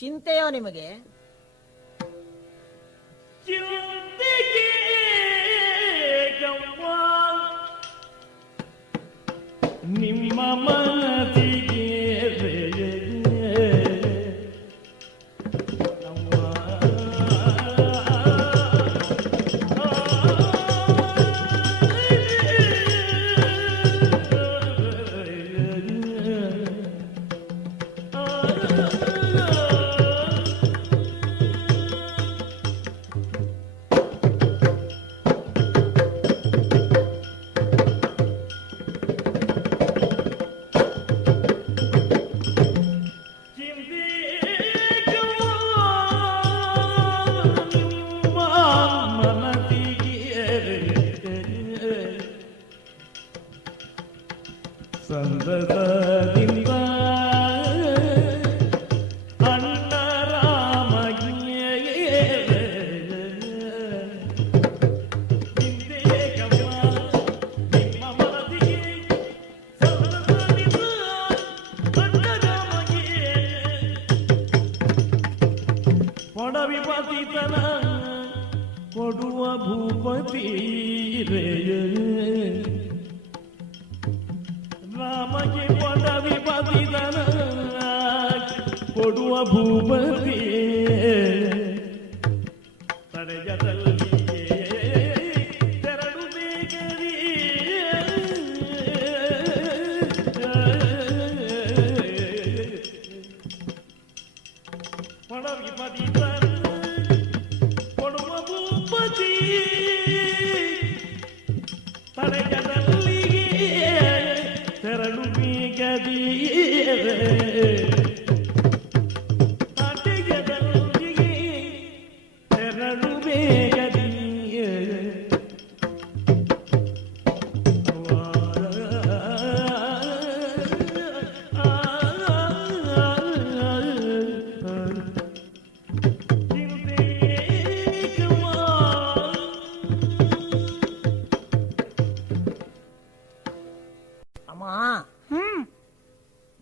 ಚಿಂತೆಯೋ ನಿಮಗೆ? ನಿಮ್ಮ ಮನದಿಗೆ ಸಂದದಿಂದ ಅಣ್ಣ ರಾಮಯ್ಯ ಹಿಂದೆಯೇ ಗಮ ನಿಮ್ಮ ಮನದಿಗೆ ಸಂದದಿಂದ ಅಣ್ಣ ರಾಮಯ್ಯ ಪಡವಿಪತಿತನ ಕೊಡುವ ಭೂಪತಿ ರಾಮಗೆ ಪದವಿ ಪದಿದನ ಕೊಡುವ ಭೂಪತಿ ತಡೆಯದಲ್ಲಿ ತೆರಳು ಬೇಗರಿ ಪದವಿ ಪದಿದನ ಕೊಡುವ ಭೂಪತಿ ತಡೆಯದಲ್ಲಿ ತೆರಳು ಬೇಗದಿ ಪಾಟಿಗೆದಲ್ಲಿಗೆ ತೆರಳು ಬೇಗದಿ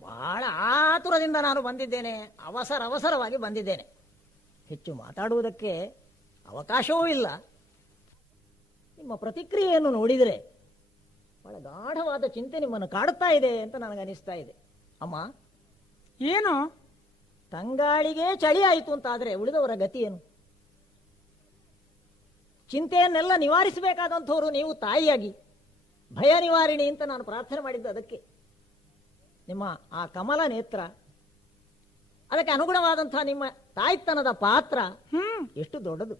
ಬಹಳ ಆತುರದಿಂದ ನಾನು ಬಂದಿದ್ದೇನೆ. ಅವಸರವಾಗಿ ಬಂದಿದ್ದೇನೆ. ಹೆಚ್ಚು ಮಾತಾಡುವುದಕ್ಕೆ ಅವಕಾಶವೂ ಇಲ್ಲ. ನಿಮ್ಮ ಪ್ರತಿಕ್ರಿಯೆಯನ್ನು ನೋಡಿದರೆ ಬಹಳ ಗಾಢವಾದ ಚಿಂತೆ ನಿಮ್ಮನ್ನು ಕಾಡುತ್ತಾ ಇದೆ ಅಂತ ನನಗನಿಸ್ತಾ ಇದೆ. ಅಮ್ಮ, ಏನು ತಂಗಾಳಿಗೆ ಚಳಿ ಆಯಿತು ಅಂತಾದರೆ ಉಳಿದವರ ಗತಿ ಏನು? ಚಿಂತೆಯನ್ನೆಲ್ಲ ನಿವಾರಿಸಬೇಕಾದಂಥವ್ರು ನೀವು ತಾಯಿಯಾಗಿ. ಭಯ ನಿವಾರಣಿ ಅಂತ ನಾನು ಪ್ರಾರ್ಥನೆ ಮಾಡಿದ್ದು ಅದಕ್ಕೆ. ನಿಮ್ಮ ಆ ಕಮಲ ನೇತ್ರ, ಅದಕ್ಕೆ ಅನುಗುಣವಾದಂಥ ನಿಮ್ಮ ತಾಯ್ತನದ ಪಾತ್ರ ಎಷ್ಟು ದೊಡ್ಡದು.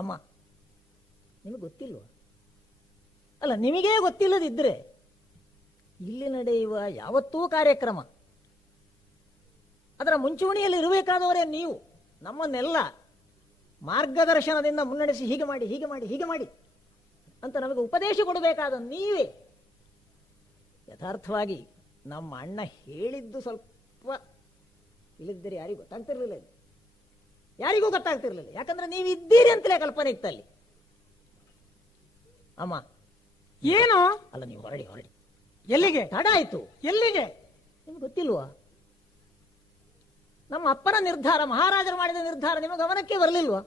ಅಮ್ಮ, ನಿಮಗೆ ಗೊತ್ತಿಲ್ವ? ಅಲ್ಲ, ನಿಮಗೇ ಗೊತ್ತಿಲ್ಲದಿದ್ದರೆ ಇಲ್ಲಿ ನಡೆಯುವ ಯಾವತ್ತೂ ಕಾರ್ಯಕ್ರಮ ಅದರ ಮುಂಚೂಣಿಯಲ್ಲಿ ಇರಬೇಕಾದವರೇ ನೀವು. ನಮ್ಮನ್ನೆಲ್ಲ ಮಾರ್ಗದರ್ಶನದಿಂದ ಮುನ್ನಡೆಸಿ ಹೀಗೆ ಮಾಡಿ ಹೀಗೆ ಮಾಡಿ ಹೀಗೆ ಮಾಡಿ ಅಂತ ನಮಗೆ ಉಪದೇಶ ಕೊಡಬೇಕಾದ ನೀವೇ. ಯಥಾರ್ಥವಾಗಿ ನಮ್ಮ ಅಣ್ಣ ಹೇಳಿದ್ದು ಸ್ವಲ್ಪ ಇಲ್ಲದಿದ್ದರೆ ಯಾರಿಗೂ ಗೊತ್ತಾಗ್ತಿರ್ಲಿಲ್ಲ, ಯಾರಿಗೂ ಗೊತ್ತಾಗ್ತಿರ್ಲಿಲ್ಲ. ಯಾಕಂದ್ರೆ ನೀವು ಇದ್ದೀರಿ ಅಂತಲೇ ಕಲ್ಪನೆ ಇತ್ತಲ್ಲಿ. ಅಮ್ಮ, ಏನು? ಅಲ್ಲ, ನೀವು ಹೊರಡಿ ಹೊರಡಿ. ಎಲ್ಲಿಗೆ? ತಡ ಆಯ್ತು. ಎಲ್ಲಿಗೆ? ನಿಮ್ಗೆ ಗೊತ್ತಿಲ್ವಾ? ನಮ್ಮ ಅಪ್ಪನ ನಿರ್ಧಾರ, ಮಹಾರಾಜರು ಮಾಡಿದ ನಿರ್ಧಾರ ನಿಮ್ಮ ಗಮನಕ್ಕೆ ಬರಲಿಲ್ವಾ?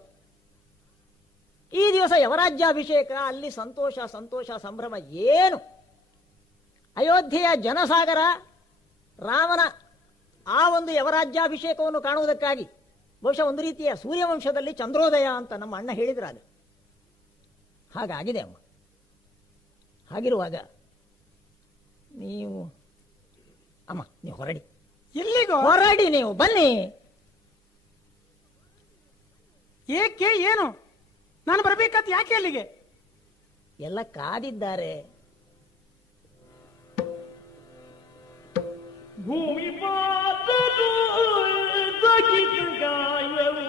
ಈ ದಿವಸ ಯವರಾಜ್ಯಾಭಿಷೇಕ, ಅಲ್ಲಿ ಸಂತೋಷ ಸಂತೋಷ ಸಂಭ್ರಮ ಏನು? ಅಯೋಧ್ಯೆಯ ಜನಸಾಗರ ರಾಮನ ಆ ಒಂದು ಯವರಾಜ್ಯಾಭಿಷೇಕವನ್ನು ಕಾಣುವುದಕ್ಕಾಗಿ ಬಹುಶಃ ಒಂದು ರೀತಿಯ ಸೂರ್ಯವಂಶದಲ್ಲಿ ಚಂದ್ರೋದಯ ಅಂತ ನಮ್ಮ ಅಣ್ಣ ಹೇಳಿದ್ರಾಗ ಹಾಗಾಗಿದೆ ಅಮ್ಮ. ಹಾಗಿರುವಾಗ ನೀವು ಅಮ್ಮ, ನೀವು ಹೊರಡಿ. ಎಲ್ಲಿಗೋ? ಹೊರಡಿ, ನೀವು ಬನ್ನಿ. ಏಕೆ? ಏನು? ನಾನು ಬರಬೇಕಾದ ಯಾಕೆ ಅಲ್ಲಿಗೆ? ಎಲ್ಲ ಕಾದಿದ್ದಾರೆ. ಭೂಮಿ ಪಾತನು ದಗಿತ ಗಾಯವು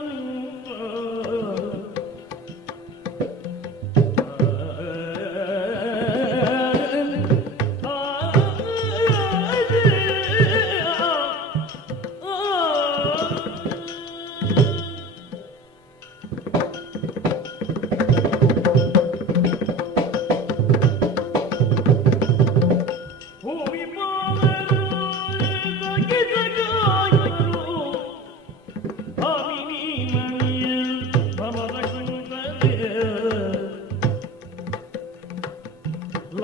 ಭೂಮಿ ಪಾತನು ದಗಿತ ಗಾಯವು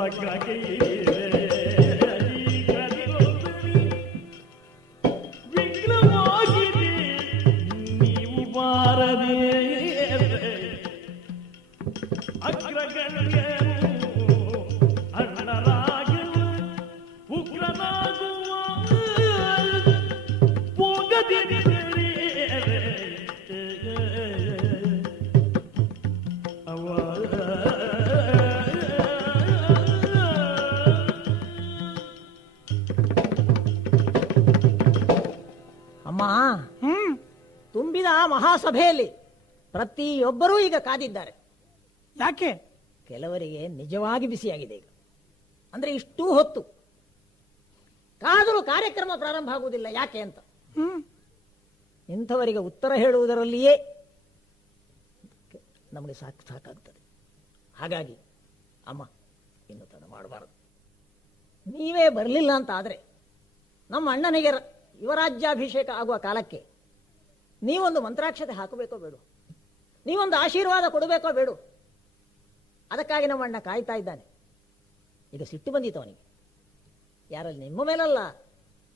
ಲಗ್ನಕ್ಕೆ ವಿಘ್ನವಾಗಿದೆ ನೀವು ಬಾರದೆ ಅಗ್ರಗಣ್ಯರು ಅಣ್ಣರಾಗಲು ಉಗ್ರನಾಗುವ ಹೋಗದಿದ್ದರೆ ಅಮ್ಮ, ತುಂಬಿದ ಆ ಮಹಾಸಭೆಯಲ್ಲಿ ಪ್ರತಿಯೊಬ್ಬರೂ ಈಗ ಕಾದಿದ್ದಾರೆ. ಯಾಕೆ? ಕೆಲವರಿಗೆ ನಿಜವಾಗಿ ಬಿಸಿಯಾಗಿದೆ ಈಗ. ಅಂದ್ರೆ ಇಷ್ಟೂ ಹೊತ್ತು ಕಾದರೂ ಕಾರ್ಯಕ್ರಮ ಪ್ರಾರಂಭ ಆಗುವುದಿಲ್ಲ ಯಾಕೆ ಅಂತ. ಇಂಥವರಿಗೆ ಉತ್ತರ ಹೇಳುವುದರಲ್ಲಿಯೇ ನಮಗೆ ಸಾಕಾಗ್ತದೆ. ಹಾಗಾಗಿ ಅಮ್ಮ, ಇನ್ನು ತಡ ಮಾಡಬಾರದು. ನೀವೇ ಬರಲಿಲ್ಲ ಅಂತ ಆದರೆ ನಮ್ಮ ಅಣ್ಣನಿಗೆ ಯುವರಾಜ್ಯಾಭಿಷೇಕ ಆಗುವ ಕಾಲಕ್ಕೆ ನೀವೊಂದು ಮಂತ್ರಾಕ್ಷತೆ ಹಾಕಬೇಕೋ ಬೇಡ, ನೀವೊಂದು ಆಶೀರ್ವಾದ ಕೊಡಬೇಕೋ ಬೇಡ. ಅದಕ್ಕಾಗಿ ನಮ್ಮ ಅಣ್ಣ ಕಾಯ್ತಾ ಇದ್ದಾನೆ. ಈಗ ಸಿಟ್ಟು ಬಂದಿತ್ತು ಅವನಿಗೆ. ಯಾರಲ್ಲಿ ನಿಮ್ಮ ಮೇಲಲ್ಲ,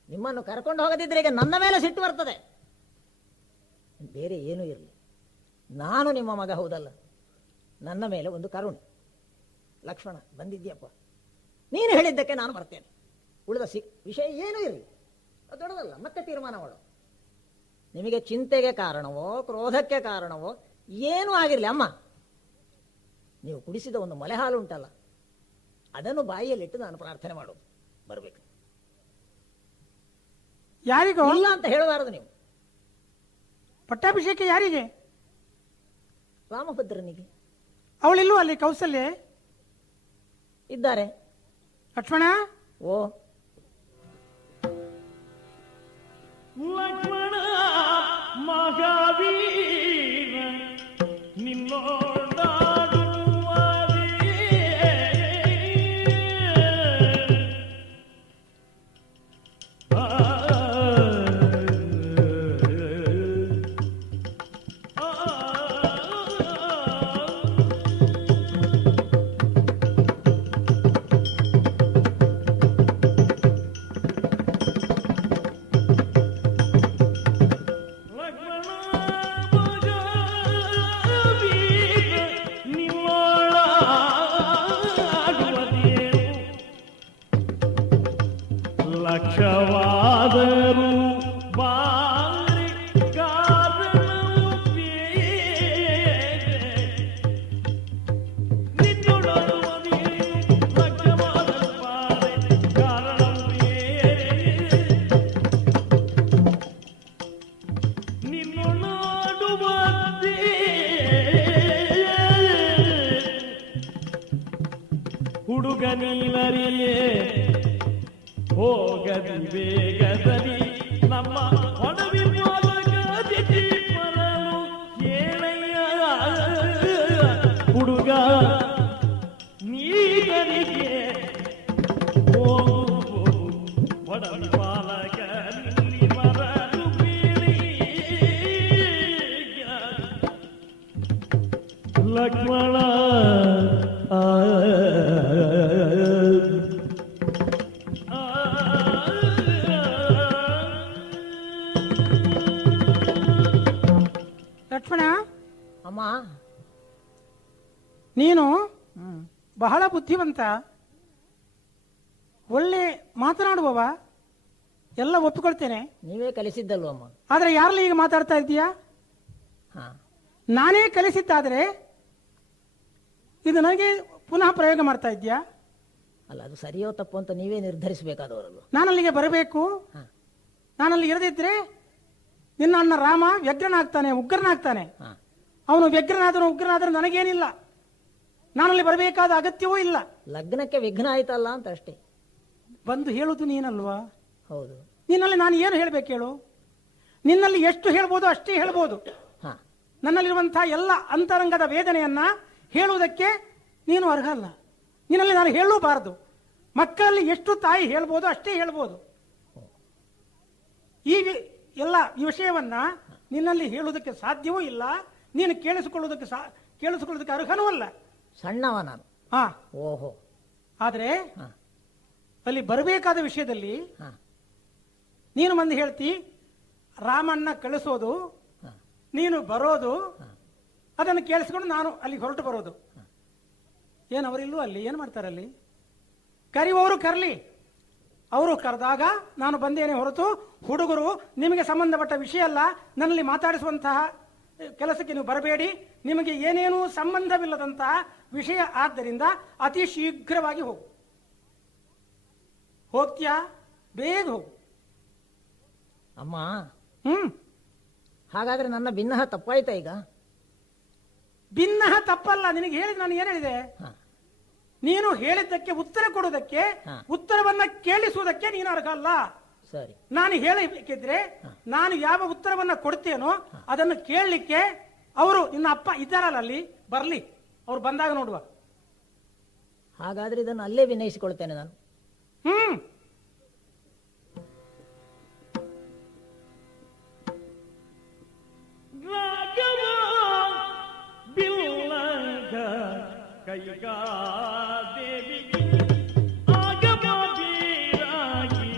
ನಿಮ್ಮನ್ನು ಕರ್ಕೊಂಡು ಹೋಗದಿದ್ರೆ ಈಗ ನನ್ನ ಮೇಲೆ ಸಿಟ್ಟು ಬರ್ತದೆ. ಬೇರೆ ಏನೂ ಇರಲಿ, ನಾನು ನಿಮ್ಮ ಮಗ ಹೌದಲ್ಲ, ನನ್ನ ಮೇಲೆ ಒಂದು ಕರುಣೆ. ಲಕ್ಷ್ಮಣ, ಬಂದಿದ್ಯಪ್ಪ, ನೀನು ಹೇಳಿದ್ದಕ್ಕೆ ನಾನು ಬರ್ತೇನೆ. ಉಳಿದ ವಿಷಯ ಏನೂ ಇರಲಿ, ಅದು ದೊಡ್ಡದಲ್ಲ, ಮತ್ತೆ ತೀರ್ಮಾನ ಮಾಡು. ನಿಮಗೆ ಚಿಂತೆಗೆ ಕಾರಣವೋ ಕ್ರೋಧಕ್ಕೆ ಕಾರಣವೋ ಏನೂ ಆಗಿರಲಿ ಅಮ್ಮ, ನೀವು ಕುಡಿಸಿದ ಒಂದು ಮೊಲೆ ಹಾಲು ಉಂಟಲ್ಲ, ಅದನ್ನು ಬಾಯಿಯಲ್ಲಿಟ್ಟು ನಾನು ಪ್ರಾರ್ಥನೆ ಮಾಡೋದು ಬರಬೇಕು. ಯಾರಿಗೋ ಇಲ್ಲ ಅಂತ ಹೇಳಬಾರದು ನೀವು. ಪಟ್ಟಾಭಿಷೇಕ ಯಾರಿಗೆ? ರಾಮಭದ್ರನಿಗೆ. ಅವಳಿಲ್ವ ಅಲ್ಲಿ ಕೌಸಲ್ಯ? ಇದ್ದಾರೆ. ಲಕ್ಷ್ಮಣ, ಓ ಲಕ್ಷ್ಮಣ ಮಹಾವೀರ ನಿನ್ನೋಡಾಡುವದೇ ಲಕ್ಷವಾದರೂ ಬಾರಿ ಕಾರಣವು ಬೇರೆ ನಿನ್ನೊಡನುವುದೇ ಲಕ್ಷವಾದರೂ ಬಾರಿ ಕಾರಣವು ಬೇರೆ ನಿನ್ನೊಡಾಡುವುದೇ ಹುಡುಗ ನೀನರಿಯೇ ಹೋಗದಿ ಬೇಗದಲ್ಲಿ ನಮ್ಮ ಹೊಣವಿ ಪಾಲಕದಿ ಬರಲು ಕೇಳಯ್ಯ ಹುಡುಗ ನೀರಿಗೆ ಹೋಗು ಹೊಣವಿ ಪಾಲಕ ಇಲ್ಲಿ ಬರಲು ಲಕ್ಷ್ಮಣ ಲಕ್ಷ್ಮಣ, ಅಮ್ಮ, ನೀನು ಬಹಳ ಬುದ್ಧಿವಂತ, ಒಳ್ಳೆ ಮಾತನಾಡುವವ, ಎಲ್ಲ ಒಪ್ಪಿಕೊಳ್ತೇನೆ. ನೀವೇ ಕಲಿಸಿದ್ದಲ್ವ ಅಮ್ಮ? ಆದ್ರೆ ಯಾರಲ್ಲಿ ಈಗ ಮಾತಾಡ್ತಾ ಇದ್ದೀಯಾ? ಹಾ, ನಾನೇ ಕಲಿಸಿದ್ದಾದ್ರೆ ಇದು ನನಗೆ ಪುನಃ ಪ್ರಯೋಗ ಮಾಡ್ತಾ ಇದ್ದೀಯಾ? ಅಲ್ಲ, ಅದು ಸರಿಯೋ ತಪ್ಪು ಅಂತ ನೀವೇ ನಿರ್ಧರಿಸಬೇಕಾದವರಲ್ಲ. ನಾನಲ್ಲಿಗೆ ಬರಬೇಕು. ಹಾ. ನಾನಲ್ಲಿ ಇರದಿದ್ರೆ ನಿನ್ನ ಅಣ್ಣ ರಾಮ ವ್ಯಗ್ರನಾಗ್ತಾನೆ, ಉಗ್ರನಾಗ್ತಾನೆ. ಹಾ. ಅವನು ವ್ಯಗ್ರನಾದರೂ ಉಗ್ರನಾದರೂ ನನಗೇನಿಲ್ಲ, ನಾನಲ್ಲಿ ಬರಬೇಕಾದ ಅಗತ್ಯವೂ ಇಲ್ಲ. ಲಗ್ನಕ್ಕೆ ವಿಘ್ನ ಆಯ್ತಲ್ಲ ಅಂತ ಅಷ್ಟೇ. ಬಂದು ಹೇಳುದು ನೀನಲ್ವಾ? ಹೌದು. ನಿನ್ನಲ್ಲಿ ನಾನು ಏನು ಹೇಳ್ಬೇಕು ಹೇಳು? ನಿನ್ನಲ್ಲಿ ಎಷ್ಟು ಹೇಳ್ಬೋದು ಅಷ್ಟೇ ಹೇಳ್ಬೋದು. ಹಾ. ನನ್ನಲ್ಲಿರುವಂತಹ ಎಲ್ಲ ಅಂತರಂಗದ ವೇದನೆಯನ್ನ ಹೇಳುವುದಕ್ಕೆ ನೀನು ಅರ್ಹ ಅಲ್ಲ. ನಿನ್ನಲ್ಲಿ ನಾನು ಹೇಳಬಾರದು. ಮಕ್ಕಳಲ್ಲಿ ಎಷ್ಟು ತಾಯಿ ಹೇಳ್ಬೋದು ಅಷ್ಟೇ ಹೇಳ್ಬೋದು. ಈ ವಿಷಯವನ್ನ ನಿನ್ನಲ್ಲಿ ಹೇಳುವುದಕ್ಕೆ ಸಾಧ್ಯವೂ ಇಲ್ಲ. ನೀನು ಕೇಳಿಸಿಕೊಳ್ಳುವುದಕ್ಕೆ ಅರ್ಹನೂ ಅಲ್ಲ. ಸಣ್ಣವ ನಾನು. ಹಾ, ಓಹೋ, ಆದ್ರೆ ಹಾ ಅಲ್ಲಿ ಬರಬೇಕಾದ ವಿಷಯದಲ್ಲಿ ಹಾ ನೀನು ಮಂದಿ ಹೇಳ್ತಿ ರಾಮಣ್ಣ ಕಳಿಸೋದು, ಹಾ ನೀನು ಬರೋದು, ಹಾ. ಅದನ್ನು ಕೇಳಿಸ್ಕೊಂಡು ನಾನು ಅಲ್ಲಿ ಹೊರಟು ಬರೋದು. ಏನು ಅವರಿಲ್ಲೂ ಅಲ್ಲಿ ಏನು ಮಾಡ್ತಾರೆ ಅಲ್ಲಿ? ಕರೆಯುವವರು ಕರಲಿ, ಅವರು ಕರೆದಾಗ ನಾನು ಬಂದೇನೆ ಹೊರತು ಹುಡುಗರು ನಿಮಗೆ ಸಂಬಂಧಪಟ್ಟ ವಿಷಯ ಅಲ್ಲ, ನನ್ನಲ್ಲಿ ಮಾತಾಡಿಸುವಂತಹ ಕೆಲಸಕ್ಕೆ ನೀವು ಬರಬೇಡಿ, ನಿಮಗೆ ಏನೇನೂ ಸಂಬಂಧವಿಲ್ಲದಂತಹ ವಿಷಯ. ಆದ್ದರಿಂದ ಅತಿ ಶೀಘ್ರವಾಗಿ ಹೋಗು. ಹೋಗ್ತೀಯಾ? ಬೇಗ ಹೋಗು. ಅಮ್ಮ, ಹ್ಮ್. ಹಾಗಾದ್ರೆ ನನ್ನ ಭಿನ್ನಹ ತಪ್ಪಾಯ್ತಾ ಈಗ? ಭಿನ್ನಹ ತಪ್ಪಲ್ಲ. ನಿನಗೆ ಹೇಳಿದ್ ನಾನು ಏನ್ ಹೇಳಿದೆ? ಹಾ ನೀನು ಹೇಳಿದ್ದಕ್ಕೆ ಉತ್ತರ ಕೊಡುವುದಕ್ಕೆ, ಹಾ. ಉತ್ತರವನ್ನ ಕೇಳಿಸುವುದಕ್ಕೆ ನೀನು ಅರ್ಹ ಅಲ್ಲ. ಸರಿ. ನಾನು ಹೇಳಬೇಕಿದ್ರೆ ನಾನು ಯಾವ ಉತ್ತರವನ್ನ ಕೊಡ್ತೇನೋ ಅದನ್ನು ಕೇಳಲಿಕ್ಕೆ ಅವರು ನಿನ್ನ ಅಪ್ಪ ಇದ್ದಾರಲ್ಲ ಅಲ್ಲಿ, ಬರ್ಲಿ, ಅವ್ರು ಬಂದಾಗ ನೋಡುವ. ಹಾಗಾದ್ರೆ ಇದನ್ನು ಅಲ್ಲೇ ವಿನಯಿಸಿಕೊಳ್ತೇನೆ ನಾನು. ಹ್ಮ್. ರಾಘವ ಬಿಲ್ಲಂಗ ಕೈಗಾದೇವಿ ಆಗಮ ಬೀರಾಗಿ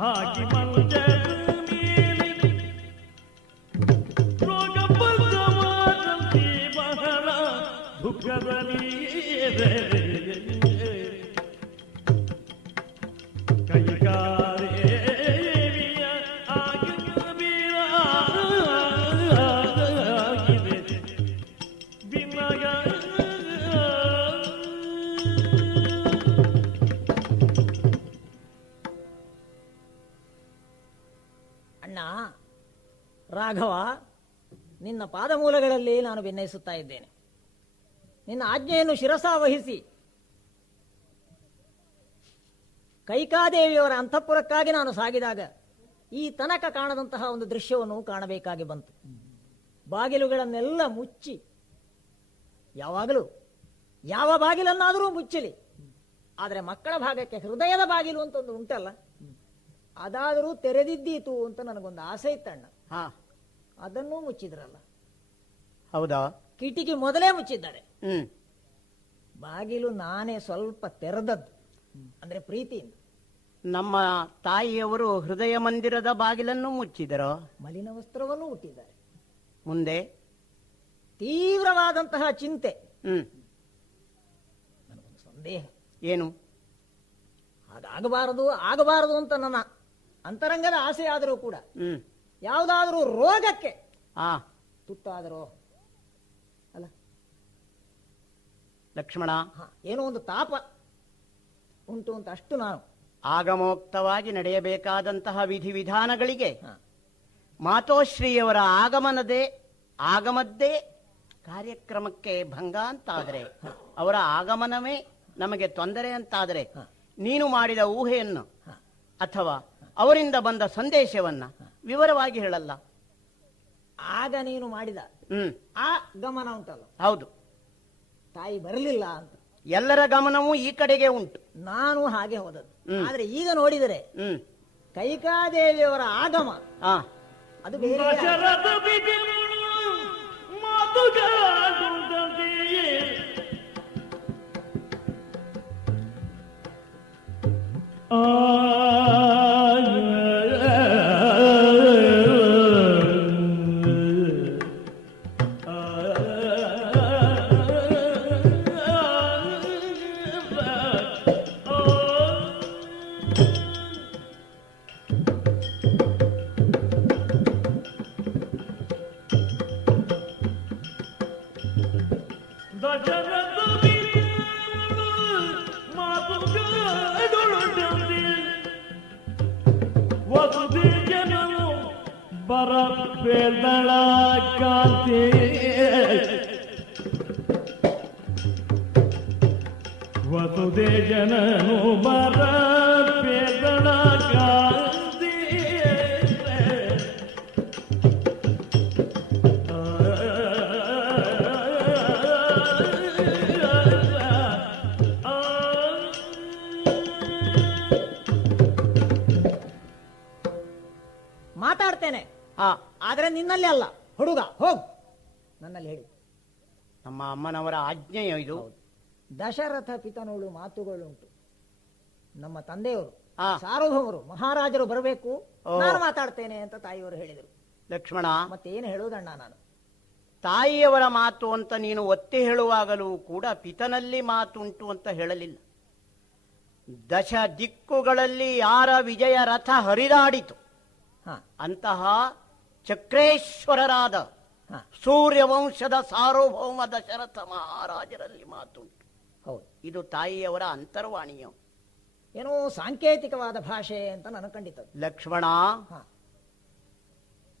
ಹಾಕಿ ಮಂಜದ ಮೇಲೆ ರೋಗ ಬಸವಾದಂತೆ ಬಹಳ ದುಃಖದಲ್ಲಿ ಕೈಗಾರೇವಿಯ ಆಗಿನ ಬೀರಾಗಿದೆ ಬಿನ್ನಗ ಅಣ್ಣ ರಾಘವ, ನಿನ್ನ ಪಾದಮೂಲಗಳಲ್ಲಿ ನಾನು ಭಿನ್ನಯಿಸುತ್ತಾ ಇದ್ದೇನೆ. ನಿನ್ನ ಆಜ್ಞೆಯನ್ನು ಶಿರಸಾವಹಿಸಿ ಕೈಕಾದೇವಿಯವರ ಅಂತಃಪುರಕ್ಕಾಗಿ ನಾನು ಸಾಗಿದಾಗ ಈ ತನಕ ಕಾಣದಂತಹ ಒಂದು ದೃಶ್ಯವನ್ನು ಕಾಣಬೇಕಾಗಿ ಬಂತು. ಬಾಗಿಲುಗಳನ್ನೆಲ್ಲ ಮುಚ್ಚಿ, ಯಾವಾಗಲೂ ಯಾವ ಬಾಗಿಲನ್ನಾದರೂ ಮುಚ್ಚಲಿ, ಆದರೆ ಮಕ್ಕಳ ಭಾಗಕ್ಕೆ ಹೃದಯದ ಬಾಗಿಲು ಅಂತ ಒಂದು ಉಂಟಲ್ಲ, ಅದಾದರೂ ತೆರೆದಿದ್ದೀತು ಅಂತ ನನಗೊಂದು ಆಸೆ ಇತ್ತಣ್ಣ. ಹಾ, ಅದನ್ನೂ ಮುಚ್ಚಿದ್ರಲ್ಲ. ಹೌದಾ? ಕಿಟಿಕಿ ಮೊದಲೇ ಮುಚ್ಚಿದ್ದಾರೆ. ಹ್ಮ್. ಬಾಗಿಲು ನಾನೇ ಸ್ವಲ್ಪ ತೆರೆದದ್ದು, ಅಂದ್ರೆ ಪ್ರೀತಿಯಿಂದ. ನಮ್ಮ ತಾಯಿಯವರು ಹೃದಯ ಮಂದಿರದ ಬಾಗಿಲನ್ನು ಮುಚ್ಚಿದರೋ? ಮಲಿನ ವಸ್ತ್ರವನ್ನು ಹುಟ್ಟಿದ್ದಾರೆ. ಮುಂದೆ ತೀವ್ರವಾದಂತಹ ಚಿಂತೆ, ಹ್ಮ್, ನನಗೊಂದು ಸಂದೇಹ. ಏನು? ಹಾಗಾಗಬಾರದು ಆಗಬಾರದು ಅಂತ ನನ್ನ ಅಂತರಂಗದ ಆಸೆ ಆದರೂ ಕೂಡ ಹ್ಮ್. ಯಾವುದಾದ್ರೂ ರೋಗಕ್ಕೆ ಆ ತುತ್ತಾದರೋ ಅಲ್ಲ, ಲಕ್ಷ್ಮಣ, ಏನೋ ಒಂದು ತಾಪ ಉಂಟು ಅಂತ ಅಷ್ಟು ನಾನು ಆಗಮೋಕ್ತವಾಗಿ ನಡೆಯಬೇಕಾದಂತಹ ವಿಧಿವಿಧಾನಗಳಿಗೆ ಹಾ. ಮಾತೋಶ್ರೀಯವರ ಆಗಮದ್ದೇ ಕಾರ್ಯಕ್ರಮಕ್ಕೆ ಭಂಗ ಅಂತಾದರೆ, ಅವರ ಆಗಮನವೇ ನಮಗೆ ತೊಂದರೆ ಅಂತಾದರೆ, ನೀನು ಮಾಡಿದ ಊಹೆಯನ್ನು ಅಥವಾ ಅವರಿಂದ ಬಂದ ಸಂದೇಶವನ್ನ ವಿವರವಾಗಿ ಹೇಳಲ್ಲ. ಆಗ ನೀನು ಮಾಡಿದ ಹ್ಮ್, ಆ ಗಮನ ಉಂಟಲ್ಲ, ಹೌದು. ತಾಯಿ ಬರಲಿಲ್ಲ ಅಂತ ಎಲ್ಲರ ಗಮನವೂ ಈ ಕಡೆಗೆ ಉಂಟು. ನಾನು ಹಾಗೆ ಹೋದದ್ದು. ಹ್ಮ್. ಆದ್ರೆ ಈಗ ನೋಡಿದರೆ ಹ್ಮ್. ಕೈಕಾದೇವಿಯವರ ಆಗಮ ಆ ಅದು ಬೇರೆ. ದಶರಥ ಬಿಗಿರುಳು ಮಾತುಗಾಡುತ್ತದೆಯೇ ದಶರಥ ಮಾತುಗಳೊಡಂತೆ ವಸುದೇ ಜನನು ಬರಪೆದಳ ಕಾಂತಿ ವಸುದೇ ಜನನು ಬರಪೆದಳ ಕಾಂತಿ ಮಾತಾಡ್ತೇನೆ, ಆ ಆದ್ರೆ ನಿನ್ನಲ್ಲಿ ಅಲ್ಲ. ಹುಡುಗ ಹೋಗ್, ನನ್ನಲ್ಲಿ ಹೇಳಿ. ನಮ್ಮ ಅಮ್ಮನವರ ಆಜ್ಞೆಯೋ ಇದು? ದಶರಥ ಪಿತನೋಳು ಮಾತುಗಳುಂಟು. ನಮ್ಮ ತಂದೆಯವರು ಆ. ಸಾರ್ವಭೌಮರು ಮಹಾರಾಜರು ಬರಬೇಕು, ಓ. ನಾನು ಮಾತಾಡ್ತೇನೆ ಅಂತ ತಾಯಿಯವರು ಹೇಳಿದರು. ಲಕ್ಷ್ಮಣ, ಮತ್ತೇನು ಹೇಳುವುದಣ್ಣ ನಾನು? ತಾಯಿಯವರ ಮಾತು ಅಂತ ನೀನು ಒತ್ತಿ ಹೇಳುವಾಗಲೂ ಕೂಡ ಪಿತನಲ್ಲಿ ಮಾತುಂಟು ಅಂತ ಹೇಳಲಿಲ್ಲ. ದಶ ದಿಕ್ಕುಗಳಲ್ಲಿ ಯಾರ ವಿಜಯ ರಥ ಹರಿದಾಡಿತು ಹ, ಅಂತಹ ಚಕ್ರೇಶ್ವರರಾದ ಹ, ಸೂರ್ಯವಂಶದ ಸಾರ್ವಭೌಮ ದಶರಥ ಮಹಾರಾಜರಲ್ಲಿ ಮಾತುಂಟು. ಹೌದು. ಇದು ತಾಯಿಯವರ ಅಂತರ್ವಾಣಿಯು. ಏನೋ ಸಾಂಕೇತಿಕವಾದ ಭಾಷೆ ಅಂತ ನನಗೆ ಕಂಡಿತದ್ದು. ಲಕ್ಷ್ಮಣ, ಹ,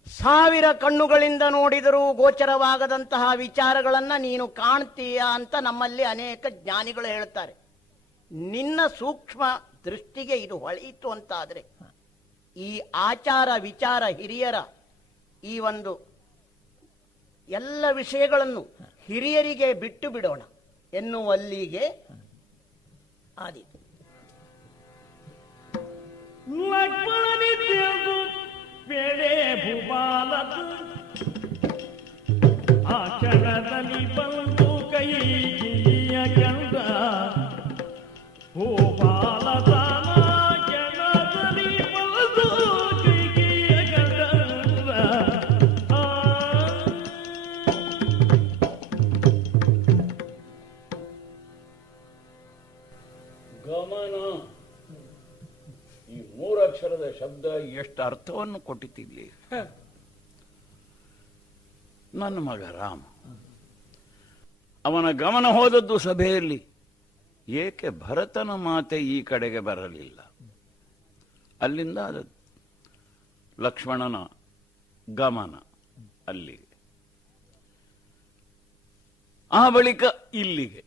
ಸಾವಿರ ಕಣ್ಣುಗಳಿಂದ ನೋಡಿದರೂ ಗೋಚರವಾಗದಂತಹ ವಿಚಾರಗಳನ್ನ ನೀನು ಕಾಣ್ತೀಯ ಅಂತ ನಮ್ಮಲ್ಲಿ ಅನೇಕ ಜ್ಞಾನಿಗಳು ಹೇಳ್ತಾರೆ. ನಿನ್ನ ಸೂಕ್ಷ್ಮ ದೃಷ್ಟಿಗೆ ಇದು ಹೊಳೆಯಿತು ಅಂತಾದ್ರೆ ಈ ಆಚಾರ ವಿಚಾರ ಹಿರಿಯರ ಈ ಒಂದು ಎಲ್ಲ ವಿಷಯಗಳನ್ನು ಹಿರಿಯರಿಗೆ ಬಿಟ್ಟು ಬಿಡೋಣ ಎನ್ನುವಲ್ಲಿಗೆ ಆದೀತು. ಲಕ್ಷ್ಮಣನಿದ್ದೆಂದು ಬೇಳೆ ಭೂಪಾಲದ ಆ ಕ್ಷಣದಲ್ಲಿ ಬಂದು ಕೈಯ ಕಂಡ ಭೂಪಾಲದ ಕ್ಷಣದಲ್ಲಿ ಬಂದು ಕೈಯ ಕಂಡ ಗಮನ. ಈ ಮೂರಕ್ಷರದ ಶಬ್ದ ಎಷ್ಟು ಅರ್ಥವನ್ನು ಕೊಟ್ಟಿತಿದ್ಲಿ. ನನ್ನ ಮಗ ರಾಮ, ಅವನ ಗಮನ ಹೋದದ್ದು ಸಭೆಯಲ್ಲಿ. ಏಕೆ ಭರತನ ಮಾತೆ ಈ ಕಡೆಗೆ ಬರಲಿಲ್ಲ? ಅಲ್ಲಿಂದ ಅದು ಲಕ್ಷ್ಮಣನ ಗಮನ ಅಲ್ಲಿಗೆ, ಆ ಬಳಿಕ ಇಲ್ಲಿಗೆ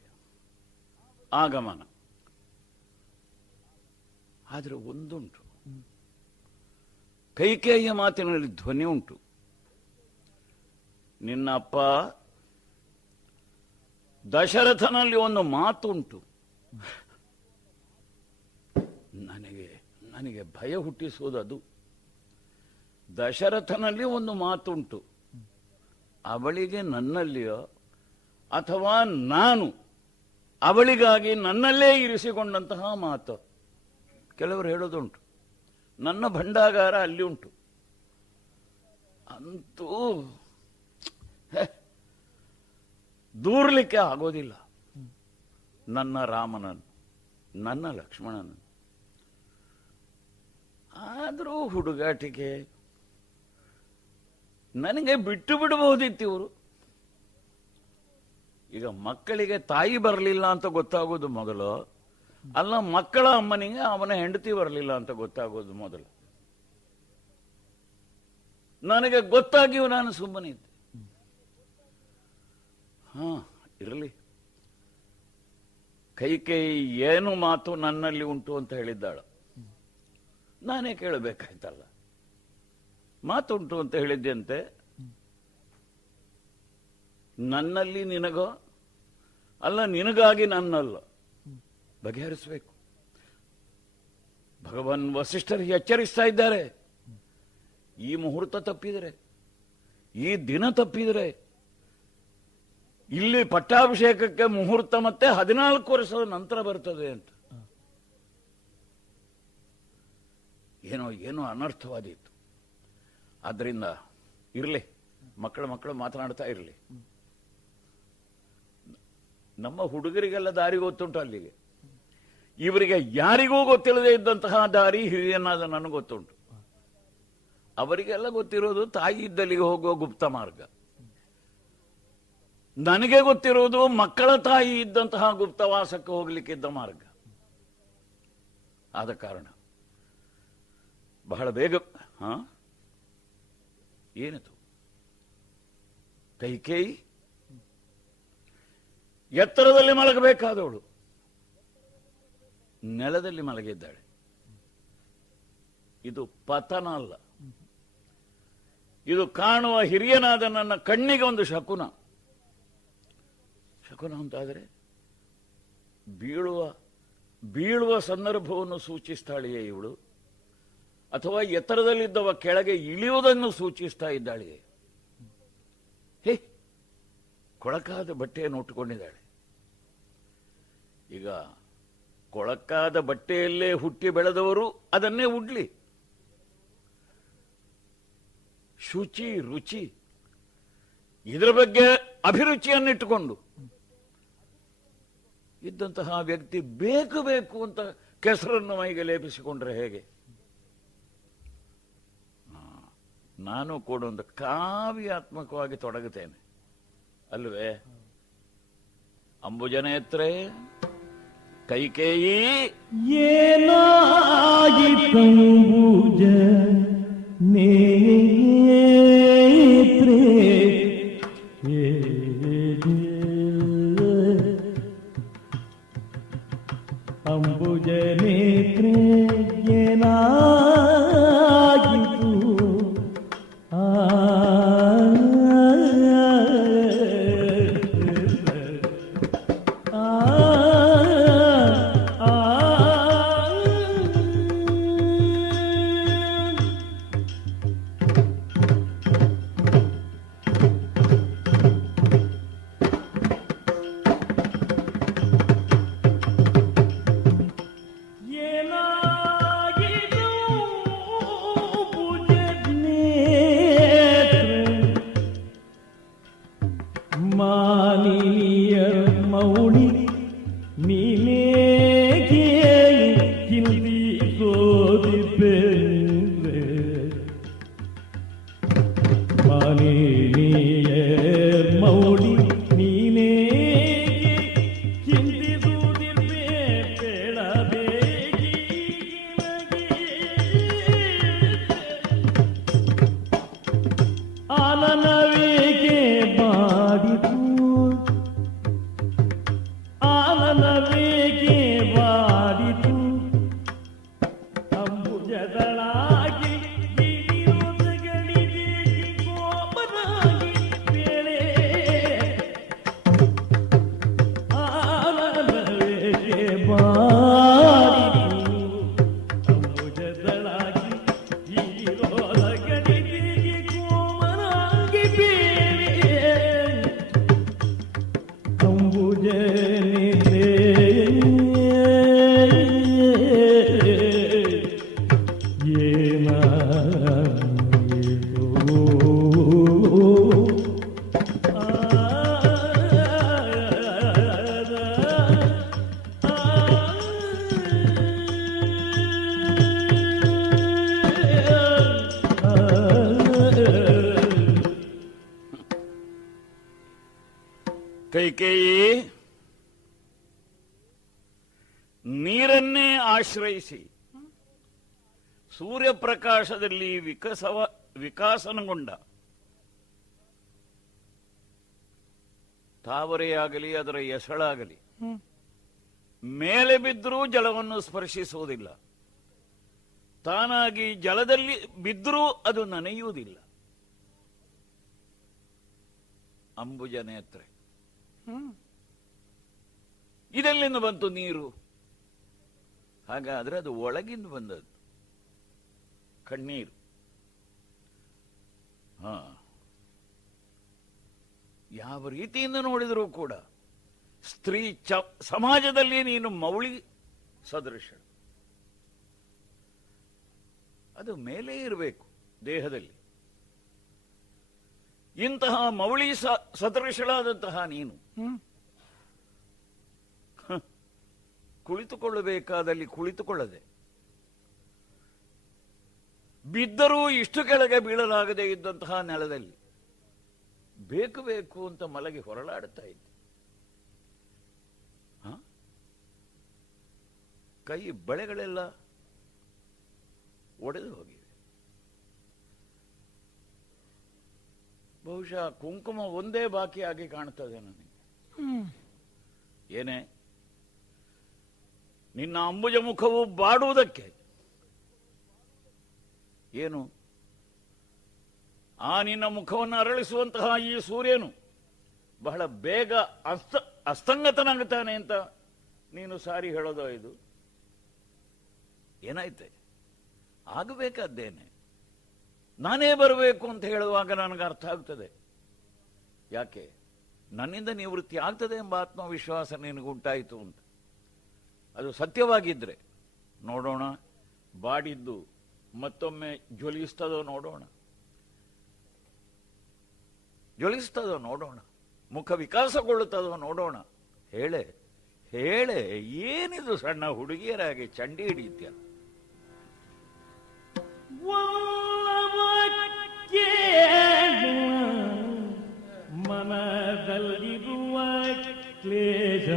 ಆಗಮನ. ಆದರೆ ಒಂದುಂಟು, ಕೈಕೇಯಿಯ ಮಾತಿನಲ್ಲಿ ಧ್ವನಿ ಉಂಟು. ನಿನ್ನ ಅಪ್ಪ ದಶರಥನಲ್ಲಿ ಒಂದು ಮಾತುಂಟು. ನನಗೆ ಭಯ ಹುಟ್ಟಿಸುವುದದು. ದಶರಥನಲ್ಲಿ ಒಂದು ಮಾತುಂಟು, ಅವಳಿಗೆ ನನ್ನಲ್ಲಿಯೋ ಅಥವಾ ನಾನು ಅವಳಿಗಾಗಿ ನನ್ನಲ್ಲೇ ಇರಿಸಿಕೊಂಡಂತಹ ಮಾತು. ಕೆಲವರು ಹೇಳೋದುಂಟು, ನನ್ನ ಭಂಡಾಗಾರ ಅಲ್ಲಿ ಉಂಟು. ಅಂತೂ ದೂರ್ಲಿಕ್ಕೆ ಆಗೋದಿಲ್ಲ ನನ್ನ ರಾಮನನ್ನು, ನನ್ನ ಲಕ್ಷ್ಮಣನನ್ನು. ಆದರೂ ಹುಡುಗಾಟಿಕೆ ನನಗೆ ಬಿಟ್ಟು ಬಿಡಬಹುದಿತ್ತು ಇವರು. ಈಗ ಮಕ್ಕಳಿಗೆ ತಾಯಿ ಬರಲಿಲ್ಲ ಅಂತ ಗೊತ್ತಾಗೋದು ಮೊದಲು, ಅಲ್ಲ ಮಕ್ಕಳ ಅಮ್ಮನಿಗೆ ಅವನ ಹೆಂಡತಿ ಬರಲಿಲ್ಲ ಅಂತ ಗೊತ್ತಾಗೋದು ಮೊದಲು. ನನಗೆ ಗೊತ್ತಾಗಿಯೂ ನಾನು ಸುಮ್ಮನಿದ್ದೆ. ಹಾ, ಇರಲಿ, ಕೈಕೇಯಿ ಏನು ಮಾತು ನನ್ನಲ್ಲಿ ಉಂಟು ಅಂತ ಹೇಳಿದ್ದಾಳು, ನಾನೇ ಕೇಳಬೇಕಾಯ್ತಲ್ಲ. ಮಾತುಂಟು ಅಂತ ಹೇಳಿದ್ದಂತೆ, ನನ್ನಲ್ಲಿ ನಿನಗೋ ಅಲ್ಲ ನಿನಗಾಗಿ ನನ್ನಲ್ಲ, ಬಗೆಹರಿಸಬೇಕು. ಭಗವಾನ್ ವಸಿಷ್ಠರು ಎಚ್ಚರಿಸ್ತಾ ಇದ್ದಾರೆ. ಈ ಮುಹೂರ್ತ ತಪ್ಪಿದರೆ, ಈ ದಿನ ತಪ್ಪಿದರೆ, ಇಲ್ಲಿ ಪಟ್ಟಾಭಿಷೇಕಕ್ಕೆ ಮುಹೂರ್ತ ಮತ್ತೆ 14 ವರ್ಷದ ನಂತರ ಬರ್ತದೆ ಅಂತ. ಏನೋ ಅನರ್ಥವಾದೀತು. ಆದ್ರಿಂದ ಇರಲಿ, ಮಕ್ಕಳು ಮಾತನಾಡ್ತಾ ಇರಲಿ. ನಮ್ಮ ಹುಡುಗರಿಗೆಲ್ಲ ದಾರಿ ಗೊತ್ತುಂಟು ಅಲ್ಲಿಗೆ. ಇವರಿಗೆ ಯಾರಿಗೂ ಗೊತ್ತಿಲ್ಲದೆ ಇದ್ದಂತಹ ದಾರಿ ಹಿರಿಯನಾದ ನನಗೆ ಗೊತ್ತುಂಟು. ಅವರಿಗೆಲ್ಲ ಗೊತ್ತಿರೋದು ತಾಯಿ ಇದ್ದಲ್ಲಿಗೆ ಹೋಗುವ ಗುಪ್ತ ಮಾರ್ಗ. ನನಗೆ ಗೊತ್ತಿರುವುದು ಮಕ್ಕಳ ತಾಯಿ ಇದ್ದಂತಹ ಗುಪ್ತವಾಸಕ್ಕೆ ಹೋಗ್ಲಿಕ್ಕಿದ್ದ ಮಾರ್ಗ. ಆದ ಕಾರಣ ಬಹಳ ಬೇಗ ಏನಿತು ಕೈಕೇಯಿ ಎತ್ತರದಲ್ಲಿ ಮಲಗಬೇಕಾದವಳು ನೆಲದಲ್ಲಿ ಮಲಗಿದ್ದಾಳೆ. ಇದು ಪತನ ಅಲ್ಲ, ಇದು ಕಾಣುವ ಹಿರಿಯನಾದ ನನ್ನ ಕಣ್ಣಿಗೆ ಒಂದು ಶಕುನ. ಶಕುನ ಅಂತಾದರೆ ಬೀಳುವ ಸಂದರ್ಭವನ್ನು ಸೂಚಿಸ್ತಾಳೆಯೇ ಇವಳು, ಅಥವಾ ಎತ್ತರದಲ್ಲಿದ್ದವ ಕೆಳಗೆ ಇಳಿಯುವುದನ್ನು ಸೂಚಿಸ್ತಾ ಇದ್ದಾಳೆಯೇ? ಹೇ, ಕೊಳಕಾದ ಬಟ್ಟೆಯನ್ನು ಉಟ್ಟುಕೊಂಡಿದ್ದಾಳೆ. ಈಗ ಕೊಳಕಾದ ಬಟ್ಟೆಯಲ್ಲೇ ಹುಟ್ಟಿ ಬೆಳೆದವರು ಅದನ್ನೇ ಉಡ್ಲಿ. ಶುಚಿ, ರುಚಿ, ಇದರ ಬಗ್ಗೆ ಅಭಿರುಚಿಯನ್ನಿಟ್ಟುಕೊಂಡು ಇದ್ದಂತಹ ವ್ಯಕ್ತಿ ಬೇಕು ಬೇಕು ಅಂತ ಕೆಸರನ್ನು ಮೈಗೆ ಲೇಪಿಸಿಕೊಂಡ್ರೆ ಹೇಗೆ? ನಾನು ಕೂಡ ಒಂದು ಕಾವ್ಯಾತ್ಮಕವಾಗಿ ತೊಡಗುತ್ತೇನೆ ಅಲ್ವೇ? ಅಂಬುಜನೇತ್ರೆ ಕೈಕೇಯಿ ಏನಾಗಿತ್ತಂಬುಜ ನೇತ್ರೆ ಅಂಬುಜ ನೇತ್ರೆ ಏನಾಗಿತ್ತು ಕೈಕೇಯಿ ನೀರನ್ನೇ ಆಶ್ರಯಿಸಿ ಸೂರ್ಯಪ್ರಕಾಶದಲ್ಲಿ ವಿಕಾಸನಗೊಂಡ ತಾವರೆಯಾಗಲಿ ಅದರ ಎಸಳಾಗಲಿ ಮೇಲೆ ಬಿದ್ದರೂ ಜಲವನ್ನು ಸ್ಪರ್ಶಿಸುವುದಿಲ್ಲ, ತಾನಾಗಿ ಜಲದಲ್ಲಿ ಬಿದ್ದರೂ ಅದು ನನೆಯುವುದಿಲ್ಲ. ಅಂಬುಜ ನೇತ್ರೆ, ಇದೆಲ್ಲಿಂದ ಬಂತು ನೀರು? ಹಾಗಾದ್ರೆ ಅದು ಒಳಗಿಂದ ಬಂದದ್ದು ಕಣ್ಣೀರು. ಯಾವ ರೀತಿಯಿಂದ ನೋಡಿದರೂ ಕೂಡ ಸ್ತ್ರೀ ಸಮಾಜದಲ್ಲಿ ನೀನು ಮೌಳಿ ಸದೃಶ. ಅದು ಮೇಲೆ ಇರಬೇಕು ದೇಹದಲ್ಲಿ. ಇಂತಹ ಮೌಳಿ ಸದೃಶಳಾದಂತಹ ನೀನು ಕುಳಿತುಕೊಳ್ಳಬೇಕಾದಲ್ಲಿ ಕುಳಿತುಕೊಳ್ಳದೆ, ಬಿದ್ದರೂ ಇಷ್ಟು ಕೆಳಗೆ ಬೀಳಲಾಗದೆ ಇದ್ದಂತಹ ನೆಲದಲ್ಲಿ ಬೇಕು ಬೇಕು ಅಂತ ಮಲಗಿ ಹೊರಳಾಡ್ತಾ ಇದ್ದೆ. ಕೈ ಬಳೆಗಳೆಲ್ಲ ಒಡೆದು ಹೋಗಿವೆ. ಬಹುಶಃ ಕುಂಕುಮ ಒಂದೇ ಬಾಕಿಯಾಗಿ ಕಾಣ್ತದೆ ನನಗೆ. ಏನೇ ನಿನ್ನ ಅಂಬುಜ ಮುಖವು ಬಾಡುವುದಕ್ಕೆ ಏನು ಆ ನಿನ್ನ ಮುಖವನ್ನು ಅರಳಿಸುವಂತಹ ಈ ಸೂರ್ಯನು ಬಹಳ ಬೇಗ ಅಸ್ತಂಗತನಾಗುತ್ತಾನೆ ಅಂತ ನೀನು ಸಾರಿ ಹೇಳೋದೋ ಇದು? ಏನಾಯ್ತೆ? ಆಗಬೇಕಾದ್ದೇನೆ. ನಾನೇ ಬರಬೇಕು ಅಂತ ಹೇಳುವಾಗ ನನಗೆ ಅರ್ಥ ಆಗ್ತದೆ. ಯಾಕೆ? ನನ್ನಿಂದ ನಿವೃತ್ತಿ ಆಗ್ತದೆ ಎಂಬ ಆತ್ಮವಿಶ್ವಾಸ ನಿನಗುಂಟಾಯಿತು ಅಂತ. ಅದು ಸತ್ಯವಾಗಿದ್ರೆ ನೋಡೋಣ, ಬಾಡಿದ್ದು ಮತ್ತೊಮ್ಮೆ ಜ್ವಲಿಸ್ತದೋ ನೋಡೋಣ, ಜ್ವಲಿಸ್ತದೋ ನೋಡೋಣ, ಮುಖ ವಿಕಾಸಗೊಳ್ಳುತ್ತದೋ ನೋಡೋಣ. ಹೇಳೆ ಹೇಳೆ, ಏನಿದು ಸಣ್ಣ ಹುಡುಗಿಯರಾಗಿ ಚಂಡಿ ಹಿಡಿಯುತ್ಯ? ಮನದಲ್ಲಿರುವ ಕ್ಲೇಶ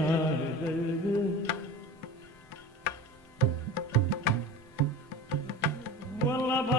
ವಲ್ಲಭ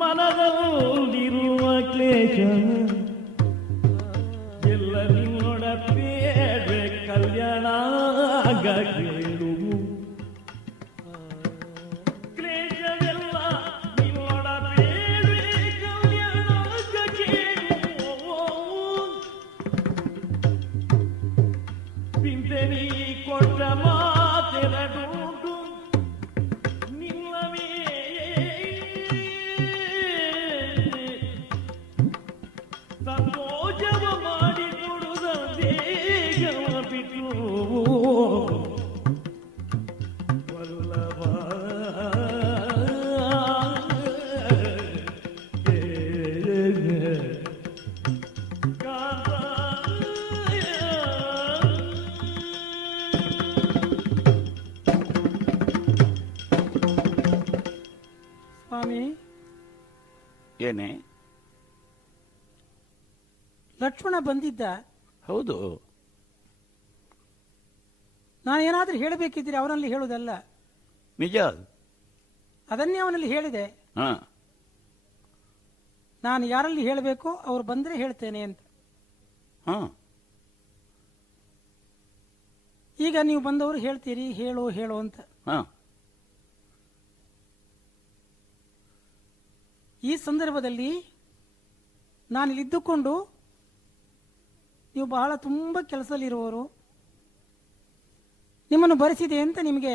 ಮನದಲ್ಲಿರುವ ಕ್ಲೇಶ ಎಲ್ಲ ನಿನ್ನೊಡ ಬೇಡ್ರೆ ಕಲ್ಯಾಣ ಕೇಳು. ಕ್ಲೇಶವೆಲ್ಲ ನಿನ್ನೊಡ ಬೇಡ್ರೆ ಕಲ್ಯಾಣ ಕೇಳು. ಪಿಂತೆನಿ ಕೊಟ್ಟ ಮಾತೆರಡುಂಟು ನಿಲ್ಲವೇ ಸಂಕೋಚವ ಮಾಡಿಕೊಡುದ ದೇಗವ ಬಿಟ್ಟು ವಲ್ಲಭ ಸ್ವಾಮಿ, ಏನೇ? ಲಕ್ಷ್ಮಣ ಬಂದಿದ್ದ. ಹೌದು. ನಾನೇನಾದ್ರೂ ಹೇಳಬೇಕಿದ್ರೆ ಅವನಲ್ಲಿ ಹೇಳುವುದಲ್ಲ, ನಿಜ. ಅದನ್ನೇ ಅವನಲ್ಲಿ ಹೇಳಿದೆ. ಹಾ, ನಾನು ಯಾರಲ್ಲಿ ಹೇಳಬೇಕೋ ಅವ್ರು ಬಂದ್ರೆ ಹೇಳ್ತೇನೆ ಅಂತ. ಹಾ, ಈಗ ನೀವು ಬಂದವರು ಹೇಳ್ತೀರಿ ಹೇಳು ಹೇಳು ಅಂತ. ಹಾ. ಈ ಸಂದರ್ಭದಲ್ಲಿ ನಾನಿಲ್ಲಿದ್ದುಕೊಂಡು ನೀವು ಬಹಳ ತುಂಬ ಕೆಲಸದಲ್ಲಿರುವವರು, ನಿಮ್ಮನ್ನು ಬರೆಸಿದೆ ಅಂತ ನಿಮಗೆ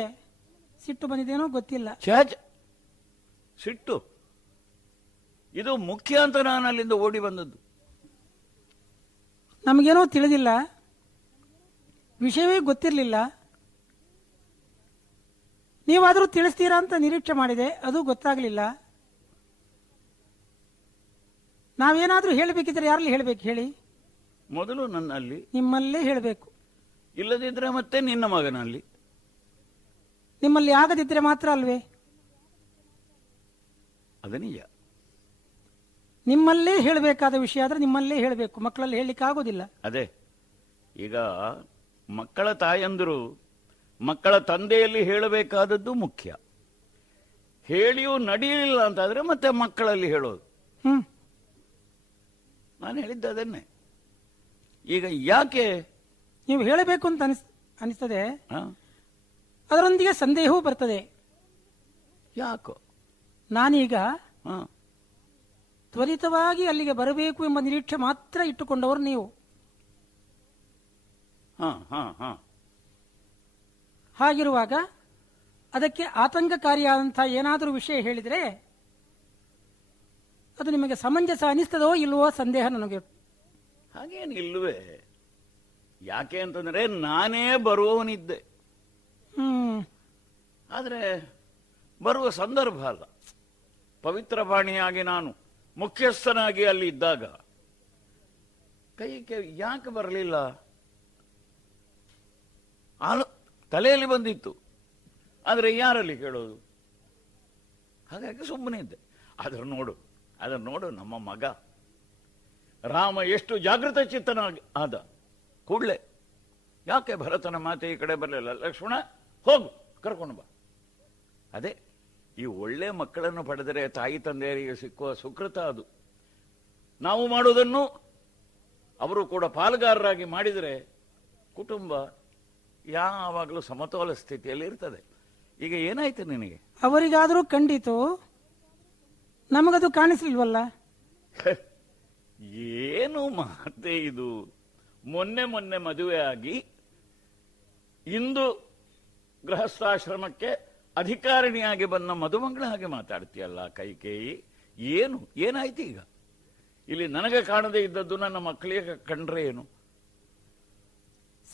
ಸಿಟ್ಟು ಬಂದಿದೇನೋ ಗೊತ್ತಿಲ್ಲ. ಸಿಟ್ಟು ಇದು ಮುಖ್ಯ ಅಂತ ನಾನು ಅಲ್ಲಿಂದ ಓಡಿ ಬಂದದ್ದು. ನಮಗೇನೋ ತಿಳಿದಿಲ್ಲ, ವಿಷಯವೇ ಗೊತ್ತಿರಲಿಲ್ಲ. ನೀವಾದರೂ ತಿಳಿಸ್ತೀರಾ ಅಂತ ನಿರೀಕ್ಷೆ ಮಾಡಿದೆ, ಅದು ಗೊತ್ತಾಗಲಿಲ್ಲ. ನಾವೇನಾದ್ರೂ ಹೇಳಬೇಕಿದ್ರೆ ಯಾರಲ್ಲಿ ಹೇಳಬೇಕು ಹೇಳಿ? ಮೊದಲು ನನ್ನಲ್ಲಿ, ನಿಮ್ಮಲ್ಲೇ ಹೇಳಬೇಕು. ಇಲ್ಲದಿದ್ರೆ ಮತ್ತೆ ನಿನ್ನ ಮಗನಲ್ಲಿ. ನಿಮ್ಮಲ್ಲಿ ಆಗದಿದ್ರೆ ಮಾತ್ರ ಅಲ್ವೇ? ಅದು ನಿಜ. ನಿಮ್ಮಲ್ಲೇ ಹೇಳಬೇಕಾದ ವಿಷಯ ಆದ್ರೆ ನಿಮ್ಮಲ್ಲೇ ಹೇಳಬೇಕು, ಮಕ್ಕಳಲ್ಲಿ ಹೇಳಲಿಕ್ಕೆ ಆಗೋದಿಲ್ಲ. ಅದೇ ಈಗ ಮಕ್ಕಳ ತಾಯಂದರು ಮಕ್ಕಳ ತಂದೆಯಲ್ಲಿ ಹೇಳಬೇಕಾದದ್ದು ಮುಖ್ಯ. ಹೇಳಿಯೂ ನಡೆಯಲಿಲ್ಲ ಅಂತಾದ್ರೆ ಮತ್ತೆ ಮಕ್ಕಳಲ್ಲಿ ಹೇಳೋದು. ನಾನು ಹೇಳಿದ್ದ ಅದನ್ನೇ. ಈಗ ಯಾಕೆ ನೀವು ಹೇಳಬೇಕು ಅಂತ ಅನಿಸ್ತದೆ, ಆ? ಅದರೊಂದಿಗೆ ಸಂದೇಹವೂ ಬರ್ತದೆ. ಯಾಕೋ ನಾನೀಗ ಹಾ ತ್ವರಿತವಾಗಿ ಅಲ್ಲಿಗೆ ಬರಬೇಕು ಎಂಬ ನಿರೀಕ್ಷೆ ಮಾತ್ರ ಇಟ್ಟುಕೊಂಡವರು ನೀವು. ಹಾ ಹಾ ಹಾ ಹಾಗಿರುವಾಗ ಅದಕ್ಕೆ ಆತಂಕಕಾರಿಯಾದಂತಹ ಏನಾದರೂ ವಿಷಯ ಹೇಳಿದರೆ ಅದು ನಿಮಗೆ ಸಮಂಜಸ ಅನಿಸ್ತದೋ ಇಲ್ವೋ ಸಂದೇಹ ನನಗೆ. ಹಾಗೇನು ಇಲ್ವೇ? ಯಾಕೆ ಅಂತಂದ್ರೆ ನಾನೇ ಬರುವವನಿದ್ದೆ, ಆದರೆ ಬರುವ ಸಂದರ್ಭ ಅಲ್ಲ. ಪವಿತ್ರ ಬಾಣಿಯಾಗಿ ನಾನು ಮುಖ್ಯಸ್ಥನಾಗಿ ಅಲ್ಲಿ ಇದ್ದಾಗ ಕೈಗೆ ಯಾಕೆ ಬರಲಿಲ್ಲ ತಲೆಯಲ್ಲಿ ಬಂದಿತ್ತು, ಆದರೆ ಯಾರಲ್ಲಿ ಕೇಳೋದು? ಹಾಗಾಗಿ ಸುಮ್ಮನೆ ಇದ್ದೆ. ಅದನ್ನು ನೋಡು ನಮ್ಮ ಮಗ ರಾಮ ಎಷ್ಟು ಜಾಗೃತ ಚಿತ್ತನಾಗಿ ಆದ. ಕೂಡಲೇ ಯಾಕೆ ಭರತನ ಮಾತೆ ಈ ಕಡೆ ಬರಲಿಲ್ಲ? ಲಕ್ಷ್ಮಣ ಹೋಗು, ಕರ್ಕೊಂಡು ಬಾ. ಅದೇ ಈ ಒಳ್ಳೆ ಮಕ್ಕಳನ್ನು ಪಡೆದರೆ ತಾಯಿ ತಂದೆಯರಿಗೆ ಸಿಕ್ಕುವ ಸುಕೃತ ಅದು. ನಾವು ಮಾಡುವುದನ್ನು ಅವರು ಕೂಡ ಪಾಲುಗಾರರಾಗಿ ಮಾಡಿದರೆ ಕುಟುಂಬ ಯಾವಾಗಲೂ ಸಮತೋಲ ಸ್ಥಿತಿಯಲ್ಲಿ ಇರ್ತದೆ. ಈಗ ಏನಾಯ್ತು ನಿನಗೆ? ಅವರಿಗಾದರೂ ಕಂಡಿತು, ನಮಗದು ಕಾಣಿಸ್ಲಿಲ್ವಲ್ಲ. ಏನು ಮಾತೆ ಇದು? ಮೊನ್ನೆ ಮದುವೆ ಆಗಿ ಇಂದು ಗೃಹಸ್ಥಾಶ್ರಮಕ್ಕೆ ಅಧಿಕಾರಿಣಿಯಾಗಿ ಬಂದ ಮದುಮಗಳ ಹಾಗೆ ಮಾತಾಡ್ತೀಯಲ್ಲ ಕೈಕೇಯಿ. ಏನಾಯ್ತು ಈಗ? ಇಲ್ಲಿ ನನಗೆ ಕಾಣದೇ ಇದ್ದದ್ದು ನನ್ನ ಮಕ್ಕಳಿಗೆ ಕಂಡ್ರೆ ಏನು?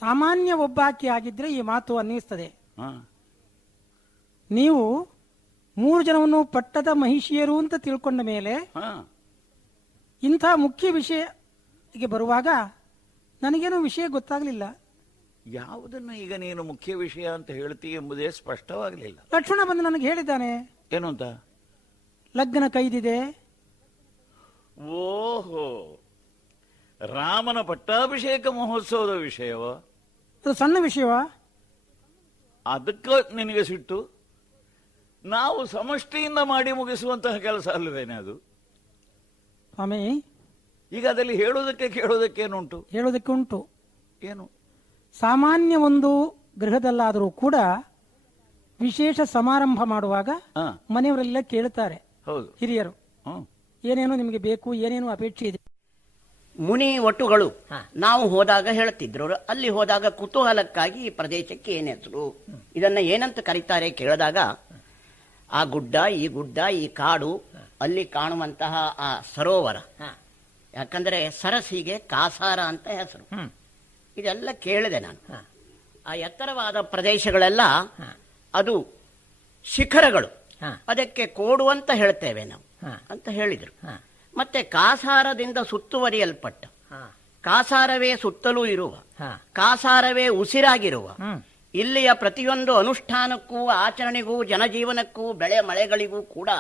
ಸಾಮಾನ್ಯ ಒಬ್ಬಾಕಿ ಆಗಿದ್ರೆ ಈ ಮಾತು ಅನ್ನಿಸ್ತದೆ. ನೀವು 3 ಜನವನ್ನು ಪಟ್ಟದ ಮಹಿಷಿಯರು ಅಂತ ತಿಳ್ಕೊಂಡ ಮೇಲೆ ಇಂಥ ಮುಖ್ಯ ವಿಷಯಕ್ಕೆ ಬರುವಾಗ ನನಗೇನು ವಿಷಯ ಗೊತ್ತಾಗ್ಲಿಲ್ಲ. ಯಾವುದನ್ನು ಈಗ ನೀನು ಮುಖ್ಯ ವಿಷಯ ಅಂತ ಹೇಳ್ತೀಯ ಎಂಬುದೇ ಸ್ಪಷ್ಟವಾಗಲಿಲ್ಲ. ಲಕ್ಷ್ಮಣ ಬಂದು ನನಗೆ ಹೇಳಿದ್ದಾನೆ. ಏನು ಅಂತ? ಲಗ್ನ ಕೈದಿದೆ. ಓಹೋ, ರಾಮನ ಪಟ್ಟಾಭಿಷೇಕ ಮಹೋತ್ಸವದ ವಿಷಯವ? ಅದು ಸಣ್ಣ ವಿಷಯವಾ? ಅದಕ್ಕೆ ನಿನಗೆ ಸಿಟ್ಟು? ನಾವು ಸಮಷ್ಟಿಯಿಂದ ಮಾಡಿ ಮುಗಿಸುವಂತಹ ಕೆಲಸ ಅಲ್ಲವೇನೆ ಅದು? ಸ್ವಾಮಿ, ಈಗ ಅದರಲ್ಲಿ ಹೇಳೋದಕ್ಕೆ ಕೇಳೋದಕ್ಕೇನುಂಟು? ಹೇಳೋದಕ್ಕೆ ಉಂಟು. ಏನು? ಸಾಮಾನ್ಯ ಒಂದು ಗೃಹದಲ್ಲಾದರೂ ಕೂಡ ವಿಶೇಷ ಸಮಾರಂಭ ಮಾಡುವಾಗ ಮನೆಯವರೆಲ್ಲ ಕೇಳುತ್ತಾರೆ, ಹೌದು, ಹಿರಿಯರು, ಏನೇನು ನಿಮಗೆ ಬೇಕು, ಏನೇನು ಅಪೇಕ್ಷೆ ಇದೆ. ಮುನಿ ಒಟ್ಟುಗಳು ನಾವು ಹೋದಾಗ ಹೇಳ್ತಿದ್ರು, ಅಲ್ಲಿ ಹೋದಾಗ ಕುತೂಹಲಕ್ಕಾಗಿ ಈ ಪ್ರದೇಶಕ್ಕೆ ಏನ್ ಹೆಸರು, ಇದನ್ನ ಏನಂತ ಕರೀತಾರೆ ಕೇಳಿದಾಗ ಆ ಗುಡ್ಡ, ಈ ಗುಡ್ಡ, ಈ ಕಾಡು, ಅಲ್ಲಿ ಕಾಣುವಂತಹ ಆ ಸರೋವರ, ಯಾಕಂದ್ರೆ ಸರಸಿಗೆ ಕಾಸಾರ ಅಂತ ಹೆಸರು, ಇದೆಲ್ಲ ಕೇಳಿದೆ ನಾನು. ಆ ಎತ್ತರವಾದ ಪ್ರದೇಶಗಳೆಲ್ಲ ಅದು ಶಿಖರಗಳು, ಅದಕ್ಕೆ ಕೋಡು ಅಂತ ಹೇಳ್ತೇವೆ ನಾವು ಅಂತ ಹೇಳಿದ್ರು. ಮತ್ತೆ ಕಾಸಾರದಿಂದ ಸುತ್ತುವರಿಯಲ್ಪಟ್ಟ, ಕಾಸಾರವೇ ಸುತ್ತಲೂ ಇರುವ, ಕಾಸಾರವೇ ಉಸಿರಾಗಿರುವ, ಇಲ್ಲಿಯ ಪ್ರತಿಯೊಂದು ಅನುಷ್ಠಾನಕ್ಕೂ ಆಚರಣೆಗೂ ಜನಜೀವನಕ್ಕೂ ಬೆಳೆ ಮಳೆಗಳಿಗೂ ಕೂಡ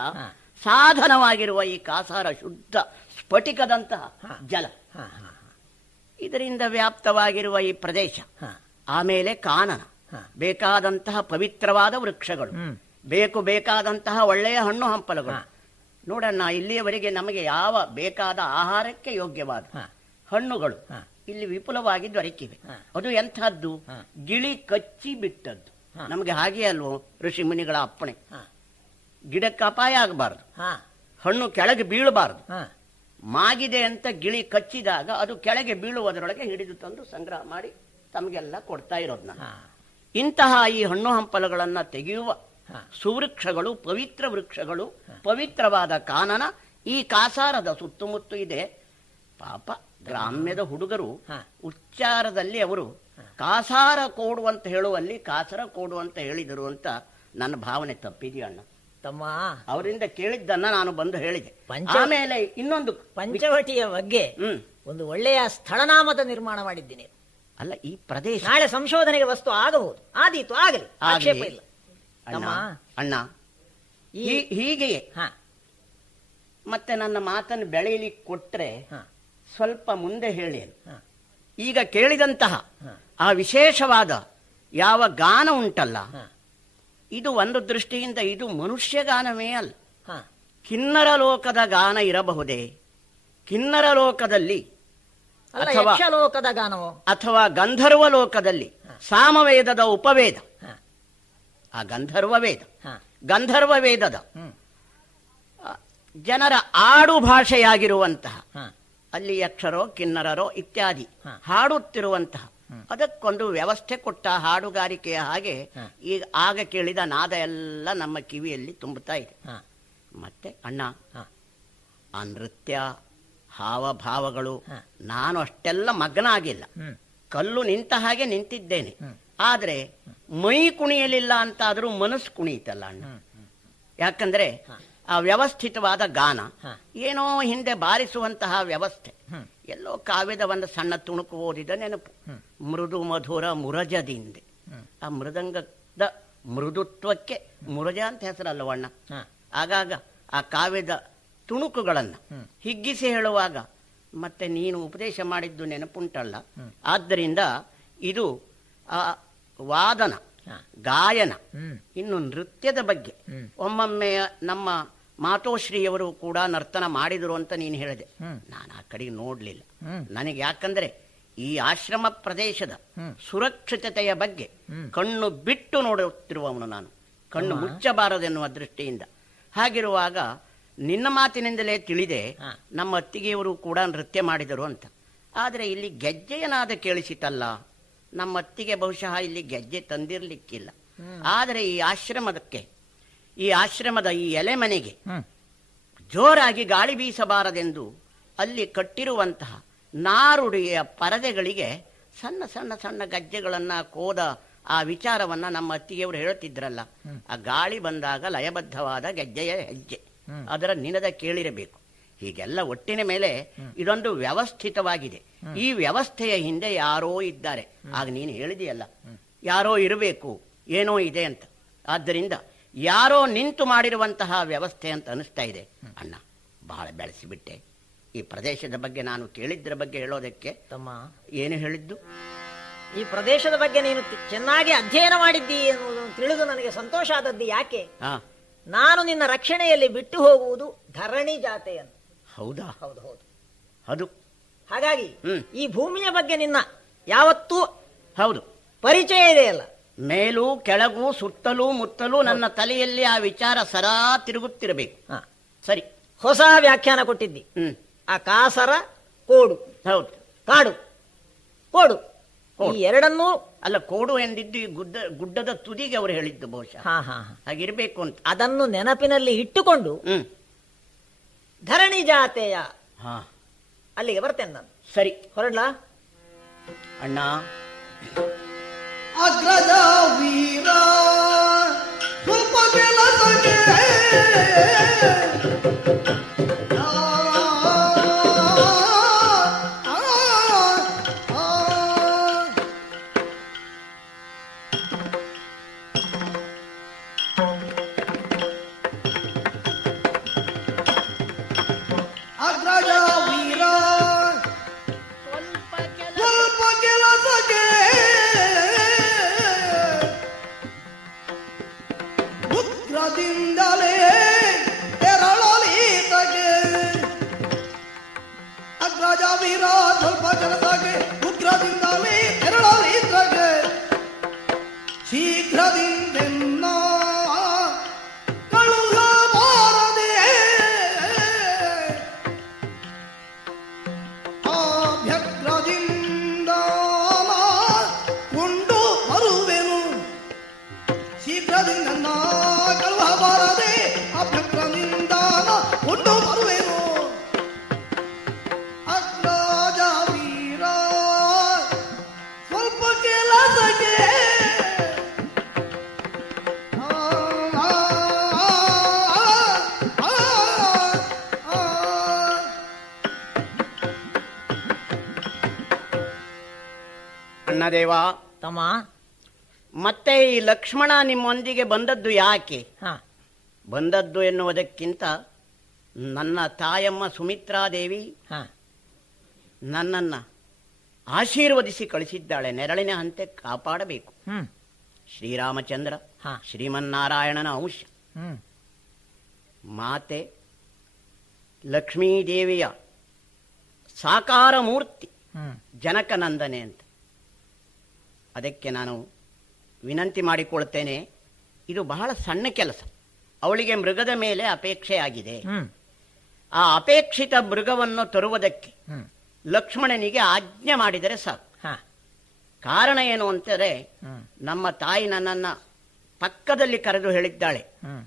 ಸಾಧನವಾಗಿರುವ ಈ ಕಾಸಾರ ಶುದ್ಧ ಸ್ಫಟಿಕದಂತಹ ಜಲ, ಇದರಿಂದ ವ್ಯಾಪ್ತವಾಗಿರುವ ಈ ಪ್ರದೇಶ. ಆಮೇಲೆ ಕಾನನ, ಬೇಕಾದಂತಹ ಪವಿತ್ರವಾದ ವೃಕ್ಷಗಳು, ಬೇಕಾದಂತಹ ಒಳ್ಳೆಯ ಹಣ್ಣು ಹಂಪಲುಗಳು. ನೋಡೋಣ, ಇಲ್ಲಿಯವರೆಗೆ ನಮಗೆ ಯಾವ ಬೇಕಾದ ಆಹಾರಕ್ಕೆ ಯೋಗ್ಯವಾದ ಹಣ್ಣುಗಳು ಇಲ್ಲಿ ವಿಪುಲವಾಗಿ ದೊರಕಿವೆ. ಅದು ಎಂಥದ್ದು? ಗಿಳಿ ಕಚ್ಚಿ ಬಿಟ್ಟದ್ದು. ನಮಗೆ ಹಾಗೆ ಅಲ್ವೋ ಋಷಿ ಮುನಿಗಳ ಅಪ್ಪಣೆ, ಗಿಡಕ್ಕೆ ಅಪಾಯ ಆಗಬಾರದು, ಹಣ್ಣು ಕೆಳಗೆ ಬೀಳಬಾರದು. ಮಾಗಿದೆ ಅಂತ ಗಿಳಿ ಕಚ್ಚಿದಾಗ ಅದು ಕೆಳಗೆ ಬೀಳುವುದರೊಳಗೆ ಹಿಡಿದು ತಂದು ಸಂಗ್ರಹ ಮಾಡಿ ತಮಗೆಲ್ಲ ಕೊಡ್ತಾ ಇರೋದ್ನ. ಇಂತಹ ಈ ಹಣ್ಣು ಹಂಪಲುಗಳನ್ನ ತೆಗೆಯುವ ಸುವೃಕ್ಷಗಳು, ಪವಿತ್ರ ವೃಕ್ಷಗಳು, ಪವಿತ್ರವಾದ ಕಾನನ ಈ ಕಾಸಾರದ ಸುತ್ತಮುತ್ತ ಇದೆ. ಪಾಪ ಗ್ರಾಮ್ಯದ ಹುಡುಗರು ಉಚ್ಚಾರದಲ್ಲಿ ಅವರು ಕಾಸಾರ ಕೋಡು ಅಂತ ಹೇಳುವಲ್ಲಿ ಕಾಸರ ಕೋಡು ಅಂತ ಹೇಳಿದರು ಅಂತ ನನ್ನ ಭಾವನೆ ತಪ್ಪಿದೆಯಣ್ಣ. ತಮ್ಮ, ಅವರಿಂದ ಕೇಳಿದ್ದನ್ನ ನಾನು ಬಂದು ಹೇಳಿದೆ. ಆಮೇಲೆ ಇನ್ನೊಂದು ಪಂಚವಟಿಯ ಬಗ್ಗೆ ಒಂದು ಒಳ್ಳೆಯ ಸ್ಥಳನಾಮದ ನಿರ್ಮಾಣ ಮಾಡಿದ್ದೀನಿ. ಅಲ್ಲ, ಈ ಪ್ರದೇಶ ನಾಳೆ ಸಂಶೋಧನೆಗೆ ವಸ್ತು ಆಗಬಹುದು, ಆದೀತು, ಆಗಲಿ, ಆಕ್ಷೇಪ ಇಲ್ಲ. ಅಣ್ಣ, ಹೀಗೆಯೇ ಮತ್ತೆ ನನ್ನ ಮಾತನ್ನು ಬೆಳೆಯಲಿಕ್ಕೆ ಕೊಟ್ರೆ ಸ್ವಲ್ಪ ಮುಂದೆ ಹೇಳಿ. ಈಗ ಕೇಳಿದಂತಹ ಆ ವಿಶೇಷವಾದ ಯಾವ ಗಾನ ಉಂಟಲ್ಲ, ಇದು ಒಂದು ದೃಷ್ಟಿಯಿಂದ ಇದು ಮನುಷ್ಯ ಗಾನವೇ ಅಲ್ಲ, ಕಿನ್ನರ ಲೋಕದ ಗಾನ ಇರಬಹುದೇ? ಕಿನ್ನರ ಲೋಕದಲ್ಲಿ ಲೋಕದ ಗಾನವೋ ಅಥವಾ ಗಂಧರ್ವ ಲೋಕದಲ್ಲಿ ಸಾಮವೇದದ ಉಪವೇದ, ಆ ಗಂಧರ್ವ ವೇದದ ಜನರ ಆಡು ಭಾಷೆಯಾಗಿರುವಂತಹ, ಅಲ್ಲಿ ಯಕ್ಷರೋ ಕಿನ್ನರರೋ ಇತ್ಯಾದಿ ಹಾಡುತ್ತಿರುವಂತಹ, ಅದಕ್ಕೊಂದು ವ್ಯವಸ್ಥೆ ಕೊಟ್ಟ ಹಾಡುಗಾರಿಕೆಯ ಹಾಗೆ ಈಗ ಆಗ ಕೇಳಿದ ನಾದ ಎಲ್ಲ ನಮ್ಮ ಕಿವಿಯಲ್ಲಿ ತುಂಬುತ್ತಾ ಇದೆ. ಮತ್ತೆ ಅಣ್ಣ, ಆ ನೃತ್ಯ ಹಾವಭಾವಗಳು ಹ. ನಾನು ಅಷ್ಟೆಲ್ಲ ಮಗ್ನ ಆಗಿಲ್ಲ. ಹ್ಮ್ ಕಲ್ಲು ನಿಂತ ಹಾಗೆ ನಿಂತಿದ್ದೇನೆ. ಆದ್ರೆ ಮೈ ಕುಣಿಯಲಿಲ್ಲ ಅಂತಾದ್ರೂ ಮನಸ್ಸು ಕುಣಿಯಿತಲ್ಲ ಅಣ್ಣ. ಯಾಕಂದ್ರೆ ಆ ವ್ಯವಸ್ಥಿತವಾದ ಗಾನ, ಹ. ಏನೋ ಹಿಂದೆ ಬಾರಿಸುವಂತಹ ವ್ಯವಸ್ಥೆ, ಹ್ಮ್. ಎಲ್ಲೋ ಕಾವ್ಯದ ಒಂದು ಸಣ್ಣ ತುಣುಕು ಓದಿದ ನೆನಪು. ಮೃದು ಮಧುರ ಮುರಜದಿಂದೆ. ಆ ಮೃದಂಗದ ಮೃದುತ್ವಕ್ಕೆ ಮುರಜ ಅಂತ ಹೆಸರಲ್ಲವಣ್ಣ. ಹ. ಆಗಾಗ ಆ ಕಾವ್ಯದ ತುಣುಕುಗಳನ್ನ ಹಿಗ್ಗಿಸಿ ಹೇಳುವಾಗ ಮತ್ತೆ ನೀನು ಉಪದೇಶ ಮಾಡಿದ್ದು ನೆನಪುಂಟಲ್ಲ. ಆದ್ದರಿಂದ ಇದು ಆ ವಾದನ, ಹ. ಗಾಯನ, ಹ್ಮ್. ಇನ್ನು ನೃತ್ಯದ ಬಗ್ಗೆ ಒಮ್ಮೊಮ್ಮೆ ನಮ್ಮ ಮಾತೋಶ್ರೀಯವರು ಕೂಡ ನರ್ತನ ಮಾಡಿದರು ಅಂತ ನೀನು ಹೇಳಿದೆ. ನಾನು ಆ ಕಡೆಗೆ ನೋಡ್ಲಿಲ್ಲ. ನನಗೆ ಯಾಕಂದ್ರೆ ಈ ಆಶ್ರಮ ಪ್ರದೇಶದ ಸುರಕ್ಷಿತತೆಯ ಬಗ್ಗೆ ಕಣ್ಣು ಬಿಟ್ಟು ನೋಡುತ್ತಿರುವವನು ನಾನು, ಕಣ್ಣು ಮುಚ್ಚಬಾರದೆನ್ನುವ ದೃಷ್ಟಿಯಿಂದ. ಹಾಗಿರುವಾಗ ನಿನ್ನ ಮಾತಿನಿಂದಲೇ ತಿಳಿದೆ ನಮ್ಮ ಅತ್ತಿಗೆಯವರು ಕೂಡ ನೃತ್ಯ ಮಾಡಿದರು ಅಂತ. ಆದರೆ ಇಲ್ಲಿ ಗೆಜ್ಜೆಯನಾದ ಕೇಳಿಸಿತಲ್ಲ. ನಮ್ಮ ಅತ್ತಿಗೆ ಬಹುಶಃ ಇಲ್ಲಿ ಗೆಜ್ಜೆ ತಂದಿರ್ಲಿಕ್ಕಿಲ್ಲ. ಆದರೆ ಈ ಆಶ್ರಮದ ಈ ಎಲೆಮನೆಗೆ ಜೋರಾಗಿ ಗಾಳಿ ಬೀಸಬಾರದೆಂದು ಅಲ್ಲಿ ಕಟ್ಟಿರುವಂತಹ ನಾರುಡಿಯ ಪರದೆಗಳಿಗೆ ಸಣ್ಣ ಸಣ್ಣ ಸಣ್ಣ ಗಜ್ಜೆಗಳನ್ನ ಕೋದ ಆ ವಿಚಾರವನ್ನ ನಮ್ಮ ಅತ್ತಿಗೆಯವರು ಹೇಳುತ್ತಿದ್ರಲ್ಲ. ಆ ಗಾಳಿ ಬಂದಾಗ ಲಯಬದ್ಧವಾದ ಗೆಜ್ಜೆಯ ಹೆಜ್ಜೆ ಅದರ ನಿನದ ಕೇಳಿರಬೇಕು. ಹೀಗೆಲ್ಲ ಒಟ್ಟಿನ ಮೇಲೆ ಇದೊಂದು ವ್ಯವಸ್ಥಿತವಾಗಿದೆ. ಈ ವ್ಯವಸ್ಥೆಯ ಹಿಂದೆ ಯಾರೋ ಇದ್ದಾರೆ. ಆಗ ನೀನು ಹೇಳಿದೆಯಲ್ಲ, ಯಾರೋ ಇರಬೇಕು, ಏನೋ ಇದೆ ಅಂತ. ಆದ್ದರಿಂದ ಯಾರೋ ನಿಂತು ಮಾಡಿರುವಂತಹ ವ್ಯವಸ್ಥೆ ಅಂತ ಅನಿಸ್ತಾ ಇದೆ ಅಣ್ಣ. ಬಹಳ ಬೆಳೆಸಿಬಿಟ್ಟೆ. ಈ ಪ್ರದೇಶದ ಬಗ್ಗೆ ನಾನು ಕೇಳಿದ್ರ ಬಗ್ಗೆ ಹೇಳೋದಕ್ಕೆ ತಮ್ಮ, ಏನು ಹೇಳಿದ್ದು? ಈ ಪ್ರದೇಶದ ಬಗ್ಗೆ ನೀನು ಚೆನ್ನಾಗಿ ಅಧ್ಯಯನ ಮಾಡಿದ್ದಿ ಎನ್ನುವುದನ್ನು ತಿಳಿದು ನನಗೆ ಸಂತೋಷ ಆದದ್ದು. ಯಾಕೆ? ಹಾ, ನಾನು ನಿನ್ನ ರಕ್ಷಣೆಯಲ್ಲಿ ಬಿಟ್ಟು ಹೋಗುವುದು ಧರಣಿ ಜಾತೆಯನ್ನು. ಹೌದಾ? ಹೌದು ಹೌದು. ಅದು ಹಾಗಾಗಿ ಹ್ಮ್. ಈ ಭೂಮಿಯ ಬಗ್ಗೆ ನಿನ್ನ ಯಾವತ್ತೂ ಹೌದು. ಪರಿಚಯ ಇದೆಯಲ್ಲ. ಮೇಲೂ ಕೆಳಗೂ ಸುತ್ತಲೂ ಮುತ್ತಲೂ ನನ್ನ ತಲೆಯಲ್ಲಿ ಆ ವಿಚಾರ ಸದಾ ತಿರುಗುತ್ತಿರಬೇಕು. ಹ. ಸರಿ. ಹೊಸ ವ್ಯಾಖ್ಯಾನ ಕೊಟ್ಟಿದ್ದಿ. ಹ್ಮ್. ಆ ಕಾಸರ ಕೋಡು, ಹೌದು. ಕಾಡು, ಕೋಡು, ಈ ಕೋಡು. ಎರಡನ್ನೂ ಅಲ್ಲ, ಕೋಡು ಎಂದಿದ್ದು ಈ ಗುಡ್ಡದ ತುದಿಗೆ ಅವರು ಹೇಳಿದ್ದು ಬಹುಶಃ ಹಾ ಹಾ ಹಾ. ಹಾಗಿರ್ಬೇಕು ಅಂತ. ಅದನ್ನು ನೆನಪಿನಲ್ಲಿ ಇಟ್ಟುಕೊಂಡು ಹ್ಮ್. ಧರಣಿ ಜಾತೆಯ ಹಾ, ಅಲ್ಲಿಗೆ ಬರ್ತೇನೆ ನಾನು. ಸರಿ ಹೊರಡ್ಲಾ? ಅಣ್ಣ. ಅಗ್ರಜ ವೀರ ಸ್ವಲ್ಪ ಕೆಲಸಕ್ಕೆ ಅಗ್ರಜ ವೀರ ಸ್ವಲ್ಪ ಕೆಲಸಕ್ಕೆ ಉಗ್ರದಿಂದಲೇ ತೆರಳಲೀತಗೆ. ಅಗ್ರಜ ವೀರ ಸ್ವಲ್ಪ ಕೆಲಸಕ್ಕೆ ಉಗ್ರದಿಂದಲೇ ತೆರಳಲೀತಗೆ. ಶೀಘ್ರದಿಂದೆನ್ನ ಕಳುಹಬಾರದೆ ಅಭ್ಯಗ್ರದಿಂದ ಕೊಂಡು ಬರುವೆನು. ಶೀಘ್ರದಿಂದ ಕಳುಹಬಾರದೆ ಅಭ್ಯಗ್ರದಿಂದ ಕೊಂಡು ಬರುವೆನು. ಅಗ್ರಜ ವೀರ ಸ್ವಲ್ಪ ಕೆಲಸಕ್ಕೆ ಅಣ್ಣದೇವ, ತಮ್ಮ. ಮತ್ತೆ ಈ ಲಕ್ಷ್ಮಣ ನಿಮ್ಮೊಂದಿಗೆ ಬಂದದ್ದು ಯಾಕೆ? ಹಾ. ಬಂದದ್ದು ಎನ್ನುವುದಕ್ಕಿಂತ ನನ್ನ ತಾಯಮ್ಮ ಸುಮಿತ್ರಾದೇವಿ ಹಾ. ನನ್ನನ್ನ ಆಶೀರ್ವದಿಸಿ ಕಳಿಸಿದ್ದಾಳೆ. ನೆರಳಿನ ಹಂತೆ ಕಾಪಾಡಬೇಕು. ಹ್ಮ್ ಶ್ರೀರಾಮಚಂದ್ರ ಹಾ. ಶ್ರೀಮನ್ನಾರಾಯಣನ ಅಂಶ, ಹ್ಮ್ ಮಾತೆ ಲಕ್ಷ್ಮೀದೇವಿಯ ಸಾಕಾರ ಮೂರ್ತಿ ಹ್ಮ್ ಜನಕನಂದನೆ ಅಂತ. ಅದಕ್ಕೆ ನಾನು ವಿನಂತಿ ಮಾಡಿಕೊಳ್ತೇನೆ, ಇದು ಬಹಳ ಸಣ್ಣ ಕೆಲಸ. ಅವಳಿಗೆ ಮೃಗದ ಮೇಲೆ ಅಪೇಕ್ಷೆ ಆಗಿದೆ. ಹ್ಮ್ ಆ ಅಪೇಕ್ಷಿತ ಮೃಗವನ್ನು ತರುವುದಕ್ಕೆ ಹ್ಮ್ ಲಕ್ಷ್ಮಣನಿಗೆ ಆಜ್ಞೆ ಮಾಡಿದರೆ ಸಾಕು. ಹಾ. ಕಾರಣ ಏನು ಅಂತಾರೆ, ಹ್ಮ್ ನಮ್ಮ ತಾಯಿ ನನ್ನನ್ನ ಪಕ್ಕದಲ್ಲಿ ಕರೆದು ಹೇಳಿದ್ದಾಳೆ, ಹ್ಮ್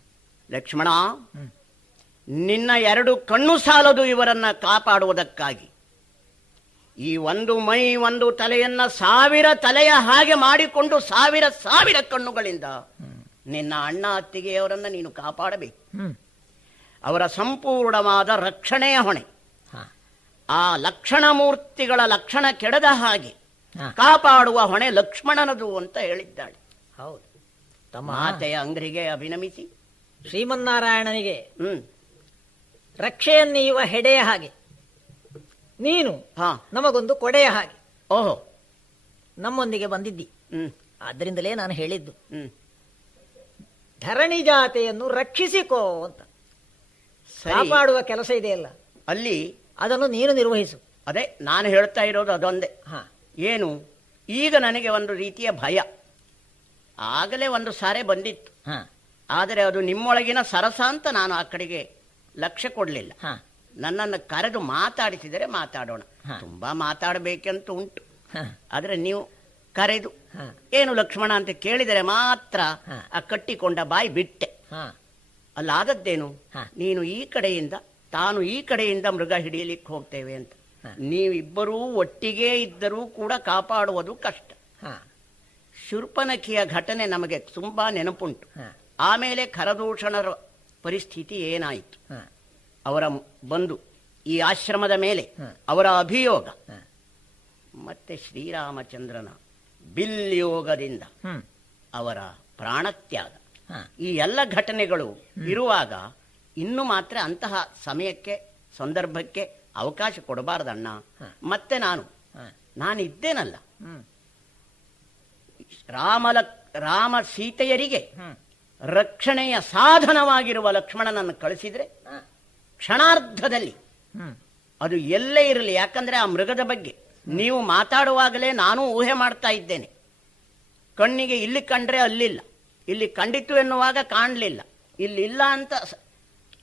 ಲಕ್ಷ್ಮಣ, ಹ್ಮ್ ನಿನ್ನ 2 ಕಣ್ಣು ಸಾಲದು ಇವರನ್ನ ಕಾಪಾಡುವುದಕ್ಕಾಗಿ. ಈ ಒಂದು ಮೈ ಒಂದು ತಲೆಯನ್ನ 1000 ತಲೆಯ ಹಾಗೆ ಮಾಡಿಕೊಂಡು 1000 ಕಣ್ಣುಗಳಿಂದ ನಿನ್ನ ಅಣ್ಣ ಅತ್ತಿಗೆಯವರನ್ನ ನೀನು ಕಾಪಾಡಬೇಕು. ಅವರ ಸಂಪೂರ್ಣವಾದ ರಕ್ಷಣೆಯ ಹೊಣೆ. ಆ ಲಕ್ಷಣ ಮೂರ್ತಿಗಳ ಲಕ್ಷಣ ಕೆಡದ ಹಾಗೆ ಕಾಪಾಡುವ ಹೊಣೆ ಲಕ್ಷ್ಮಣನದು ಅಂತ ಹೇಳಿದ್ದಾಳೆ. ಹೌದು ತಮ್ಮ, ಮಾತೆಯ ಅಂಗರಿಗೆ ಅಭಿನಮಿಸಿ ಶ್ರೀಮನ್ನಾರಾಯಣನಿಗೆ ರಕ್ಷೆಯನ್ನೀಯುವ ಹೆಡೆಯ ಹಾಗೆ ನೀನು ಹಾ ನಮಗೊಂದು ಕೊಡೆಯ ಹಾಗೆ ಓಹೋ ನಮ್ಮೊಂದಿಗೆ ಬಂದಿದ್ದಿ. ಆದ್ದರಿಂದಲೇ ನಾನು ಹೇಳಿದ್ದು ಹ್ಮ್ ಧರಣಿ ಜಾತೆಯನ್ನು ರಕ್ಷಿಸಿಕೋ ಅಂತ. ಸರಿ. ಕಾಪಾಡುವ ಕೆಲಸ ಇದೆಯಲ್ಲ, ಅಲ್ಲಿ ಅದನ್ನು ನೀನು ನಿರ್ವಹಿಸು. ಅದೇ ನಾನು ಹೇಳ್ತಾ ಇರೋದು ಅದೊಂದೇ. ಹಾ, ಏನು, ಈಗ ನನಗೆ ಒಂದು ರೀತಿಯ ಭಯ. ಆಗಲೇ ಒಂದು ಸಾರೆ ಬಂದಿತ್ತು, ಹಾ, ಆದರೆ ಅದು ನಿಮ್ಮೊಳಗಿನ ಸರಸ ಅಂತ ನಾನು ಆ ಕಡೆಗೆ ಲಕ್ಷ್ಯ ಕೊಡಲಿಲ್ಲ. ಹಾ, ನನ್ನನ್ನು ಕರೆದು ಮಾತಾಡಿಸಿದರೆ ಮಾತಾಡೋಣ. ಹಾ. ತುಂಬಾ ಮಾತಾಡಬೇಕಂತ ಉಂಟು, ಹಾ, ಆದರೆ ನೀವು ಕರೆದು ಹಾ, ಏನು ಲಕ್ಷ್ಮಣ ಅಂತ ಕೇಳಿದರೆ ಮಾತ್ರ ಹಾ. ಆ ಕಟ್ಟಿಕೊಂಡ ಬಾಯಿ ಬಿಟ್ಟೆ. ಹಾ, ಅಲ್ಲಾದದ್ದೇನು, ಹಾ. ನೀನು ಈ ಕಡೆಯಿಂದ ತಾನು ಈ ಕಡೆಯಿಂದ ಮೃಗ ಹಿಡಿಯಲಿಕ್ಕೆ ಹೋಗ್ತೇವೆ ಅಂತ. ಹಾ. ನೀವಿಬ್ಬರೂ ಒಟ್ಟಿಗೆ ಇದ್ದರೂ ಕೂಡ ಕಾಪಾಡುವುದು ಕಷ್ಟ. ಹಾ, ಶೂರ್ಪನಖಿಯ ಘಟನೆ ನಮಗೆ ತುಂಬಾ ನೆನಪುಂಟು. ಹಾ, ಆಮೇಲೆ ಖರದೂಷಣರ ಪರಿಸ್ಥಿತಿ ಏನಾಯಿತು, ಹಾ, ಅವರ ಬಂದು ಈ ಆಶ್ರಮದ ಮೇಲೆ ಹಾ. ಅವರ ಅಭಿಯೋಗ, ಹಾ. ಮತ್ತೆ ಶ್ರೀರಾಮಚಂದ್ರನ ಬಿಲ್ಯೋಗದಿಂದ ಹ್ಮ್, ಅವರ ಪ್ರಾಣತ್ಯಾಗ, ಹಾ, ಈ ಎಲ್ಲ ಘಟನೆಗಳು ಇರುವಾಗ ಇನ್ನು ಮಾತ್ರ ಅಂತಹ ಸಮಯಕ್ಕೆ ಸಂದರ್ಭಕ್ಕೆ ಅವಕಾಶ ಕೊಡಬಾರದಣ್ಣ. ಹಾ. ಮತ್ತೆ ಹಾ, ನಾನಿದ್ದೇನಲ್ಲ, ಹ್ಮ್, ರಾಮ ಸೀತೆಯರಿಗೆ ಹ್ಮ್, ರಕ್ಷಣೆಯ ಸಾಧನವಾಗಿರುವ ಲಕ್ಷ್ಮಣನನ್ನು ಕಳಿಸಿದ್ರೆ ಹಾ, ಕ್ಷಣಾರ್ಧದಲ್ಲಿ ಹ್ಮ್, ಅದು ಎಲ್ಲೇ ಇರಲಿ. ಯಾಕಂದ್ರೆ ಆ ಮೃಗದ ಬಗ್ಗೆ ನೀವು ಮಾತಾಡುವಾಗಲೇ ನಾನು ಊಹೆ ಮಾಡ್ತಾ ಇದ್ದೇನೆ. ಕಣ್ಣಿಗೆ ಇಲ್ಲಿ ಕಂಡ್ರೆ ಅಲ್ಲಿಲ್ಲ, ಇಲ್ಲಿ ಕಂಡಿತು ಎನ್ನುವಾಗ ಕಾಣಲಿಲ್ಲ, ಇಲ್ಲಿ ಇಲ್ಲ ಅಂತ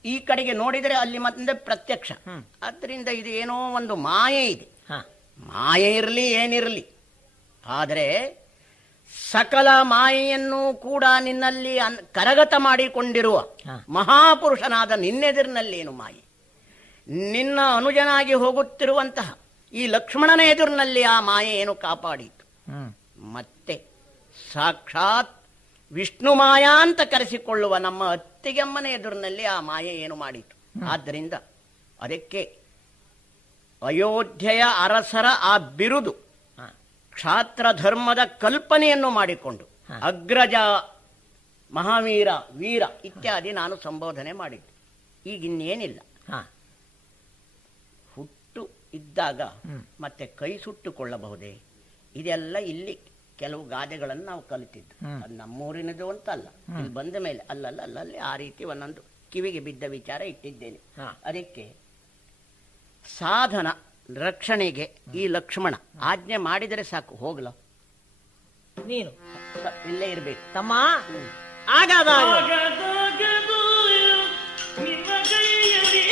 ಈ ಕಡೆಗೆ ನೋಡಿದರೆ ಅಲ್ಲಿ ಮತ್ತೆ ಪ್ರತ್ಯಕ್ಷ. ಆದ್ದರಿಂದ ಇದು ಏನೋ ಒಂದು ಮಾಯೆ ಇದೆ. ಹಾ, ಮಾಯೆ ಇರಲಿ ಏನಿರಲಿ, ಆದರೆ ಸಕಲ ಮಾಯೆಯನ್ನು ಕೂಡ ನಿನ್ನಲ್ಲಿ ಕರಗತ ಮಾಡಿಕೊಂಡಿರುವ ಹಾ. ಮಹಾಪುರುಷನಾದ ನಿನ್ನೆದುರಿನಲ್ಲೇನು ಮಾಯೆ, ನಿನ್ನ ಅನುಜನಾಗಿ ಹೋಗುತ್ತಿರುವಂತಹ ಈ ಲಕ್ಷ್ಮಣನ ಎದುರಿನಲ್ಲಿ ಆ ಮಾಯೆ ಏನು ಕಾಪಾಡಿತು. ಹ್ಮ್, ಮತ್ತೆ ಸಾಕ್ಷಾತ್ ವಿಷ್ಣು ಮಾಯಾ ಅಂತ ಕರೆಸಿಕೊಳ್ಳುವ ನಮ್ಮ ಅತ್ತಿಗೆಮ್ಮನ ಎದುರಿನಲ್ಲಿ ಆ ಮಾಯೆ ಏನು ಮಾಡಿತು. ಆದ್ದರಿಂದ ಅದಕ್ಕೆ ಅಯೋಧ್ಯೆಯ ಅರಸರ ಆ ಬಿರುದು, ಹಾ, ಕ್ಷಾತ್ರ ಧರ್ಮದ ಕಲ್ಪನೆಯನ್ನು ಮಾಡಿಕೊಂಡು ಹಾ. ಅಗ್ರಜ, ಮಹಾವೀರ, ವೀರ ಇತ್ಯಾದಿ ನಾನು ಸಂಬೋಧನೆ ಮಾಡಿದ್ದೆ. ಈಗಿನ್ನೇನಿಲ್ಲ. ಹಾ, ಹುಟ್ಟು ಇದ್ದಾಗ ಹ್ಮ್. ಮತ್ತೆ ಕೈ ಸುಟ್ಟುಕೊಳ್ಳಬಹುದೇ, ಇದೆಲ್ಲ ಇಲ್ಲಿ ಕೆಲವು ಗಾದೆಗಳನ್ನು ನಾವು ಕಲಿತಿದ್ದು. ಅದು ನಮ್ಮೂರಿನದು ಅಂತ ಅಲ್ಲ, ಇಲ್ಲಿ ಬಂದ ಮೇಲೆ ಅಲ್ಲಲ್ಲಿ ಆ ರೀತಿ ಒಂದೊಂದು ಕಿವಿಗೆ ಬಿದ್ದ ವಿಚಾರ ಇಟ್ಟಿದ್ದೇನೆ. ಹಾ. ಅದಕ್ಕೆ ಸಾಧನ ರಕ್ಷಣೆಗೆ ಈ ಲಕ್ಷ್ಮಣ ಆಜ್ಞೆ ಮಾಡಿದರೆ ಸಾಕು, ಹೋಗ್ಲ ನೀನು ಇಲ್ಲೇ ಇರಬೇಕು. ತಮ್ಮ ಆಗಾದಾಗ ಆಗದಾಗದು ನಿನ್ನ ಕೈಯಲ್ಲಿ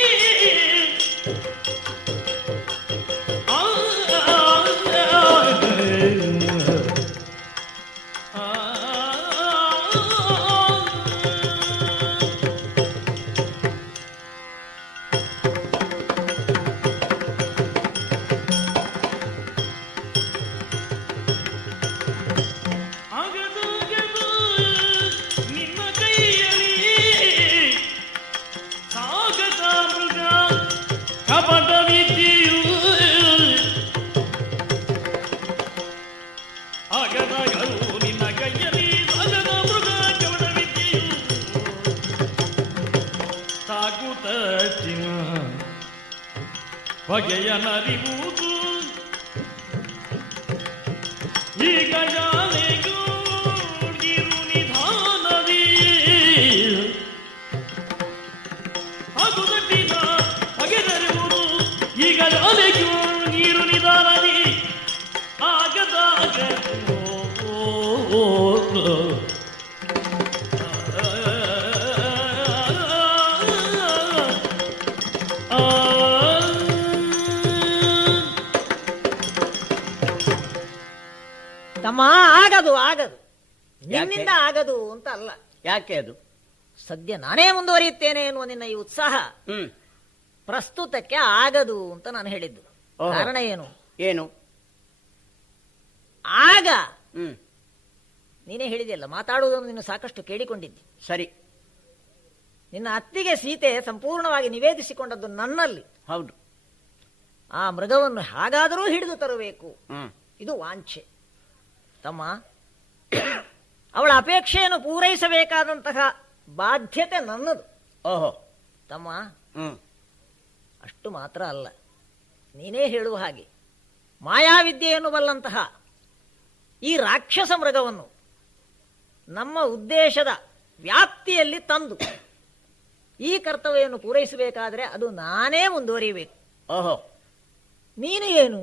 ಆಗದಾಗದು ನಿನ್ನ ಕೈಯಲ್ಲಿ ಸಾಗತ ಮೃಗ ಕಪಟ ವಿದ್ಯೆಯು ಆಗದಾಗದು ನಿನ್ನ ಕೈಯಲ್ಲಿ ಸಾಗತ ಮೃಗ ಕಪಟ ವಿದ್ಯೆಯು ಸಾಗುತ್ತ ಬಗೆಯ ನರಿವುದು ಈಗ ಜಾಲೆಗೂ ನಿಧಾನವೇ ಹಾಗೂ ದಟ್ಟಿನ ಬಗೆದರಿವುದು ಈಗ ಜಾಲೆಗೂ ನೀರು ನಿಧಾನವೇ ಆಗದಾಗ ತಮ್ಮ ಆಗದು ನಿನ್ನಿಂದ ಆಗದು ಅಂತ ಅಲ್ಲ. ಯಾಕೆ ಅದು ಸದ್ಯ ನಾನೇ ಮುಂದುವರಿಯುತ್ತೇನೆ ಎನ್ನುವ ನಿನ್ನ ಈ ಉತ್ಸಾಹ ಹ್ಮ್ ಪ್ರಸ್ತುತಕ್ಕೆ ಆಗದು ಅಂತ ನಾನು ಹೇಳಿದ್ದು. ಓಹೋ. ಕಾರಣ ಏನು? ಏನು? ಆಗ ಹ್ಮ್ ನೀನೇ ಹೇಳಿದೆಯಲ್ಲ, ಮಾತಾಡುವುದನ್ನು ನೀನು ಸಾಕಷ್ಟು ಕೇಳಿಕೊಂಡಿದ್ದಿ. ಸರಿ. ನಿನ್ನ ಅತ್ತಿಗೆ ಸೀತೆ ಸಂಪೂರ್ಣವಾಗಿ ನಿವೇದಿಸಿಕೊಂಡದ್ದು ನನ್ನಲ್ಲಿ. ಹೌದು. ಆ ಮೃಗವನ್ನು ಹಾಗಾದರೂ ಹಿಡಿದು ತರಬೇಕು, ಹ್ಮ್ ಇದು ವಾಂಛೆ. ತಮ್ಮ, ಅವಳ ಅಪೇಕ್ಷೆಯನ್ನು ಪೂರೈಸಬೇಕಾದಂತಹ ಬಾಧ್ಯತೆ ನನ್ನದು. ಓಹೋ. ತಮ್ಮ, ಹ್ಮ್ ಅಷ್ಟು ಮಾತ್ರ ಅಲ್ಲ, ನೀನೇ ಹೇಳುವ ಹಾಗೆ ಮಾಯಾವಿದ್ಯೆಯನ್ನು ಬಲ್ಲಂತಹ ಈ ರಾಕ್ಷಸ ಮೃಗವನ್ನು ನಮ್ಮ ಉದ್ದೇಶದ ವ್ಯಾಪ್ತಿಯಲ್ಲಿ ತಂದು ಈ ಕರ್ತವ್ಯವನ್ನು ಪೂರೈಸಬೇಕಾದ್ರೆ ಅದು ನಾನೇ ಮುಂದುವರಿಯಬೇಕು. ಓಹೋ. ನೀನು ಏನು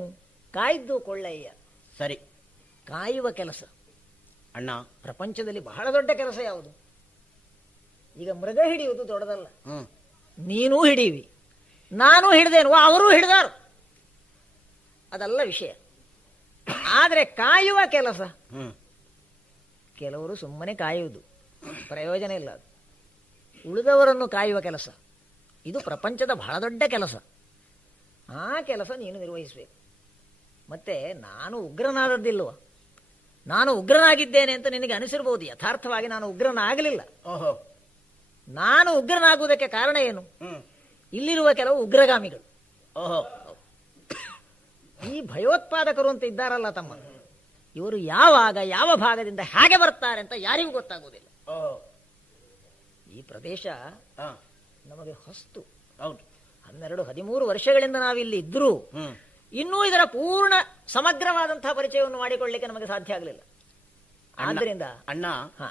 ಕಾಯ್ದು ಕೊಳ್ಳಯ್ಯ. ಸರಿ. ಕಾಯುವ ಕೆಲಸ ಅಣ್ಣ, ಪ್ರಪಂಚದಲ್ಲಿ ಬಹಳ ದೊಡ್ಡ ಕೆಲಸ ಯಾವುದು? ಈಗ ಮೃಗ ಹಿಡಿಯುವುದು ದೊಡ್ಡದಲ್ಲ. ಹ್ಮ್ ನೀನೂ ಹಿಡೀವಿ, ನಾನು ಹಿಡ್ದೇನು, ಅವರೂ ಹಿಡಿದಾರು, ಅದಲ್ಲ ವಿಷಯ. ಆದರೆ ಕಾಯುವ ಕೆಲಸ, ಹ್ಮ್ ಕೆಲವರು ಸುಮ್ಮನೆ ಕಾಯುವುದು, ಪ್ರಯೋಜನ ಇಲ್ಲ. ಅದು ಉಳಿದವರನ್ನು ಕಾಯುವ ಕೆಲಸ, ಇದು ಪ್ರಪಂಚದ ಬಹಳ ದೊಡ್ಡ ಕೆಲಸ. ಆ ಕೆಲಸ ನೀನು ನಿರ್ವಹಿಸಬೇಕು. ಮತ್ತೆ ನಾನು ಉಗ್ರನಾದದ್ದಿಲ್ವ? ನಾನು ಉಗ್ರನಾಗಿದ್ದೇನೆ ಅಂತ ನಿನಗೆ ಅನಿಸಿರ್ಬೋದು. ಯಥಾರ್ಥವಾಗಿ ನಾನು ಉಗ್ರನಾಗಲಿಲ್ಲ. ಓಹೋ. ನಾನು ಉಗ್ರನಾಗುವುದಕ್ಕೆ ಕಾರಣ ಏನು? ಹ್ಮ್ ಇಲ್ಲಿರುವ ಕೆಲವು ಉಗ್ರಗಾಮಿಗಳು, ಓಹೋ. ಈ ಭಯೋತ್ಪಾದಕರು ಅಂತ ಇದ್ದಾರಲ್ಲ ತಮ್ಮ, ಇವರು ಯಾವಾಗ ಯಾವ ಭಾಗದಿಂದ ಹೇಗೆ ಬರ್ತಾರೆ ಅಂತ ಯಾರಿಗೂ ಗೊತ್ತಾಗುವುದಿಲ್ಲ. ಓಹೋ. ಈ ಪ್ರದೇಶ ಹಾ, ನಮಗೆ ಹೊಸ್ತು. ಹೌದು. 12-13 ವರ್ಷಗಳಿಂದ ನಾವಿಲ್ಲಿ ಇದ್ರೂ ಹ್ಮ್ ಇನ್ನೂ ಇದರ ಪೂರ್ಣ ಸಮಗ್ರವಾದಂತಹ ಪರಿಚಯವನ್ನು ಮಾಡಿಕೊಳ್ಳಲಿಕ್ಕೆ ನಮಗೆ ಸಾಧ್ಯ ಆಗಲಿಲ್ಲ. ಆದ್ದರಿಂದ ಅಣ್ಣ, ಹಾ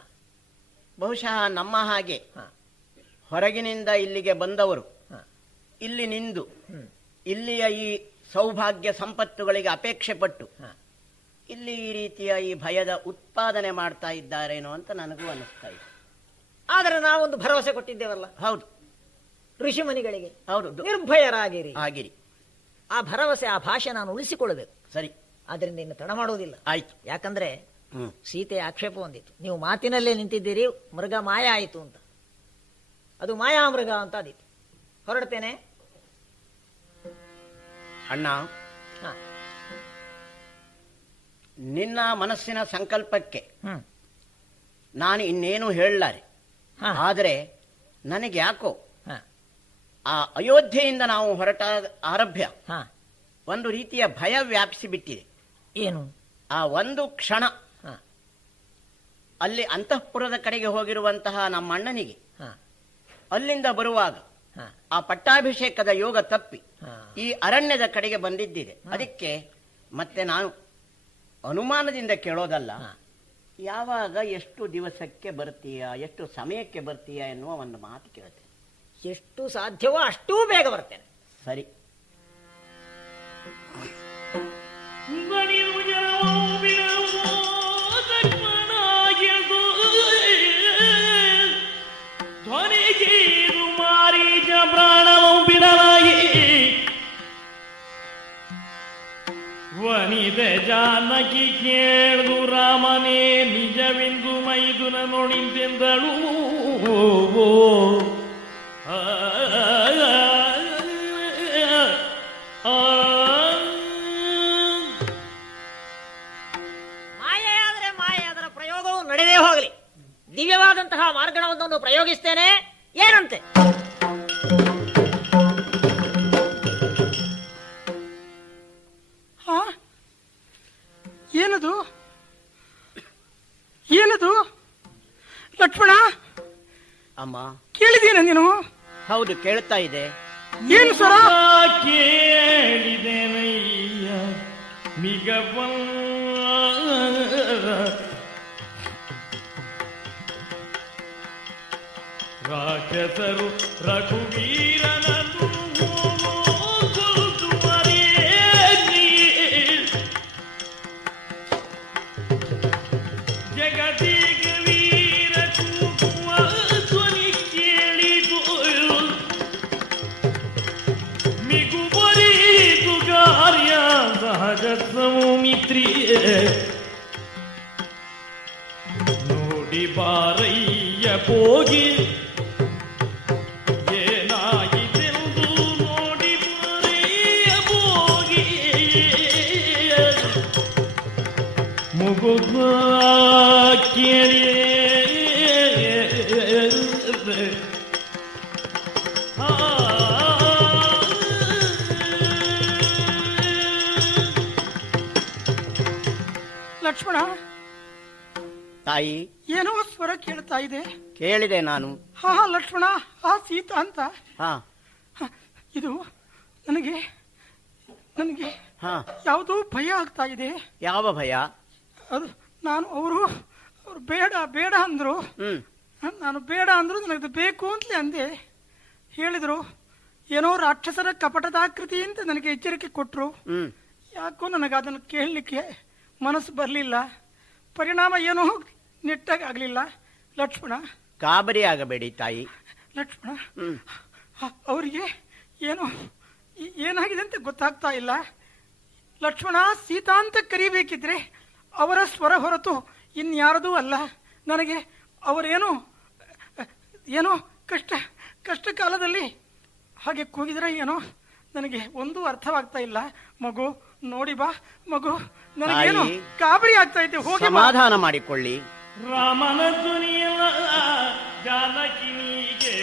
ಬಹುಶಃ ನಮ್ಮ ಹಾಗೆ ಹಾ ಹೊರಗಿನಿಂದ ಇಲ್ಲಿಗೆ ಬಂದವರು ಹಾ ಇಲ್ಲಿ ನಿಂದು ಹ್ಮ್ ಇಲ್ಲಿಯ ಈ ಸೌಭಾಗ್ಯ ಸಂಪತ್ತುಗಳಿಗೆ ಅಪೇಕ್ಷೆ ಪಟ್ಟು ಹಾ ಇಲ್ಲಿ ಈ ರೀತಿಯ ಈ ಭಯದ ಉತ್ಪಾದನೆ ಮಾಡ್ತಾ ಇದ್ದಾರೇನೋ ಅಂತ ನನಗೂ ಅನಿಸ್ತಾ ಇದೆ. ಆದರೆ ನಾವೊಂದು ಭರವಸೆ ಕೊಟ್ಟಿದ್ದೇವಲ್ಲ ಹೌದು ಋಷಿಮುನಿಗಳಿಗೆ, ಹೌದು. ನಿರ್ಭಯರಾಗಿರಿ. ಆಗಿರಿ. ಆ ಭರವಸೆ, ಆ ಭಾಷೆ ನಾನು ಉಳಿಸಿಕೊಳ್ಳಬೇಕು. ಸರಿ, ಆದ್ರಿಂದ ಇನ್ನು ತಡ ಮಾಡುವುದಿಲ್ಲ. ಆಯ್ತು. ಯಾಕಂದ್ರೆ ಹ್ಮ್ ಸೀತೆ ಆಕ್ಷೇಪ ಹೊಂದಿತ್ತು, ನೀವು ಮಾತಿನಲ್ಲೇ ನಿಂತಿದ್ದೀರಿ, ಮೃಗ ಮಾಯ ಆಯಿತು ಅಂತ. ಅದು ಮಾಯಾಮೃಗ ಅಂತ ಆದಿತ್ತು. ಹೊರಡ್ತೇನೆ ಅಣ್ಣ. ಹಾ ನಿನ್ನ ಮನಸ್ಸಿನ ಸಂಕಲ್ಪಕ್ಕೆ ಹ್ಮ್ ನಾನು ಇನ್ನೇನು ಹೇಳಲಾರೆ. ಹಾ ಆದರೆ ನನಗೆ ಯಾಕೋ ಹಾ ಆ ಅಯೋಧ್ಯೆಯಿಂದ ನಾವು ಹೊರಟ ಆರಭ್ಯ ಹಾ ಒಂದು ರೀತಿಯ ಭಯ ವ್ಯಾಪಿಸಿ ಬಿಟ್ಟಿದೆ. ಏನು? ಆ ಒಂದು ಕ್ಷಣ ಹಾ ಅಲ್ಲಿ ಅಂತಃಪುರದ ಕಡೆಗೆ ಹೋಗಿರುವಂತಹ ನಮ್ಮ ಅಣ್ಣನಿಗೆ ಹಾ ಅಲ್ಲಿಂದ ಬರುವಾಗ ಹಾ ಆ ಪಟ್ಟಾಭಿಷೇಕದ ಯೋಗ ತಪ್ಪಿ ಹಾ ಈ ಅರಣ್ಯದ ಕಡೆಗೆ ಬಂದಿದ್ದಿದೆ. ಅದಕ್ಕೆ ಮತ್ತೆ ನಾನು ಅನುಮಾನದಿಂದ ಕೇಳೋದಲ್ಲ, ಹಾ. ಯಾವಾಗ ಎಷ್ಟು ದಿವಸಕ್ಕೆ ಬರ್ತೀಯಾ, ಎಷ್ಟು ಸಮಯಕ್ಕೆ ಬರ್ತೀಯಾ ಎನ್ನುವ ಒಂದು ಮಾತು ಕೇಳ್ತೇನೆ. ಎಷ್ಟು ಸಾಧ್ಯವೋ ಅಷ್ಟೂ ಬೇಗ ಬರ್ತೇನೆ. ಸರಿ. ದಣಿವು ಜನವೋ ಬಿಡವೋ ಲಕ್ಷ್ಮಣಾಗಿದು ಧ್ವನಿಗೀದು ಮಾರೀಚ ಪ್ರಾಣವೋ ಬಿಡಲಾಗಿ ವನಿದೆ ಜಾನಕಿ ಕೇಳ್ದು ರಾಮನೇ ನಿಜವೆಂದು ಮೈದುನ ನೋಡಿಂದೆಂದಳು. ಮಾಯೆಯಾದರೆ ಮಾಯೆ, ಅದರ ಪ್ರಯೋಗವು ನಡೆದೇ ಹೋಗಲಿ. ದಿವ್ಯವಾದಂತಹ ಮಾರ್ಗಣವೊಂದನ್ನು ಪ್ರಯೋಗಿಸ್ತೇನೆ, ಏನಂತೆ? ಹಾ, ಏನದು ಏನದು ಲಕ್ಷ್ಮಣ? ಅಮ್ಮ, ಕೇಳಿದೀನ ನೀನು? ಹೌದು, ಕೇಳ್ತಾ ಇದೆ. ಏನು ಸ್ವರ? ಕೇಳಿದೆನಯ್ಯ ಮಿಗವ ರಾಕ್ಷಸರು ರಘುವೀರನನ್ನು ಕೊಲ್ದು ಮರೆಯಲಿ. ಜಗದಿಗ ವೀರ ಕೂಗುವ ಧ್ವನಿ ಕೇಳಿದು ಮಿಗುವರಿದು ಕಾರ್ಯ ಸಹಜ ಸೌಮಿತ್ರಿಯೇ. ನೋಡಿ ಬಾರಯ್ಯ ಹೋಗಿ ಕೇಳಿ ಲಕ್ಷ್ಮಣ, ತಾಯಿ, ಏನೋ ಸ್ವರ ಕೇಳ್ತಾ ಇದೆ. ಕೇಳಿದೆ ನಾನು. ಹಾ ಲಕ್ಷ್ಮಣ, ಆ ಸೀತಾ ಅಂತ. ಹಾ ಇದು ನನಗೆ ನನಗೆ ಹಾ ಯಾವುದೋ ಭಯ ಆಗ್ತಾ ಇದೆ. ಯಾವ ಭಯ? ಅದು ಅವರು ಬೇಡ ಬೇಡ ಅಂದ್ರು. ನಾನು ಬೇಡ ಅಂದ್ರು, ನನಗೆ ಬೇಕು ಅಂತಲೇ ಅಂದೆ. ಹೇಳಿದ್ರು ಏನೋ ರಾಕ್ಷಸರ ಕಪಟದಾಕೃತಿ ಅಂತ ನನಗೆ ಎಚ್ಚರಿಕೆ ಕೊಟ್ರು. ಯಾಕೋ ನನಗೆ ಅದನ್ನು ಕೇಳಲಿಕ್ಕೆ ಮನಸ್ಸು ಬರಲಿಲ್ಲ. ಪರಿಣಾಮ ಏನೋ ನೆಟ್ಟಾಗಲಿಲ್ಲ. ಲಕ್ಷ್ಮಣ, ಗಾಬರಿ ಆಗಬೇಡಿ ತಾಯಿ. ಲಕ್ಷ್ಮಣ, ಅವರಿಗೆ ಏನೋ ಏನಾಗಿದೆ ಅಂತ ಗೊತ್ತಾಗ್ತಾ ಇಲ್ಲ. ಲಕ್ಷ್ಮಣ, ಸೀತಾ ಅಂತ ಕರಿಬೇಕಿದ್ರೆ ಅವರ ಸ್ವರ ಹೊರತು ಇನ್ಯಾರದೂ ಅಲ್ಲ. ನನಗೆ ಅವರೇನೋ ಏನೋ ಕಷ್ಟ ಕಾಲದಲ್ಲಿ ಹಾಗೆ ಕೂಗಿದ್ರೆ ಏನೋ ನನಗೆ ಒಂದೂ ಅರ್ಥವಾಗ್ತಾ ಇಲ್ಲ. ಮಗು ನೋಡಿ ಬಾ, ಮಗು, ನನಗೇನು ಗಾಬರಿ ಆಗ್ತಾ ಇದೆ. ಹೋಗಿ ಸಮಾಧಾನ ಮಾಡಿಕೊಳ್ಳಿ. ರಾಮನ ಧ್ವನಿಯಲ್ಲ ಜಾನಕಿನಿಗೆ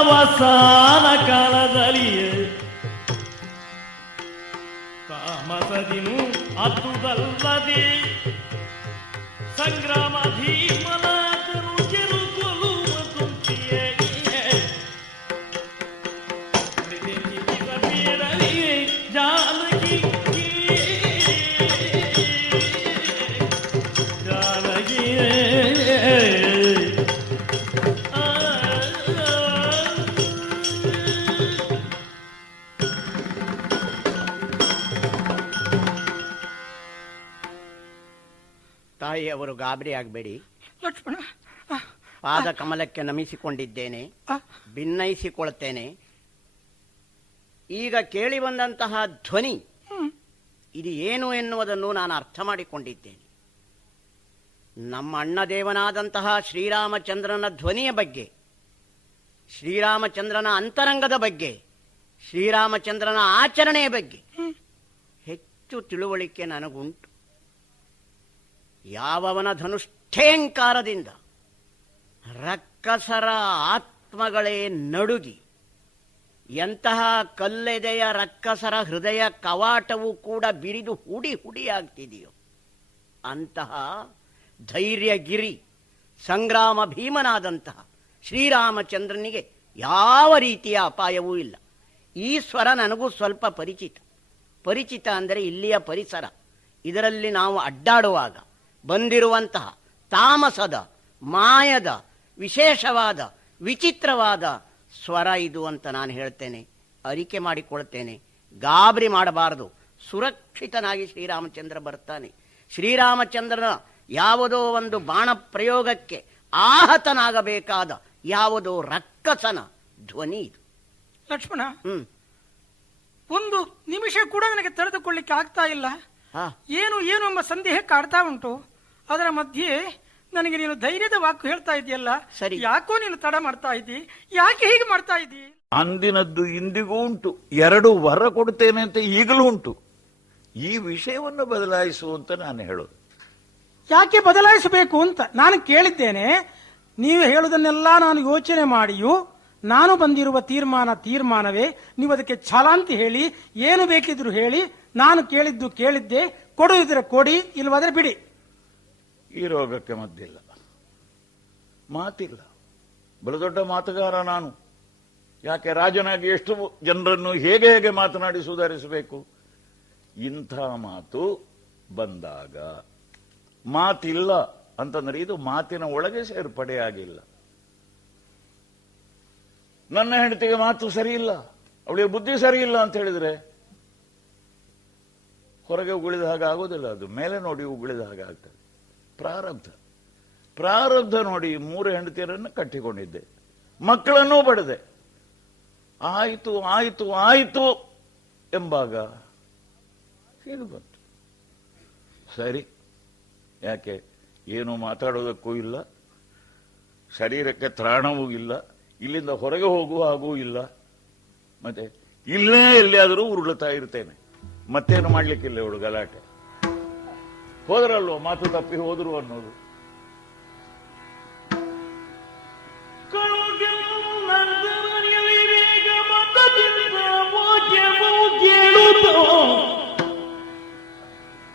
ಅವಸಾನ ಕಾಲದಲ್ಲಿಯೇ ತಾಮಸದಿನು ಅದ್ದುದಲ್ಲದೆ ಸಂಗ್ರಾಮ ಭೀಮನಾಥನು ಗೆರುಗೊಳ್ಳುವ ತುಂಟಿಯೇ ಬೇಡಲಿಯೇ ಜಾನಕಿ ಜಾನಕಿಯೇ ತಾಯಿ, ಅವರು ಗಾಬರಿ ಆಗಬೇಡಿ. ಲಕ್ಷ್ಮಣ, ಪಾದ ಕಮಲಕ್ಕೆ ನಮಿಸಿಕೊಂಡಿದ್ದೇನೆ, ಭಿನ್ನಯಿಸಿಕೊಳ್ತೇನೆ. ಈಗ ಕೇಳಿ ಬಂದಂತಹ ಧ್ವನಿ ಇದು ಏನು ಎನ್ನುವುದನ್ನು ನಾನು ಅರ್ಥ ಮಾಡಿಕೊಂಡಿದ್ದೇನೆ. ನಮ್ಮ ಅಣ್ಣದೇವನಾದಂತಹ ಶ್ರೀರಾಮಚಂದ್ರನ ಧ್ವನಿಯ ಬಗ್ಗೆ, ಶ್ರೀರಾಮಚಂದ್ರನ ಅಂತರಂಗದ ಬಗ್ಗೆ, ಶ್ರೀರಾಮಚಂದ್ರನ ಆಚರಣೆಯ ಬಗ್ಗೆ ಹೆಚ್ಚು ತಿಳುವಳಿಕೆ ನನಗುಂಟು. ಯಾವವನ ಧನುಷ್ಠೇಂಕಾರದಿಂದ ರಕ್ಕಸರ ಆತ್ಮಗಳೇ ನಡುಗಿ ಎಂತಹ ಕಲ್ಲೆದೆಯ ರಕ್ಕಸರ ಹೃದಯ ಕವಾಟವು ಕೂಡ ಬಿರಿದು ಹುಡಿ ಹುಡಿಯಾಗ್ತಿದೆಯೋ ಅಂತಹ ಧೈರ್ಯಗಿರಿ ಸಂಗ್ರಾಮ ಭೀಮನಾದಂತಹ ಶ್ರೀರಾಮಚಂದ್ರನಿಗೆ ಯಾವ ರೀತಿಯ ಅಪಾಯವೂ ಇಲ್ಲ. ಈ ಸ್ವರ ನನಗೂ ಸ್ವಲ್ಪ ಪರಿಚಿತ ಅಂದರೆ ಇಲ್ಲಿಯ ಪರಿಸರ. ಇದರಲ್ಲಿ ನಾವು ಅಡ್ಡಾಡುವಾಗ ಬಂದಿರುವಂತಹ ತಾಮಸದ, ಮಾಯದ, ವಿಶೇಷವಾದ, ವಿಚಿತ್ರವಾದ ಸ್ವರ ಇದು ಅಂತ ನಾನು ಹೇಳ್ತೇನೆ, ಅರಿಕೆ ಮಾಡಿಕೊಳ್ತೇನೆ. ಗಾಬರಿ ಮಾಡಬಾರದು. ಸುರಕ್ಷಿತನಾಗಿ ಶ್ರೀರಾಮಚಂದ್ರ ಬರ್ತಾನೆ. ಶ್ರೀರಾಮಚಂದ್ರನ ಯಾವುದೋ ಒಂದು ಬಾಣ ಪ್ರಯೋಗಕ್ಕೆ ಆಹತನಾಗಬೇಕಾದ ಯಾವುದೋ ರಕ್ಕಸನ ಧ್ವನಿ ಇದು. ಲಕ್ಷ್ಮಣ, ಒಂದು ನಿಮಿಷ ಕೂಡ ನನಗೆ ತಡೆದುಕೊಳ್ಳಿಕ್ಕೆ ಆಗ್ತಾ ಇಲ್ಲ. ಏನು ಏನು ಎಂಬ ಸಂದೇಹ ಕಾಡ್ತಾ ಉಂಟು. ಅದರ ಮಧ್ಯೆ ನನಗೆ ನೀನು ಧೈರ್ಯದ ವಾಕು ಹೇಳ್ತಾ ಇದೆಯಲ್ಲ, ಸರಿ, ಯಾಕೋ ನೀನು ತಡ ಮಾಡ್ತಾ ಇದ್ದಿ? ಯಾಕೆ ಹೀಗೆ ಮಾಡ್ತಾ ಇದ್ದಿ? ಅಂದಿನದ್ದು ಇಂದಿಗೂ ಉಂಟು. 2 ವರ ಕೊಡ್ತೇನೆ ಅಂತ ಈಗಲೂ ಉಂಟು. ಈ ವಿಷಯವನ್ನು ಬದಲಾಯಿಸುವಂತ ನಾನು ಹೇಳೋದು. ಯಾಕೆ ಬದಲಾಯಿಸಬೇಕು ಅಂತ ನಾನು ಕೇಳಿದ್ದೇನೆ. ನೀವು ಹೇಳುವುದನ್ನೆಲ್ಲ ನಾನು ಯೋಚನೆ ಮಾಡಿಯೂ ನಾನು ಬಂದಿರುವ ತೀರ್ಮಾನವೇ. ನೀವು ಅದಕ್ಕೆ ಛಲಾಂತಿ ಹೇಳಿ, ಏನು ಬೇಕಿದ್ರು ಹೇಳಿ. ನಾನು ಕೇಳಿದ್ದು ಕೇಳಿದ್ದೆ, ಕೊಡುವುದಿದ್ರೆ ಕೊಡಿ, ಇಲ್ವಾದ್ರೆ ಬಿಡಿ. ಈ ರೋಗಕ್ಕೆ ಮದ್ದಿಲ್ಲ, ಮಾತಿಲ್ಲ. ಬಲು ದೊಡ್ಡ ಮಾತುಗಾರ ನಾನು. ಯಾಕೆ ರಾಜನಾಗಿ ಎಷ್ಟು ಜನರನ್ನು ಹೇಗೆ ಹೇಗೆ ಮಾತನಾಡಿ ಸುಧಾರಿಸಬೇಕು. ಇಂಥ ಮಾತು ಬಂದಾಗ ಮಾತಿಲ್ಲ ಅಂತಂದ್ರೆ ಇದು ಮಾತಿನ ಒಳಗೆ ಸೇರ್ಪಡೆಯಾಗಿಲ್ಲ. ನನ್ನ ಹೆಂಡತಿಗೆ ಮಾತು ಸರಿ ಇಲ್ಲ, ಅವಳಿಗೆ ಬುದ್ಧಿ ಸರಿ ಇಲ್ಲ ಅಂತ ಹೇಳಿದ್ರೆ ಹೊರಗೆ ಉಗುಳಿದ ಹಾಗೆ ಆಗೋದಿಲ್ಲ, ಅದು ಮೇಲೆ ನೋಡಿ ಉಗುಳಿದ ಹಾಗೆ ಆಗ್ತದೆ. ಪ್ರಾರಬ್ಧ ನೋಡಿ 3 ಹೆಂಡತಿಯರನ್ನು ಕಟ್ಟಿಕೊಂಡಿದ್ದೆ, ಮಕ್ಕಳನ್ನೂ ಪಡೆದೆ. ಆಯಿತು ಆಯಿತು ಆಯಿತು ಎಂಬಾಗ ಇದು ಬಂತು. ಸರಿ, ಯಾಕೆ ಏನು ಮಾತಾಡೋದಕ್ಕೂ ಇಲ್ಲ, ಶರೀರಕ್ಕೆ ತ್ರಾಣವೂ ಇಲ್ಲ, ಇಲ್ಲಿಂದ ಹೊರಗೆ ಹೋಗುವ ಹಾಗೂ ಇಲ್ಲ, ಮತ್ತೆ ಇಲ್ಲೇ ಎಲ್ಲಿಯಾದರೂ ಉರುಳುತ್ತಾ ಇರ್ತೇನೆ. ಮತ್ತೇನು ಮಾಡ್ಲಿಕ್ಕಿಲ್ಲ ಇವಳು ಗಲಾಟೆ. ಹೋದ್ರಲ್ವ ಮಾತು ತಪ್ಪಿ ಹೋದ್ರು ಅನ್ನೋದು.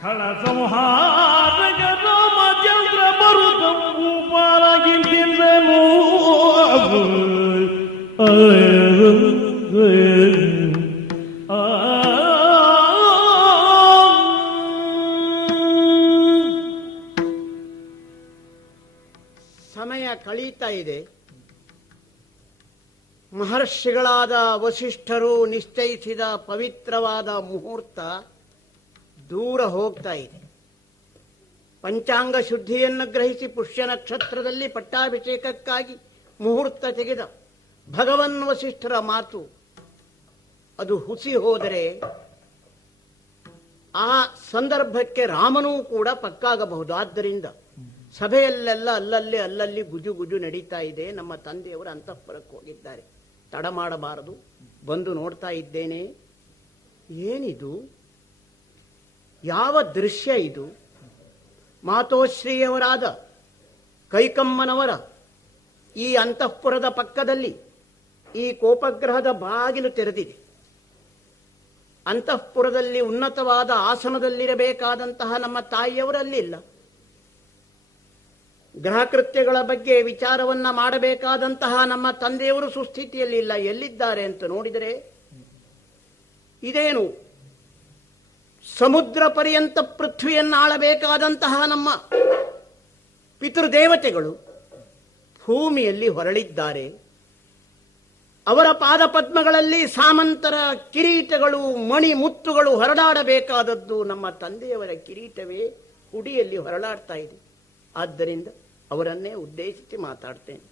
ಖಳ ಸಂಹಾರಕ ರಾಮಚಂದ್ರ ಬರುತ್ತಂಬು ಪಾರಾಗಿದ್ದೆನು. ಸಮಯ ಕಳೀತಾ ಇದೆ. ಮಹರ್ಷಿಗಳಾದ ವಸಿಷ್ಠರು ನಿಶ್ಚಯಿಸಿದ ಪವಿತ್ರವಾದ ಮುಹೂರ್ತ ದೂರ ಹೋಗ್ತಾ ಇದೆ. ಪಂಚಾಂಗ ಶುದ್ಧಿಯನ್ನು ಗ್ರಹಿಸಿ ಪುಷ್ಯ ನಕ್ಷತ್ರದಲ್ಲಿ ಪಟ್ಟಾಭಿಷೇಕಕ್ಕಾಗಿ ಮುಹೂರ್ತ ತೆಗೆದ ಭಗವನ್ ವಸಿಷ್ಠರ ಮಾತು ಅದು ಹುಸಿ ಹೋದರೆ ಆ ಸಂದರ್ಭಕ್ಕೆ ರಾಮನೂ ಕೂಡ ಪಕ್ಕಾಗಬಹುದು. ಆದ್ದರಿಂದ ಸಭೆಯಲ್ಲೆಲ್ಲ ಅಲ್ಲಲ್ಲಿ ಗುಜು ನಡೀತಾ ಇದೆ. ನಮ್ಮ ತಂದೆಯವರು ಅಂತಃಪುರಕ್ಕೆ ಹೋಗಿದ್ದಾರೆ, ತಡ ಮಾಡಬಾರದು, ಬಂದು ನೋಡ್ತಾ ಇದ್ದೇನೆ. ಏನಿದು, ಯಾವ ದೃಶ್ಯ ಇದು? ಮಾತೋಶ್ರೀಯವರಾದ ಕೈಕಮ್ಮನವರ ಈ ಅಂತಃಪುರದ ಪಕ್ಕದಲ್ಲಿ ಈ ಕೋಪಗ್ರಹದ ಬಾಗಿಲು ತೆರೆದಿದೆ. ಅಂತಃಪುರದಲ್ಲಿ ಉನ್ನತವಾದ ಆಸನದಲ್ಲಿರಬೇಕಾದಂತಹ ನಮ್ಮ ತಾಯಿಯವರಲ್ಲಿಲ್ಲ. ಗೃಹಕೃತ್ಯಗಳ ಬಗ್ಗೆ ವಿಚಾರವನ್ನ ಮಾಡಬೇಕಾದಂತಹ ನಮ್ಮ ತಂದೆಯವರು ಸುಸ್ಥಿತಿಯಲ್ಲಿ ಇಲ್ಲ. ಎಲ್ಲಿದ್ದಾರೆ ಅಂತ ನೋಡಿದರೆ ಇದೇನು ಸಮುದ್ರ ಪರ್ಯಂತ ಪೃಥ್ವಿಯನ್ನು ಆಳಬೇಕಾದಂತಹ ನಮ್ಮ ಪಿತೃದೇವತೆಗಳು ಭೂಮಿಯಲ್ಲಿ ಹೊರಳಿದ್ದಾರೆ. ಅವರ ಪಾದಪದ್ಮಗಳಲ್ಲಿ ಸಾಮಂತರ ಕಿರೀಟಗಳು, ಮಣಿ ಮುತ್ತುಗಳು ಹೊರಡಾಡಬೇಕಾದದ್ದು ನಮ್ಮ ತಂದೆಯವರ ಕಿರೀಟವೇ ಹುಡಿಯಲ್ಲಿ ಹೊರಳಾಡ್ತಾ ಇದೆ. ಆದ್ದರಿಂದ ಅವರನ್ನೇ ಉದ್ದೇಶಿಸಿ ಮಾತಾಡ್ತೇನೆ.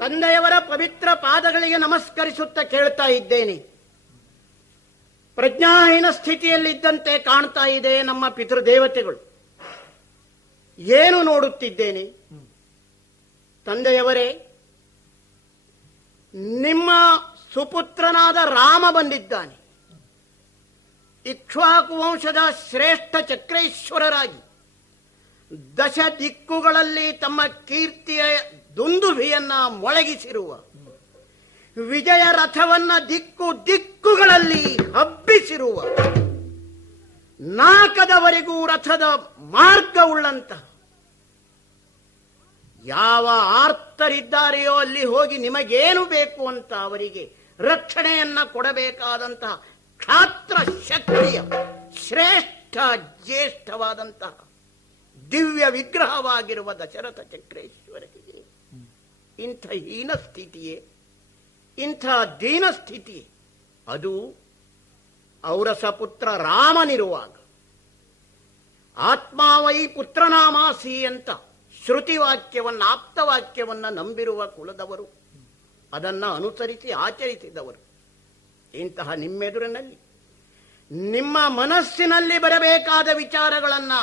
ತಂದೆಯವರ ಪವಿತ್ರ ಪಾದಗಳಿಗೆ ನಮಸ್ಕರಿಸುತ್ತಾ ಕೇಳ್ತಾ ಇದ್ದೇನೆ. ಪ್ರಜ್ಞಾಹೀನ ಸ್ಥಿತಿಯಲ್ಲಿದ್ದಂತೆ ಕಾಣ್ತಾ ಇದೆ ನಮ್ಮ ಪಿತೃದೇವತೆಗಳು. ಏನು ನೋಡುತ್ತಿದ್ದೇನೆ? ತಂದೆಯವರೇ, ನಿಮ್ಮ ಸುಪುತ್ರನಾದ ರಾಮ ಬಂದಿದ್ದಾನೆ. ಇಕ್ಷ್ವಾಕು ವಂಶದ ಶ್ರೇಷ್ಠ ಚಕ್ರೇಶ್ವರರಾಗಿ ದಶ ದಿಕ್ಕುಗಳಲ್ಲಿ ತಮ್ಮ ಕೀರ್ತಿಯ ದುಂದುಭಿಯನ್ನ ಮೊಳಗಿಸಿರುವ, ವಿಜಯ ರಥವನ್ನ ದಿಕ್ಕುಗಳಲ್ಲಿ ಹಬ್ಬಿಸಿರುವ, ನಾಕದವರೆಗೂ ರಥದ ಮಾರ್ಗವುಳ್ಳಂತಹ ಯಾವ ಆರ್ತರಿದ್ದಾರೆಯೋ ಅಲ್ಲಿ ಹೋಗಿ ನಿಮಗೇನು ಬೇಕು ಅಂತ ಅವರಿಗೆ ರಕ್ಷಣೆಯನ್ನ ಕೊಡಬೇಕಾದಂತಹ ಕ್ಷಾತ್ರ ಶಕ್ತಿಯ ಶ್ರೇಷ್ಠ ಜ್ಯೇಷ್ಠವಾದಂತಹ ದಿವ್ಯ ವಿಗ್ರಹವಾಗಿರುವ ದಶರಥ ಚಕ್ರೇಶ್ವರರಿಗೆ ಇಂಥ ಹೀನ ಸ್ಥಿತಿಯೇ, ಇಂಥ ದೀನ ಸ್ಥಿತಿಯೇ, ಅದು ಔರಸ ಪುತ್ರ ರಾಮನಿರುವಾಗ. ಆತ್ಮಾವೈ ಪುತ್ರನಾಮಾಸಿ ಅಂತ ಶ್ರುತಿವಾಕ್ಯವನ್ನ ಆಪ್ತವಾಕ್ಯವನ್ನ ನಂಬಿರುವ ಕುಲದವರು, ಅದನ್ನ ಅನುಸರಿಸಿ ಆಚರಿಸಿದವರು. ಇಂತಹ ನಿಮ್ಮೆದುರಿನಲ್ಲಿ ನಿಮ್ಮ ಮನಸ್ಸಿನಲ್ಲಿ ಬರಬೇಕಾದ ವಿಚಾರಗಳನ್ನ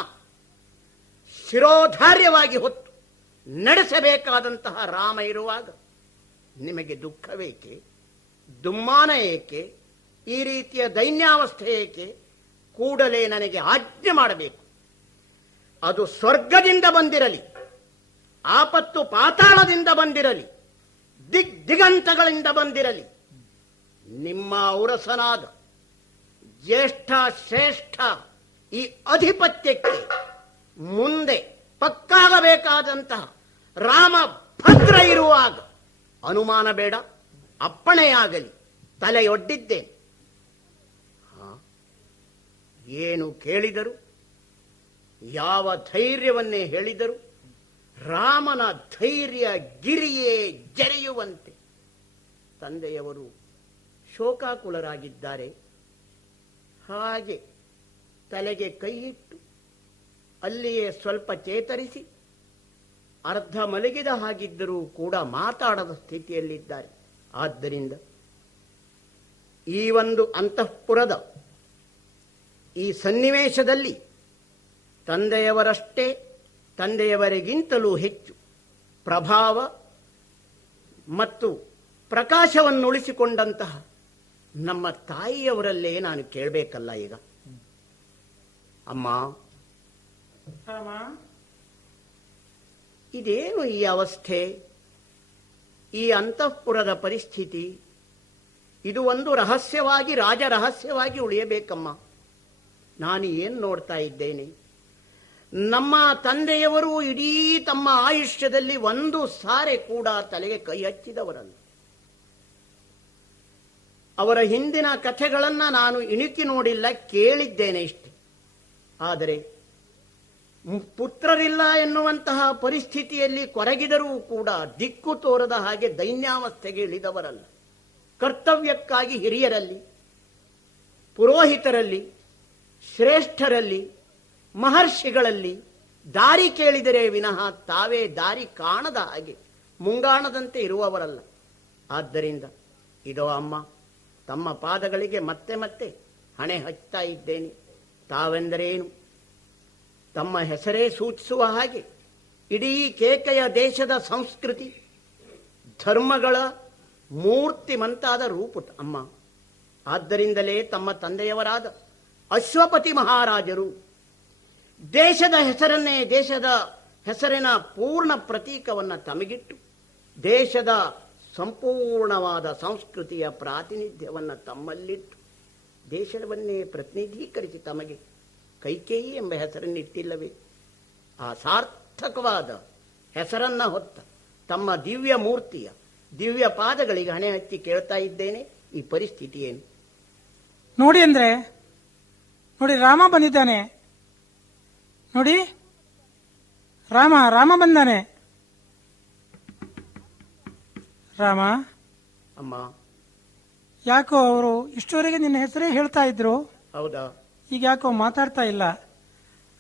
ಶಿರೋಧಾರ್ಯವಾಗಿ ಹೊತ್ತು ನಡೆಸಬೇಕಾದಂತಹ ರಾಮ ಇರುವಾಗ ನಿಮಗೆ ದುಃಖವೇಕೆ, ದುಮ್ಮಾನ ಏಕೆ, ಈ ರೀತಿಯ ದೈನ್ಯಾವಸ್ಥೆ ಏಕೆ? ಕೂಡಲೇ ನನಗೆ ಆಜ್ಞೆ ಮಾಡಬೇಕು. ಅದು ಸ್ವರ್ಗದಿಂದ ಬಂದಿರಲಿ, ಆಪತ್ತು ಪಾತಾಳದಿಂದ ಬಂದಿರಲಿ, ದಿಗಂತಗಳಿಂದ ಬಂದಿರಲಿ, ನಿಮ್ಮ ಔರಸನಾದ ಜ್ಯೇಷ್ಠ ಶ್ರೇಷ್ಠ ಈ ಅಧಿಪತ್ಯಕ್ಕೆ ಮುಂದೆ ಪಕ್ಕಾಗಬೇಕಾದಂತಹ ರಾಮ ಭದ್ರ ಇರುವಾಗ ಅನುಮಾನ ಬೇಡ, ಅಪ್ಪಣೆಯಾಗಲಿ, ತಲೆಯೊಡ್ಡಿದ್ದೇನೆ. ಏನು ಕೇಳಿದರು, ಯಾವ ಧೈರ್ಯವನ್ನೇ ಹೇಳಿದರು, ರಾಮನ ಧೈರ್ಯ ಗಿರಿಯೇ ಜರೆಯುವಂತೆ ತಂದೆಯವರು ಶೋಕಾಕುಲರಾಗಿದ್ದಾರೆ. ಹಾಗೆ ತಲೆಗೆ ಕೈಯಿಟ್ಟು ಅಲ್ಲಿಯೇ ಸ್ವಲ್ಪ ಚೇತರಿಸಿ ಅರ್ಧ ಮಲಗಿದ ಹಾಗಿದ್ದರೂ ಕೂಡ ಮಾತಾಡದ ಸ್ಥಿತಿಯಲ್ಲಿದ್ದಾರೆ. ಆದ್ದರಿಂದ ಈ ಒಂದು ಅಂತಃಪುರದ ಈ ಸನ್ನಿವೇಶದಲ್ಲಿ ತಂದೆಯವರಷ್ಟೇ, ತಂದೆಯವರಿಗಿಂತಲೂ ಹೆಚ್ಚು ಪ್ರಭಾವ ಮತ್ತು ಪ್ರಕಾಶವನ್ನು ಉಳಿಸಿಕೊಂಡಂತಹ ನಮ್ಮ ತಾಯಿಯವರಲ್ಲೇ ನಾನು ಕೇಳಬೇಕಲ್ಲ ಈಗ. ಅಮ್ಮ, ಇದೇನು ಈ ಅವಸ್ಥೆ, ಈ ಅಂತಃಪುರದ ಪರಿಸ್ಥಿತಿ? ಇದು ಒಂದು ರಹಸ್ಯವಾಗಿ, ರಾಜ ರಹಸ್ಯವಾಗಿ ಉಳಿಯಬೇಕಮ್ಮ. ನಾನು ಏನು ನೋಡ್ತಾ ಇದ್ದೇನೆ, ನಮ್ಮ ತಂದೆಯವರು ಇಡೀ ತಮ್ಮ ಆಯುಷ್ಯದಲ್ಲಿ ಒಂದು ಸಾರೆ ಕೂಡ ತಲೆಗೆ ಕೈ ಹಚ್ಚಿದವರಲ್ಲ. ಅವರ ಹಿಂದಿನ ಕಥೆಗಳನ್ನ ನಾನು ಇಣುಕಿ ನೋಡಿಲ್ಲ, ಕೇಳಿದ್ದೇನೆ ಇಷ್ಟೆ. ಆದರೆ ಪುತ್ರರಿಲ್ಲ ಎನ್ನುವಂತಹ ಪರಿಸ್ಥಿತಿಯಲ್ಲಿ ಕೊರಗಿದರೂ ಕೂಡ ದಿಕ್ಕು ತೋರದ ಹಾಗೆ ದೈನ್ಯಾವಸ್ಥೆಗೆ ಇಳಿದವರಲ್ಲ. ಕರ್ತವ್ಯಕ್ಕಾಗಿ ಹಿರಿಯರಲ್ಲಿ, ಪುರೋಹಿತರಲ್ಲಿ, ಶ್ರೇಷ್ಠರಲ್ಲಿ, ಮಹರ್ಷಿಗಳಲ್ಲಿ ದಾರಿ ಕೇಳಿದರೆ ವಿನಃ ತಾವೇ ದಾರಿ ಕಾಣದ ಹಾಗೆ ಮುಂಗಾಣದಂತೆ ಇರುವವರಲ್ಲ. ಆದ್ದರಿಂದ ಇದೋ ಅಮ್ಮ, ತಮ್ಮ ಪಾದಗಳಿಗೆ ಮತ್ತೆ ಮತ್ತೆ ಹಣೆ ಹಚ್ತಾ ಇದ್ದೇನೆ. ತಾವೆಂದರೇನು, ತಮ್ಮ ಹೆಸರೇ ಸೂಚಿಸುವ ಹಾಗೆ ಇಡೀ ಕೇಕೆಯ ದೇಶದ ಸಂಸ್ಕೃತಿ ಧರ್ಮಗಳ ಮೂರ್ತಿಮಂತಾದ ರೂಪ ಅಮ್ಮ. ಆದ್ದರಿಂದಲೇ ತಮ್ಮ ತಂದೆಯವರಾದ ಅಶ್ವಪತಿ ಮಹಾರಾಜರು ದೇಶದ ಹೆಸರನ್ನೇ, ದೇಶದ ಹೆಸರಿನ ಪೂರ್ಣ ಪ್ರತೀಕವನ್ನು ತಮಗಿಟ್ಟು ದೇಶದ ಸಂಪೂರ್ಣವಾದ ಸಂಸ್ಕೃತಿಯ ಪ್ರಾತಿನಿಧ್ಯವನ್ನು ತಮ್ಮಲ್ಲಿಟ್ಟು ದೇಶವನ್ನೇ ಪ್ರತಿನಿಧೀಕರಿಸಿ ತಮಗೆ ಕೈಕೇಯಿ ಎಂಬ ಹೆಸರನ್ನಿಟ್ಟಿಲ್ಲವೇ? ಆ ಸಾರ್ಥಕವಾದ ಹೆಸರನ್ನ ಹೊತ್ತ ತಮ್ಮ ದಿವ್ಯ ಮೂರ್ತಿಯ ದಿವ್ಯ ಪಾದಗಳಿಗೆ ಹಣೆ ಹಚ್ಚಿ ಕೇಳ್ತಾ ಇದ್ದೇನೆ, ಈ ಪರಿಸ್ಥಿತಿ ಏನು? ನೋಡಿ ಅಂದ್ರೆ, ನೋಡಿ ರಾಮ ಬಂದಿದ್ದಾನೆ, ನೋಡಿ ರಾಮ ಬಂದಾನೆ. ರಾಮ, ಅಮ್ಮ, ಯಾಕೋ ಅವರು ಇಷ್ಟವರೆಗೆ ನಿನ್ನ ಹೆಸರೇ ಹೇಳ್ತಾ ಇದ್ರು, ಹೌದಾ? ಈಗ ಯಾಕೋ ಮಾತಾಡ್ತಾ ಇಲ್ಲ.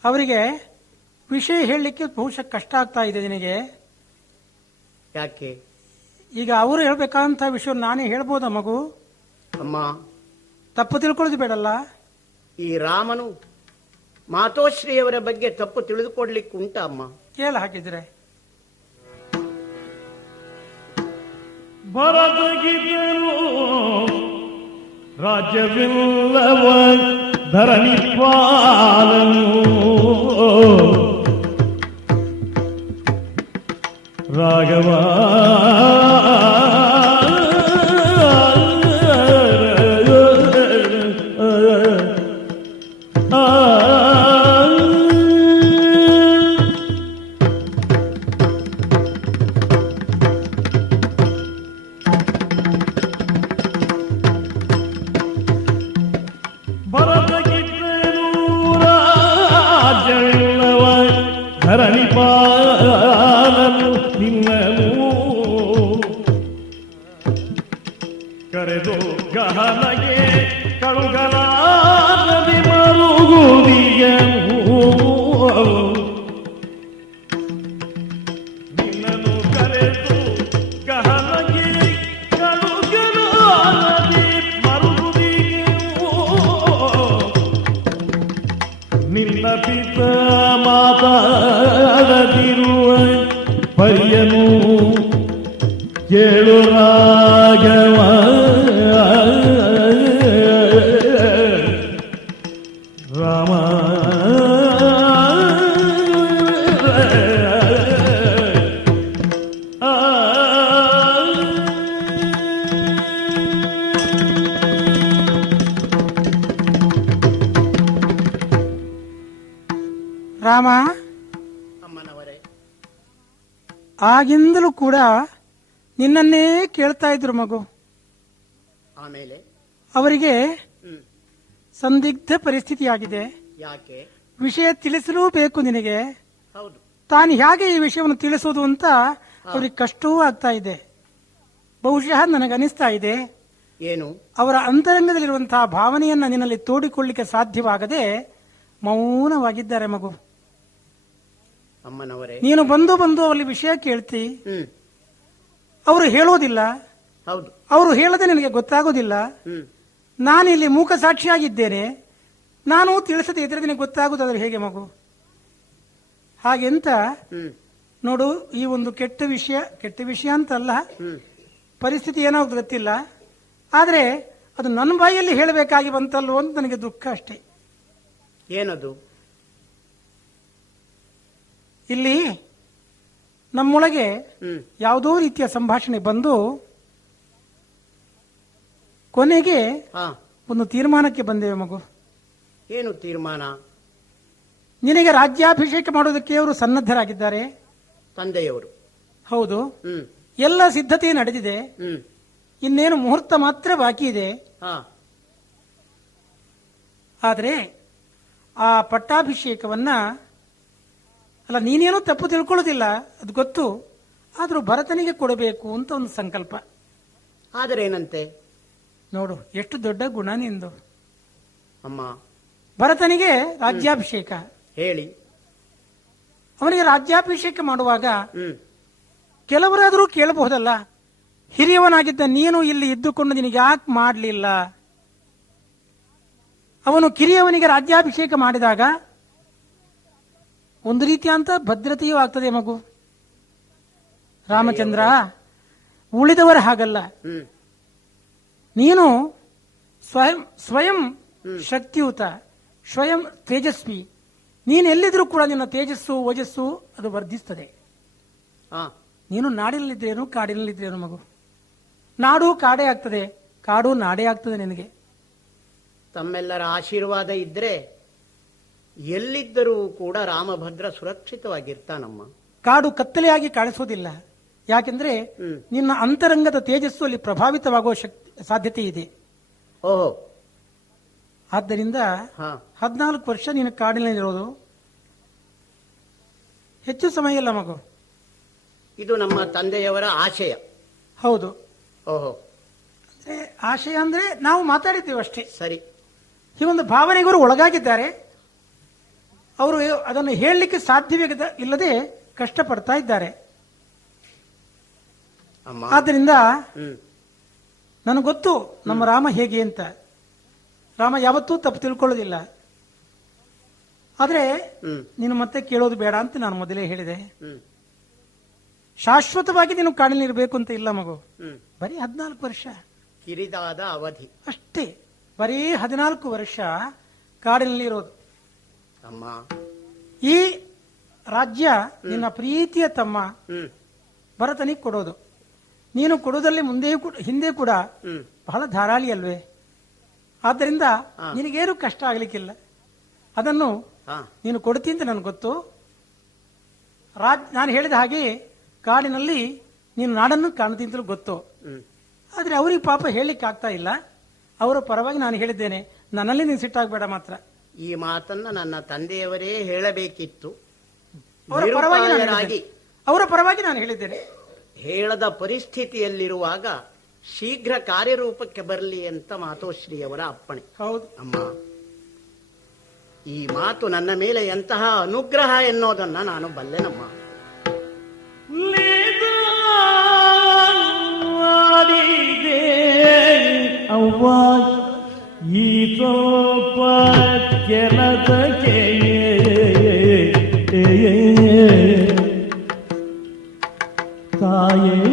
ಅವರಿಗೆ ವಿಷಯ ಹೇಳಲಿಕ್ಕೆ ಬಹುಶಃ ಕಷ್ಟ ಆಗ್ತಾ ಇದೆ ನಿನಗೆ. ಯಾಕೆ? ಈಗ ಅವರು ಹೇಳ್ಬೇಕಾದಂತ ವಿಷಯ ನಾನೇ ಹೇಳ್ಬೋದಾ ಮಗು? ಅಮ್ಮ, ತಪ್ಪು ತಿಳ್ಕೊಳ್ಳೋದು ಬೇಡಲ್ಲ. ಈ ರಾಮನು ಮಾತೋಶ್ರೀಯವರ ಬಗ್ಗೆ ತಪ್ಪು ತಿಳಿದುಕೊಡ್ಲಿಕ್ಕೆ ಉಂಟ ಅಮ್ಮ? ಕೇಳ ಹಾಕಿದ್ರೆ. ಬರದಗಿದನು ರಾಜ್ಯವಿಲ್ಲವ ಧರಣಿ ಪಾಲನು ರಾಘವ ಗಹನಗೆ ಕಳುಗಲಾರದಿ ಮರುಗುದಿಯನು ನಿನ್ನನು ಕರೆದು ಗಹನಗೆ ಕಳುಗಲಾರದಿ ಮರುಗುದಿಯನು ನಿನ್ನ ಪಿತ ಮಾತಾಡದಿರುವ ಪರಿಯನು ಕೇಳು ರಾಘವ ರಾಮ ರಾಮ, ಅಮ್ಮನವರೇ, ಆಗಿಂದಲೂ ಕೂಡ ನಿನ್ನನ್ನೇ ಕೇಳ್ತಾ ಇದ್ರು ಮಗು. ಆಮೇಲೆ ಅವರಿಗೆ ಹ್ಮ್ ಸಂದಿಗ್ಧ ಪರಿಸ್ಥಿತಿಯಾಗಿದೆ. ಯಾಕೆ? ವಿಷಯ ತಿಳಿಸಲೂ ಬೇಕು ನಿನಗೆ. ಹೌದು. ತಾನು ಹೇಗೆ ಈ ವಿಷಯವನ್ನು ತಿಳಿಸೋದು ಅಂತ ಅವ್ರಿಗೆ ಕಷ್ಟವೂ ಆಗ್ತಾ ಇದೆ. ಬಹುಶಃ ನನಗನಿಸ್ತಾ ಇದೆ, ಏನು? ಅವರ ಅಂತರಂಗದಲ್ಲಿರುವಂತಹ ಭಾವನೆಯನ್ನ ನಿನ್ನಲ್ಲಿ ತೋಡಿಕೊಳ್ಳಿಕ್ಕೆ ಸಾಧ್ಯವಾಗದೆ ಮೌನವಾಗಿದ್ದಾರೆ ಮಗು. ಅಮ್ಮನವರೇ, ನೀನು ಬಂದು ಅಲ್ಲಿ ವಿಷಯ ಕೇಳ್ತಿ, ಹ್ಮ್ ಅವರು ಹೇಳೋದಿಲ್ಲ, ಹೌದು. ಅವರು ಹೇಳದೆ ನಿನಗೆ ಗೊತ್ತಾಗೋದಿಲ್ಲ. ಹ್ಮ್ ನಾನಿಲ್ಲಿ ಮೂಕ ಸಾಕ್ಷಿಯಾಗಿದ್ದೇನೆ, ನಾನು ತಿಳಿಸದೆ ಇದ್ರೆ ನಿನಗೆ ಗೊತ್ತಾಗೋದಾದ್ರೆ ಹೇಗೆ ಮಗು? ಹಾಗೆಂತ ಹ್ಮ್ ನೋಡು, ಈ ಒಂದು ಕೆಟ್ಟ ವಿಷಯ ಅಂತಲ್ಲ, ಹ್ಮ್ ಪರಿಸ್ಥಿತಿ ಏನಾಗುತ್ತೆ ಗೊತ್ತಿಲ್ಲ, ಆದ್ರೆ ಅದು ನನ್ನ ಬಾಯಲ್ಲಿ ಹೇಳಬೇಕಾಗಿ ಬಂತಲ್ವೋ ಅಂತ ನನಗೆ ದುಃಖ ಅಷ್ಟೇ. ಏನದು? ಇಲ್ಲಿ ನಮ್ಮೊಳಗೆ ಹ್ಮ್ ಯಾವುದೋ ರೀತಿಯ ಸಂಭಾಷಣೆ ಬಂದು ಕೊನೆಗೆ ಹಾ, ಒಂದು ತೀರ್ಮಾನಕ್ಕೆ ಬಂದೇವೆ ಮಗು. ಏನು ತೀರ್ಮಾನ? ನಿನಗೆ ರಾಜ್ಯಾಭಿಷೇಕ ಮಾಡೋದಕ್ಕೆ ಅವರು ಸನ್ನದ್ಧರಾಗಿದ್ದಾರೆ. ತಂದೆಯವರು? ಹೌದು, ಹ್ಮ್ ಎಲ್ಲ ಸಿದ್ಧತೆ ನಡೆದಿದೆ. ಹ್ಮ್ ಇನ್ನೇನು ಮುಹೂರ್ತ ಮಾತ್ರ ಬಾಕಿ ಇದೆ. ಹಾ, ಆದರೆ ಆ ಪಟ್ಟಾಭಿಷೇಕವನ್ನ ಅಲ್ಲ, ನೀನೇನೂ ತಪ್ಪು ತಿಳ್ಕೊಳ್ಳೋದಿಲ್ಲ, ಅದು ಗೊತ್ತು. ಆದರೂ ಭರತನಿಗೆ ಕೊಡಬೇಕು ಅಂತ ಒಂದು ಸಂಕಲ್ಪ. ಆದರೆ ಏನಂತೆ? ನೋಡು, ಎಷ್ಟು ದೊಡ್ಡ ಗುಣ ನಿಂದು. ಅಮ್ಮ, ಭರತನಿಗೆ ರಾಜ್ಯಾಭಿಷೇಕ ಹೇಳಿ. ಅವನಿಗೆ ರಾಜ್ಯಾಭಿಷೇಕ ಮಾಡುವಾಗ ಹ್ಮ್ ಕೆಲವರಾದರೂ ಕೇಳಬಹುದಲ್ಲ, ಹಿರಿಯವನಾಗಿದ್ದ ನೀನು ಇಲ್ಲಿ ಇದ್ದುಕೊಂಡು ನಿನಗೆ ಯಾಕೆ ಮಾಡಲಿಲ್ಲ? ಅವನು ಕಿರಿಯವನಿಗೆ ರಾಜ್ಯಾಭಿಷೇಕ ಮಾಡಿದಾಗ ಒಂದು ರೀತಿಯಂತ ಭದ್ರತೆಯೂ ಆಗ್ತದೆ ಮಗು. ರಾಮಚಂದ್ರ, ಉಳಿದವರ ಹಾಗಲ್ಲ. ಹ್ಮ್ ನೀನು ಸ್ವಯಂ ಶಕ್ತಿಯುತ, ಸ್ವಯಂ ತೇಜಸ್ವಿ. ನೀನು ಎಲ್ಲಿದ್ರೂ ಕೂಡ ನಿನ್ನ ತೇಜಸ್ಸು ಓಜಸ್ಸು ಅದು ವರ್ಧಿಸ್ತದೆ. ಹಾ, ನೀನು ನಾಡಿನಲ್ಲಿದ್ದೇನು ಕಾಡಿನಲ್ಲಿದ್ದೇನು ಮಗು? ನಾಡು ಕಾಡೇ ಆಗ್ತದೆ, ಕಾಡು ನಾಡೇ ಆಗ್ತದೆ ನಿನಗೆ. ತಮ್ಮೆಲ್ಲರ ಆಶೀರ್ವಾದ ಇದ್ರೆ ಎಲ್ಲಿದ್ದರೂ ಕೂಡ ರಾಮಭದ್ರ ಸುರಕ್ಷಿತವಾಗಿರ್ತಾನಮ್ಮ. ಕಾಡು ಕತ್ತಲೆಯಾಗಿ ಕಾಣಿಸೋದಿಲ್ಲ, ಯಾಕೆಂದ್ರೆ ಹ್ಮ್. ನಿನ್ನ ಅಂತರಂಗದ ತೇಜಸ್ಸು ಅಲ್ಲಿ ಪ್ರಭಾವಿತವಾಗುವ ಸಾಧ್ಯತೆ ಇದೆ. ಓಹೋ, ಆದ್ದರಿಂದ ಹಾ 14 ವರ್ಷ ನೀನು ಕಾಡಿನಲ್ಲಿರೋದು ಹೆಚ್ಚು ಸಮಯ ಇಲ್ಲ ಮಗು. ಇದು ನಮ್ಮ ತಂದೆಯವರ ಆಶಯ. ಹೌದು, ಓಹೋ, ಅಂದ್ರೆ ಆಶಯ ಅಂದ್ರೆ ನಾವು ಮಾತಾಡಿದ್ದೇವೆ ಅಷ್ಟೇ. ಸರಿ. ಈ ಒಂದು ಭಾವನೆಗವರು ಒಳಗಾಗಿದ್ದಾರೆ. ಅವರು ಅದನ್ನು ಹೇಳಲಿಕ್ಕೆ ಸಾಧ್ಯವೇ ಇಲ್ಲದೆ ಕಷ್ಟಪಡ್ತಾ ಇದ್ದಾರೆ. ಅಮ್ಮ, ಆದ್ದರಿಂದ ಹ್ಮ್ ನನಗೆ ಗೊತ್ತು ನಮ್ಮ ರಾಮ ಹೇಗೆ ಅಂತ. ರಾಮ ಯಾವತ್ತೂ ತಪ್ಪು ತಿಳ್ಕೊಳ್ಳೋದಿಲ್ಲ. ಆದ್ರೆ ಹ್ಮ್ ನೀನು ಮತ್ತೆ ಕೇಳೋದು ಬೇಡ ಅಂತ ನಾನು ಮೊದಲೇ ಹೇಳಿದೆ. ಹ್ಮ್ ಶಾಶ್ವತವಾಗಿ ನೀನು ಕಾಡಿನಲ್ಲಿರಬೇಕು ಅಂತ ಇಲ್ಲ ಮಗು. ಹ್ಮ್ ಬರೀ 14 ವರ್ಷ ಕಿರಿದಾದ ಅವಧಿ ಅಷ್ಟೇ. ಬರೀ 14 ವರ್ಷ ಕಾಡಿನಲ್ಲಿ ಇರೋದು. ಅಮ್ಮ, ಈ ರಾಜ್ಯ ನಿನ್ನ ಪ್ರೀತಿಯ ತಮ್ಮ ಹ್ಮ್ ಭರತನಿಗೆ ಕೊಡೋದು. ನೀನು ಕೊಡೋದಲ್ಲಿ ಹಿಂದೆ ಕೂಡ ಹ್ಮ್ ಬಹಳ ಧಾರಾಳಿ ಅಲ್ವೇ? ಆದ್ದರಿಂದ ನಿನಗೇನು ಕಷ್ಟ ಆಗ್ಲಿಕ್ಕಿಲ್ಲ. ಅದನ್ನು ಹಾ ನೀನು ಕೊಡ್ತೀನಿ ಅಂತ ನನಗೆ ಗೊತ್ತು. ನಾನು ಹೇಳಿದ ಹಾಗೆ ಕಾಡಿನಲ್ಲಿ ನೀನು ನಾಡನ್ನು ಕಾಣ್ತೀನಿ ಅಂತಲೂ ಗೊತ್ತು. ಹ್ಮ್ ಆದ್ರೆ ಅವ್ರಿಗೆ ಪಾಪ ಹೇಳಲಿಕ್ಕೆ ಆಗ್ತಾ ಇಲ್ಲ. ಅವರ ಪರವಾಗಿ ನಾನು ಹೇಳಿದ್ದೇನೆ, ನನ್ನಲ್ಲಿ ನೀನು ಸಿಟ್ಟಾಗಬೇಡ ಮಾತ್ರ. ಈ ಮಾತನ್ನ ನನ್ನ ತಂದೆಯವರೇ ಹೇಳಬೇಕಿತ್ತು. ಅವರ ಪರವಾಗಿ ನಾನು ನಿರುಪಾಯರಾಗಿ ಅವರ ಪರವಾಗಿ ನಾನು ಹೇಳಿದ್ದೇನೆ. ಹೇಳದ ಪರಿಸ್ಥಿತಿಯಲ್ಲಿರುವಾಗ ಶೀಘ್ರ ಕಾರ್ಯರೂಪಕ್ಕೆ ಬರಲಿ ಅಂತ ಮಾತೋಶ್ರೀಯವರ ಅಪ್ಪಣೆ. ಹೌದು. ಅಮ್ಮ, ಈ ಮಾತು ನನ್ನ ಮೇಲೆ ಎಂತಹ ಅನುಗ್ರಹ ಎನ್ನೋದನ್ನ ನಾನು ಬಲ್ಲೆನಮ್ಮ. ಅವ್ವ ಈ ಸ್ವಲ್ಪ ಕೆಲಸಕ್ಕೆ ತಾಯೇ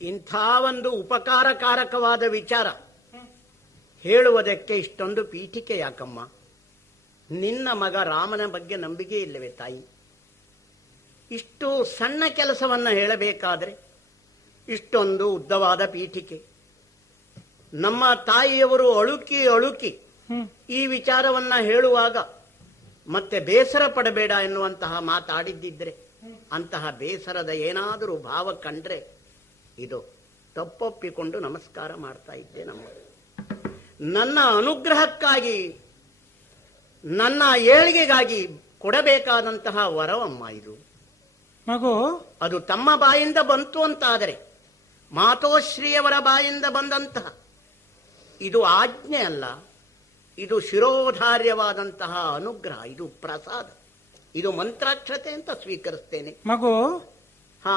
ಇಂಥ ಒಂದು ಉಪಕಾರಕಾರಕವಾದ ವಿಚಾರ ಹೇಳುವುದಕ್ಕೆ ಇಷ್ಟೊಂದು ಪೀಠಿಕೆ ಯಾಕಮ್ಮ? ನಿನ್ನ ಮಗ ರಾಮನ ಬಗ್ಗೆ ನಂಬಿಕೆ ಇಲ್ಲವೇ ತಾಯಿ? ಇಷ್ಟು ಸಣ್ಣ ಕೆಲಸವನ್ನ ಹೇಳಬೇಕಾದ್ರೆ ಇಷ್ಟೊಂದು ಉದ್ದವಾದ ಪೀಠಿಕೆ. ನಮ್ಮ ತಾಯಿಯವರು ಅಳುಕಿ ಅಳುಕಿ ಈ ವಿಚಾರವನ್ನ ಹೇಳುವಾಗ ಮತ್ತೆ ಬೇಸರ ಪಡಬೇಡ ಎನ್ನುವಂತಹ ಮಾತಾಡಿದ್ದಿದ್ರೆ, ಅಂತಹ ಬೇಸರದ ಏನಾದರೂ ಭಾವ ಕಂಡ್ರೆ ಇದು ತಪ್ಪೊಪ್ಪಿಕೊಂಡು ನಮಸ್ಕಾರ ಮಾಡ್ತಾ ಇದ್ದೆ. ನನ್ನ ಅನುಗ್ರಹಕ್ಕಾಗಿ, ನನ್ನ ಏಳಿಗೆಗಾಗಿ ಕೊಡಬೇಕಾದಂತಹ ವರವಮ್ಮ ಇದು. ಮಗು, ಅದು ತಮ್ಮ ಬಾಯಿಂದ ಬಂತು ಅಂತಾದರೆ, ಮಾತೋಶ್ರೀಯವರ ಬಾಯಿಂದ ಬಂದಂತಹ ಇದು ಆಜ್ಞೆ ಅಲ್ಲ, ಇದು ಶಿರೋಧಾರ್ಯವಾದಂತಹ ಅನುಗ್ರಹ, ಇದು ಪ್ರಸಾದ, ಇದು ಮಂತ್ರಾಕ್ಷತೆ ಅಂತ ಸ್ವೀಕರಿಸ್ತೇನೆ. ಮಗು, ಹಾ,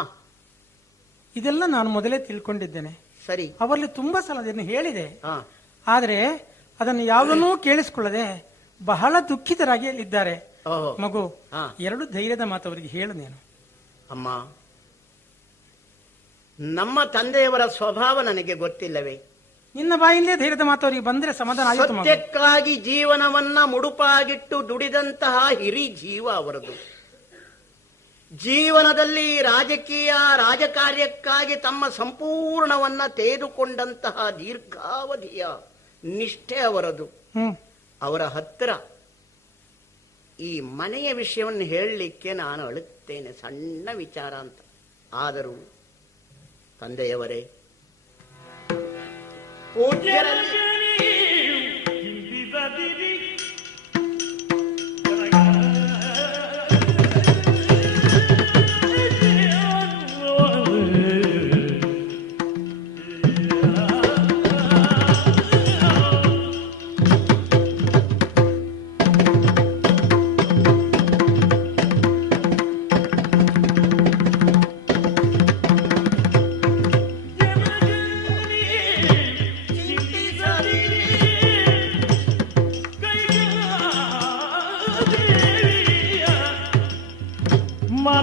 ಇದೆಲ್ಲ ನಾನು ಮೊದಲೇ ತಿಳ್ಕೊಂಡಿದ್ದೇನೆ. ಸರಿ. ಅವರಲ್ಲಿ ತುಂಬಾ ಸಲ ಅದನ್ನು ಹೇಳಿದೆ. ಹಾ, ಆದ್ರೆ ಅದನ್ನು ಯಾವುದನ್ನೂ ಕೇಳಿಸಿಕೊಳ್ಳದೆ ಬಹಳ ದುಃಖಿತರಾಗಿ ಇದ್ದಾರೆ. ಓಹೋ. ಮಗು, ಹಾ. ಎರಡು ಧೈರ್ಯದ ಮಾತು ಅವರಿಗೆ ಹೇಳು ನೀನು. ಅಮ್ಮ, ನಮ್ಮ ತಂದೆಯವರ ಸ್ವಭಾವ ನನಗೆ ಗೊತ್ತಿಲ್ಲವೇ? ನಿನ್ನ ಬಾಯಿಂದಲೇ ಧೈರ್ಯದ ಮಾತು ಅವರಿಗೆ ಬಂದ್ರೆ ಸಮಾಧಾನ ಆಯಿತು ಮಗು. ಸತ್ಯಕ್ಕಾಗಿ ಜೀವನವನ್ನ ಮುಡುಪಾಗಿಟ್ಟು ದುಡಿದಂತಹ ಹಿರಿ ಜೀವ ಅವರದು. ಜೀವನದಲ್ಲಿ ರಾಜಕೀಯ ರಾಜಕಾರ್ಯಕ್ಕಾಗಿ ತಮ್ಮ ಸಂಪೂರ್ಣವನ್ನ ತೆಗೆದುಕೊಂಡಂತಹ ದೀರ್ಘಾವಧಿಯ ನಿಷ್ಠೆ ಅವರದು. ಅವರ ಹತ್ತಿರ ಈ ಮನೆಯ ವಿಷಯವನ್ನು ಹೇಳಲಿಕ್ಕೆ ನಾನು ಅಳುತ್ತೇನೆ, ಸಣ್ಣ ವಿಚಾರ ಅಂತ. ಆದರೂ ತಂದೆಯವರೇ, ಪೂಜ್ಯರಲ್ಲಿ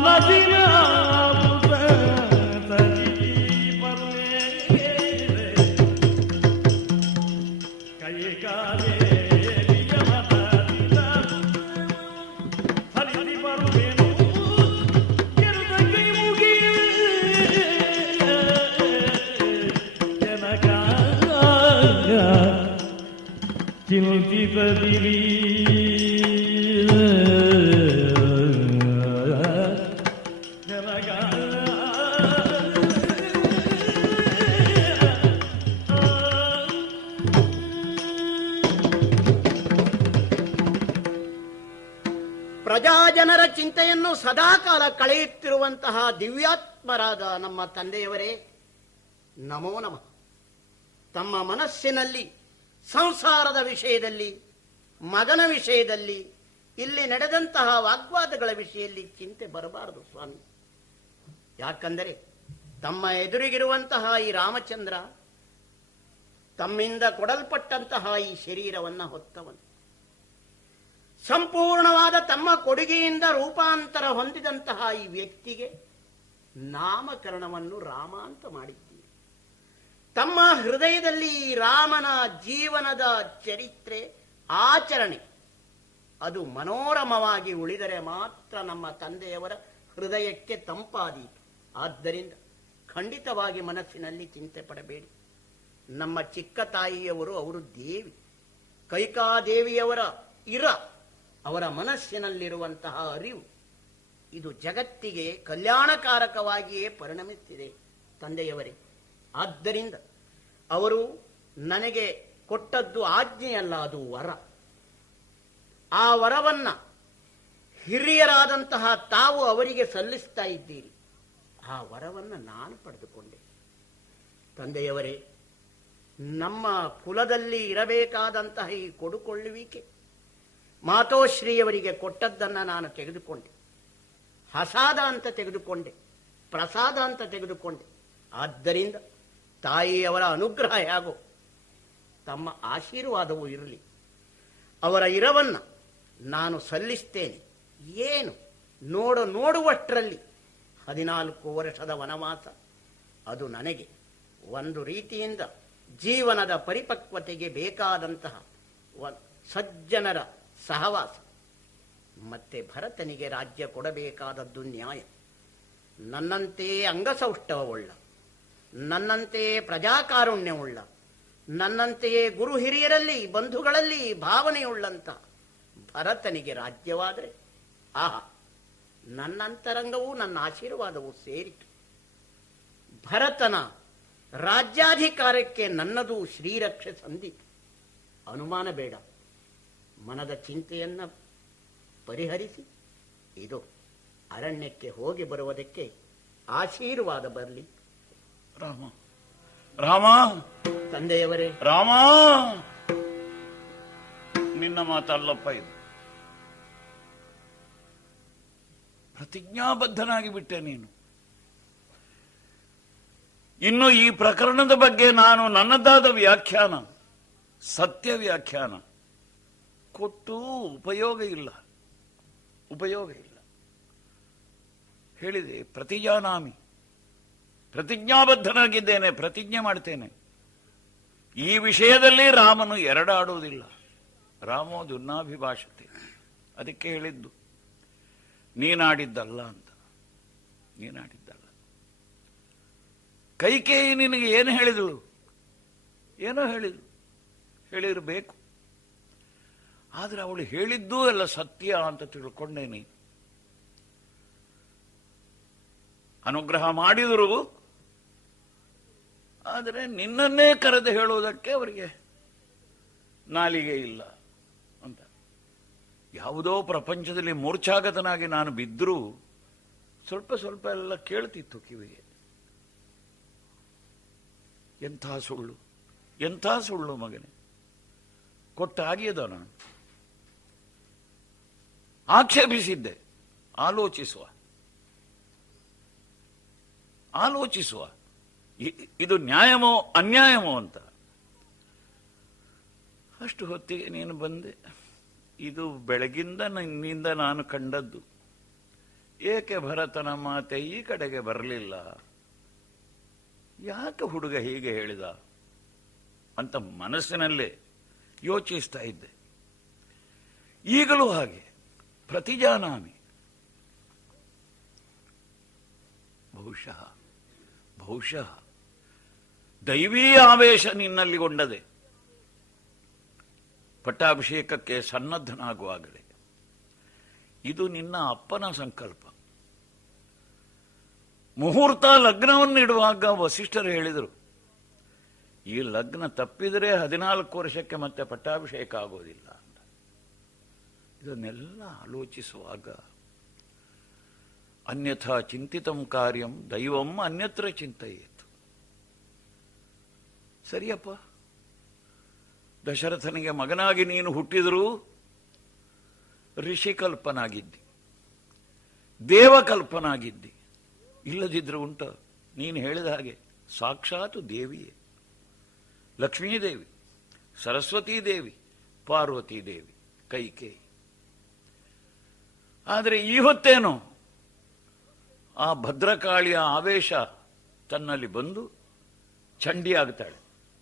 ಮನದಿನ ಕೈ ಕಾಲೇ ಹರಿದಿ ಬರುವೆನು ಕೆರೆದ ಕೈ ಮುಗಿಯ ಜನಕ ಚಿಂತಿತದಿರಿ ಪ್ರಜಾಜನರ ಚಿಂತೆಯನ್ನು ಸದಾಕಾಲ ಕಳೆಯುತ್ತಿರುವಂತಹ ದಿವ್ಯಾತ್ಮರಾದ ನಮ್ಮ ತಂದೆಯವರೇ ನಮೋ ನಮಃ. ತಮ್ಮ ಮನಸ್ಸಿನಲ್ಲಿ ಸಂಸಾರದ ವಿಷಯದಲ್ಲಿ, ಮಗನ ವಿಷಯದಲ್ಲಿ, ಇಲ್ಲಿ ನಡೆದಂತಹ ವಾಗ್ವಾದಗಳ ವಿಷಯದಲ್ಲಿ ಚಿಂತೆ ಬರಬಾರದು ಸ್ವಾಮಿ. ಯಾಕಂದರೆ ತಮ್ಮ ಎದುರಿಗಿರುವಂತಹ ಈ ರಾಮಚಂದ್ರ ತಮ್ಮಿಂದ ಕೊಡಲ್ಪಟ್ಟಂತಹ ಈ ಶರೀರವನ್ನು ಹೊತ್ತವನು. ಸಂಪೂರ್ಣವಾದ ತಮ್ಮ ಕೊಡುಗೆಯಿಂದ ರೂಪಾಂತರ ಹೊಂದಿದಂತಹ ಈ ವ್ಯಕ್ತಿಗೆ ನಾಮಕರಣವನ್ನು ರಾಮ ಅಂತ ಮಾಡಿದ್ದೀರಿ. ತಮ್ಮ ಹೃದಯದಲ್ಲಿ ಈ ರಾಮನ ಜೀವನದ ಚರಿತ್ರೆ, ಆಚರಣೆ ಅದು ಮನೋರಮವಾಗಿ ಉಳಿದರೆ ಮಾತ್ರ ನಮ್ಮ ತಂದೆಯವರ ಹೃದಯಕ್ಕೆ ತಂಪಾದೀತು. ಆದ್ದರಿಂದ ಖಂಡಿತವಾಗಿ ಮನಸ್ಸಿನಲ್ಲಿ ಚಿಂತೆ ಪಡಬೇಡಿ. ನಮ್ಮ ಚಿಕ್ಕ ತಾಯಿಯವರು, ಅವರು ದೇವಿ, ಕೈಕಾದೇವಿಯವರ ಅವರ ಮನಸ್ಸಿನಲ್ಲಿರುವಂತಹ ಅರಿವು ಇದು ಜಗತ್ತಿಗೆ ಕಲ್ಯಾಣಕಾರಕವಾಗಿಯೇ ಪರಿಣಮಿಸಿದೆ ತಂದೆಯವರೇ. ಆದ್ದರಿಂದ ಅವರು ನನಗೆ ಕೊಟ್ಟದ್ದು ಆಜ್ಞೆಯಲ್ಲ, ಅದು ವರ. ಆ ವರವನ್ನ ಹಿರಿಯರಾದಂತಹ ತಾವು ಅವರಿಗೆ ಸಲ್ಲಿಸ್ತಾ ಇದ್ದೀರಿ. ಆ ವರವನ್ನು ನಾನು ಪಡೆದುಕೊಂಡೆ. ತಂದೆಯವರೇ, ನಮ್ಮ ಕುಲದಲ್ಲಿ ಇರಬೇಕಾದಂತಹ ಈ ಕೊಡುಕೊಳ್ಳುವಿಕೆ ಮಾತೋಶ್ರೀಯವರಿಗೆ ಕೊಟ್ಟದ್ದನ್ನು ನಾನು ತೆಗೆದುಕೊಂಡೆ. ಹಸಾದ ಅಂತ ತೆಗೆದುಕೊಂಡೆ, ಪ್ರಸಾದ ಅಂತ ತೆಗೆದುಕೊಂಡೆ. ಆದ್ದರಿಂದ ತಾಯಿಯವರ ಅನುಗ್ರಹ ಹೇಗೋ ತಮ್ಮ ಆಶೀರ್ವಾದವೂ ಇರಲಿ. ಅವರ ಇರವನ್ನ ನಾನು ಸಲ್ಲಿಸ್ತೇನೆ. ಏನು ನೋಡುವಷ್ಟರಲ್ಲಿ 14 ವರ್ಷದ ವನವಾಸ ಅದು ನನಗೆ ಒಂದು ರೀತಿಯಿಂದ ಜೀವನದ ಪರಿಪಕ್ವತೆಗೆ ಬೇಕಾದಂತಹ ಸಜ್ಜನರ ಸಹವಾಸ. ಮತ್ತೆ ಭರತನಿಗೆ ರಾಜ್ಯ ಕೊಡಬೇಕಾದದ್ದು ನ್ಯಾಯ. ನನ್ನಂತೆಯೇ ಅಂಗಸೌಷ್ಠವವುಳ್ಳ, ನನ್ನಂತೆಯೇ ಪ್ರಜಾಕಾರುಣ್ಯವುಳ್ಳ, ನನ್ನಂತೆಯೇ ಗುರು ಹಿರಿಯರಲ್ಲಿ, ಬಂಧುಗಳಲ್ಲಿ ಭಾವನೆಯುಳ್ಳಂತ ಭರತನಿಗೆ ರಾಜ್ಯವಾದರೆ ಆಹಾ, ನನ್ನಂತರಂಗವೂ ನನ್ನ ಆಶೀರ್ವಾದವೂ ಸೇರಿತು. ಭರತನ ರಾಜ್ಯಾಧಿಕಾರಕ್ಕೆ ನನ್ನದು ಶ್ರೀರಕ್ಷೆ ಸಂದಿತು. ಅನುಮಾನ ಬೇಡ. ಮನದ ಚಿಂತೆಯನ್ನ ಪರಿಹರಿಸಿ ಇದು ಅರಣ್ಯಕ್ಕೆ ಹೋಗಿ ಬರುವುದಕ್ಕೆ ಆಶೀರ್ವಾದ ಬರಲಿ. ರಾಮ ರಾಮ ತಂದೆಯವರೇ, ರಾಮ, ನಿನ್ನ ಮಾತಲ್ಲಪ್ಪ ಇದು. ಪ್ರತಿಜ್ಞಾಬದ್ಧನಾಗಿ ಬಿಟ್ಟೆ ನೀನು. ಇನ್ನು ಈ ಪ್ರಕರಣದ ಬಗ್ಗೆ ನಾನು ನನ್ನದಾದ ವ್ಯಾಖ್ಯಾನ, ಸತ್ಯ ವ್ಯಾಖ್ಯಾನ ಕೊಟ್ಟು ಉಪಯೋಗ ಇಲ್ಲ. ಹೇಳಿದೆ, ಪ್ರತಿಜಾನಾಮಿ, ಪ್ರತಿಜ್ಞಾಬದ್ಧನಾಗಿದ್ದೇನೆ, ಪ್ರತಿಜ್ಞೆ ಮಾಡ್ತೇನೆ. ಈ ವಿಷಯದಲ್ಲಿ ರಾಮನು ಎರಡಾಡುವುದಿಲ್ಲ. ರಾಮೋ ದುರ್ನಾಭಿಭಾಷತೆ. ಅದಕ್ಕೆ ಹೇಳಿದ್ದು ನೀನಾಡಿದ್ದಲ್ಲ ಅಂತ. ನೀನಾಡಿದ್ದಲ್ಲ. ಕೈಕೇಯಿ ನಿನಗೆ ಏನು ಹೇಳಿದಳು? ಏನೋ ಹೇಳಿರಬೇಕು. ಆದರೆ ಅವಳು ಹೇಳಿದ್ದೂ ಎಲ್ಲ ಸತ್ಯ ಅಂತ ತಿಳ್ಕೊಂಡೇನೆ. ಅನುಗ್ರಹ ಮಾಡಿದರು, ಆದರೆ ನಿನ್ನನ್ನೇ ಕರೆದು ಹೇಳುವುದಕ್ಕೆ ಅವರಿಗೆ ನಾಲಿಗೆ ಇಲ್ಲ ಅಂತ. ಯಾವುದೋ ಪ್ರಪಂಚದಲ್ಲಿ ಮೂರ್ಛಾಗತನಾಗಿ ನಾನು ಬಿದ್ದರೂ ಸ್ವಲ್ಪ ಸ್ವಲ್ಪ ಎಲ್ಲ ಕೇಳ್ತಿತ್ತು ಕಿವಿಗೆ. ಎಂಥ ಸುಳ್ಳು ಮಗನೇ. ಕೊಟ್ಟಾಗಿಯದ ನಾನು ಆಕ್ಷೇಪಿಸಿದ್ದೆ. ಆಲೋಚಿಸುವ ಇದು ನ್ಯಾಯವೋ ಅನ್ಯಾಯವೋ ಅಂತ. ಅಷ್ಟು ಹೊತ್ತಿಗೆ ನೀನು ಬಂದೆ. ಇದು ಬೆಳಗಿಂದ ನಿನ್ನಿಂದ ನಾನು ಕಂಡದ್ದು. ಏಕೆ ಭರತನ ಮಾತೆ ಈ ಕಡೆಗೆ ಬರಲಿಲ್ಲ, ಯಾಕೆ ಹುಡುಗ ಹೀಗೆ ಹೇಳಿದ ಅಂತ ಮನಸ್ಸಿನಲ್ಲೇ ಯೋಚಿಸ್ತಾ ಇದ್ದೆ. ಈಗಲೂ ಹಾಗೆ ಪ್ರತಿಜಾನಾಮಿ. ಬಹುಶಃ ದೈವೀ ಆವೇಶ ನಿನ್ನಲ್ಲಿಗೊಂಡದೆ. ಪಟ್ಟಾಭಿಷೇಕಕ್ಕೆ ಸನ್ನದ್ಧನಾಗುವಾಗಲೇ ಇದು ನಿನ್ನ ಅಪ್ಪನ ಸಂಕಲ್ಪ. ಮುಹೂರ್ತ ಲಗ್ನವನ್ನಿಡುವಾಗ ವಸಿಷ್ಠರು ಹೇಳಿದರು, ಈ ಲಗ್ನ ತಪ್ಪಿದರೆ 14 ವರ್ಷಕ್ಕೆ ಮತ್ತೆ ಪಟ್ಟಾಭಿಷೇಕ ಆಗೋದಿಲ್ಲ ಅಂತ. ಇದನ್ನೆಲ್ಲ ಆಲೋಚಿಸುವಾಗ ಅನ್ಯಥಾ ಚಿಂತಿತಂ ಕಾರ್ಯಂ ದೈವಂ ಅನ್ಯತ್ರ ಚಿಂತೆಯಿತು. ಸರಿಯಪ್ಪ, ದಶರಥನಿಗೆ ಮಗನಾಗಿ ನೀನು ಹುಟ್ಟಿದರೂ ಋಷಿಕಲ್ಪನಾಗಿದ್ದಿ, ದೇವಕಲ್ಪನಾಗಿದ್ದಿ. ಇಲ್ಲದಿದ್ರೆ ಉಂಟ? ನೀನು ಹೇಳಿದ ಹಾಗೆ ಸಾಕ್ಷಾತ್ ದೇವಿಯೇ, ಲಕ್ಷ್ಮೀದೇವಿ, ಸರಸ್ವತೀ ದೇವಿ, ಪಾರ್ವತೀ ದೇವಿ, ಕೈಕೇಯಿ. ಆದರೆ ಈ ಹೊತ್ತೇನೋ ಆ ಭದ್ರಕಾಳಿಯ ಆವೇಶ ತನ್ನಲ್ಲಿ ಬಂದು ಚಂಡಿ ಆಗ್ತಾಳೆ,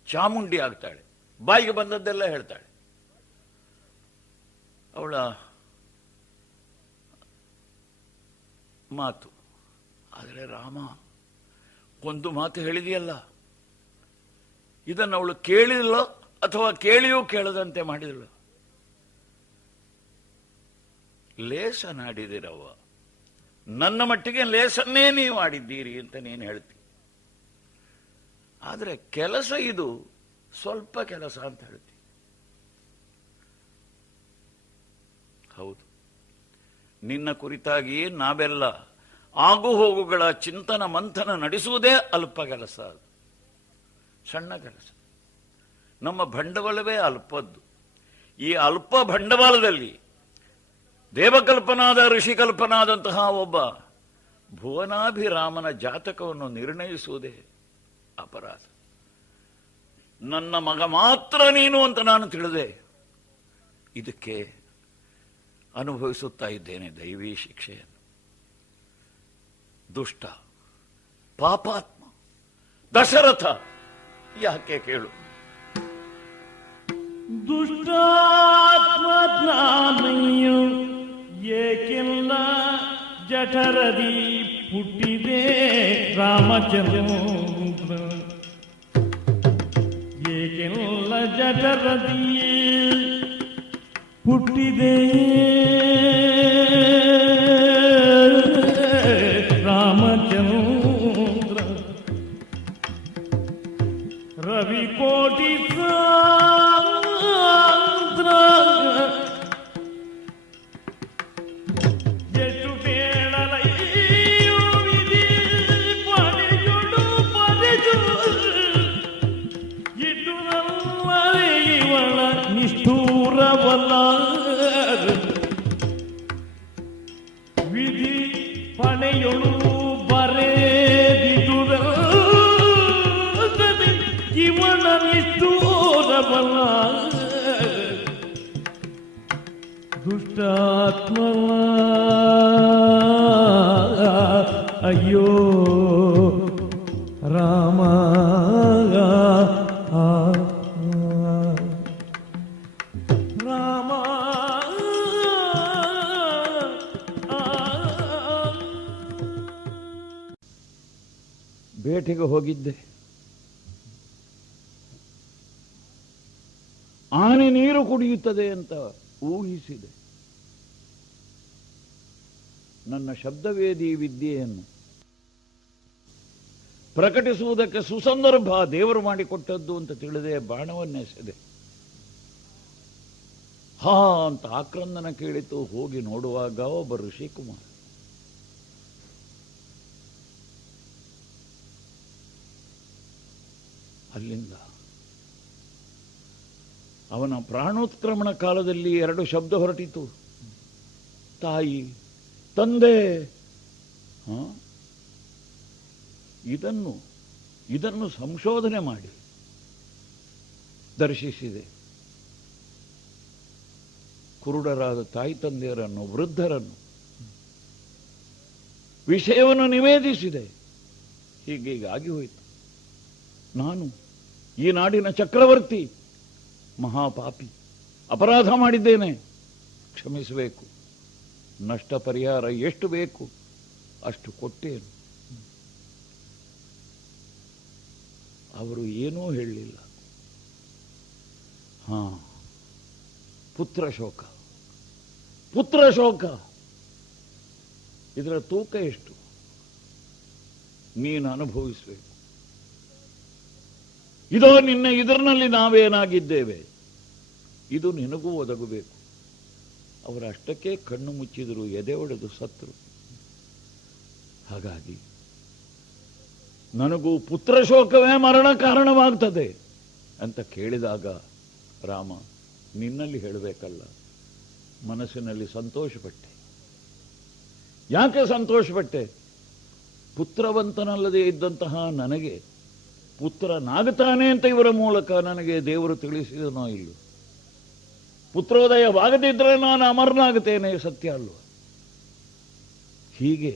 ಚಾಮುಂಡಿ ಆಗ್ತಾಳೆ, ಬಾಯಿಗೆ ಬಂದದ್ದೆಲ್ಲ ಹೇಳ್ತಾಳೆ. ಅವಳ ಮಾತು. ಆದರೆ ರಾಮ ಒಂದು ಮಾತು ಹೇಳಿದೆಯಲ್ಲ, ಇದನ್ನು ಅವಳು ಕೇಳಿಲ್ಲ ಅಥವಾ ಕೇಳಿಯೂ ಕೇಳದಂತೆ ಮಾಡಿದಳು. ಲೇಸನಾಡಿದಿರವ್ವ, ನನ್ನ ಮಟ್ಟಿಗೆ ಲೇಸನ್ನೇ ನೀವು ಆಡಿದ್ದೀರಿ ಅಂತ ನೀನು ಹೇಳ್ತಿ. ಆದರೆ ಕೆಲಸ ಇದು ಸ್ವಲ್ಪ ಕೆಲಸ ಅಂತ ಹೇಳ್ತಿ. ಹೌದು, ನಿನ್ನ ಕುರಿತಾಗಿ ನಾವೆಲ್ಲ ಆಗು ಹೋಗುಗಳ ಚಿಂತನ ಮಂಥನ ನಡೆಸುವುದೇ ಅಲ್ಪ ಕೆಲಸ. ಅದು ಸಣ್ಣ ಕೆಲಸ. ನಮ್ಮ ಬಂಡವಾಳವೇ ಅಲ್ಪದ್ದು. ಈ ಅಲ್ಪ ಬಂಡವಾಳದಲ್ಲಿ ದೇವಕಲ್ಪನಾದ ಋಷಿಕಲ್ಪನಾದಂತಹ ಒಬ್ಬ ಭುವನಾಭಿರಾಮನ ಜಾತಕವನ್ನು ನಿರ್ಣಯಿಸುವುದೇ ಅಪರಾಧ. ನನ್ನ ಮಗ ಮಾತ್ರ ನೀನು ಅಂತ ನಾನು ತಿಳಿದೆ. ಇದಕ್ಕೆ ಅನುಭವಿಸುತ್ತಾ ಇದ್ದೇನೆ ದೈವೀ ಶಿಕ್ಷೆಯನ್ನು. ದುಷ್ಟ, ಪಾಪಾತ್ಮ ದಶರಥ ಯಾಕೆ ಕೇಳು. ದುಷ್ಟಾತ್ಮಜ್ಞಾನಯ್ಯು ಏಕೆಲ್ಲ ಜಠರದಿ ಪುಟ್ಟಿದೆ ರಾಮಚಂದ್ರ, ಏಕೆಲ್ಲ ಜಠರದಿ ಪುಟ್ಟಿದೆ ರಾಮಚಂದ್ರ. ರವಿಕೋಟಿ ಎಷ್ಟು ಬೇಡಲಯ್ಯೋ ವಿಧಿ ಪಡೆಯುಡು ಪಡೆದು ಇಟ್ಟು ಇವಳ ನಿಷ್ಠೂರವಲ್ಲ. ವಿಧಿ ಪಡೆಯೊಳು ಬರೇದಿದುರ ಇವಳ ನಿಷ್ಠೂರವಲ್ಲ. ದುಷ್ಟಾತ್ಮ ಅಯ್ಯೋ ರಾಮ. ರಾಮ ಬೇಟೆಗೆ ಹೋಗಿದ್ದೆ. ಆನೆ ನೀರು ಕುಡಿಯುತ್ತದೆ ಅಂತ ಊಹಿಸಿದೆ. ನನ್ನ ಶಬ್ದವೇದಿ ವಿದ್ಯೆಯನ್ನು ಪ್ರಕಟಿಸುವುದಕ್ಕೆ ಸುಸಂದರ್ಭ ದೇವರು ಮಾಡಿಕೊಟ್ಟದ್ದು ಅಂತ ತಿಳಿದೇ ಬಾಣವನ್ನೆಸೆದೆ. ಹಾ ಅಂತ ಆಕ್ರಂದನ ಕೇಳಿತು. ಹೋಗಿ ನೋಡುವಾಗ ಒಬ್ಬ ಋಷಿಕುಮಾರ. ಅಲ್ಲಿಂದ ಅವನ ಪ್ರಾಣೋತ್ಕ್ರಮಣ ಕಾಲದಲ್ಲಿ 2 ಶಬ್ದ ಹೊರಟಿತು, ತಾಯಿ, ತಂದೆ. ಇದನ್ನು ಸಂಶೋಧನೆ ಮಾಡಿ ದರ್ಶಿಸಿದೆ. ಕುರುಡರಾದ ತಾಯಿ ತಂದೆಯರನ್ನು, ವೃದ್ಧರನ್ನು ವಿಷಯವನ್ನು ನಿವೇದಿಸಿದೆ. ಹೀಗಾಗಿ ಹೋಯಿತು. ನಾನು ಈ ನಾಡಿನ ಚಕ್ರವರ್ತಿ, ಮಹಾಪಾಪಿ, ಅಪರಾಧ ಮಾಡಿದ್ದೇನೆ, ಕ್ಷಮಿಸಬೇಕು. ನಷ್ಟ ಪರಿಹಾರ ಎಷ್ಟು ಬೇಕು ಅಷ್ಟು ಕೊಟ್ಟೇನು. ಅವರು ಏನೂ ಹೇಳಲಿಲ್ಲ. ಪುತ್ರ ಶೋಕ, ಪುತ್ರ ಶೋಕ, ಇದರ ತೂಕ ಎಷ್ಟು ನೀನು ಅನುಭವಿಸಬೇಕು. ಇದೋ ನಿನ್ನ ಇದರಲ್ಲಿ ನಾವೇನಾಗಿದ್ದೇವೆ, ಇದು ನಿನಗೂ ಒದಗಬೇಕು. ಅವರು ಅಷ್ಟಕ್ಕೆ ಕಣ್ಣು ಮುಚ್ಚಿದರು, ಎದೆ ಒಡೆದು ಸತ್ರು. ಹಾಗಾಗಿ ನನಗೂ ಪುತ್ರ ಶೋಕವೇ ಮರಣ ಕಾರಣವಾಗ್ತದೆ ಅಂತ ಕೇಳಿದಾಗ ರಾಮ ನಿನ್ನಲ್ಲಿ ಹೇಳಬೇಕಲ್ಲ, ಮನಸ್ಸಿನಲ್ಲಿ ಸಂತೋಷಪಟ್ಟೆ. ಯಾಕೆ ಸಂತೋಷಪಟ್ಟೆ? ಪುತ್ರವಂತನಲ್ಲದೆ ಇದ್ದಂತಹ ನನಗೆ ಪುತ್ರನಾಗುತ್ತಾನೆ ಅಂತ ಇವರ ಮೂಲಕ ನನಗೆ ದೇವರು ತಿಳಿಸಿದನೋ ಇಲ್ಲೋ. ಪುತ್ರೋದಯವಾಗದಿದ್ದರೆ ನಾನು ಅಮರನಾಗುತ್ತೇನೆ, ಸತ್ಯ ಅಲ್ವ? ಹೀಗೆ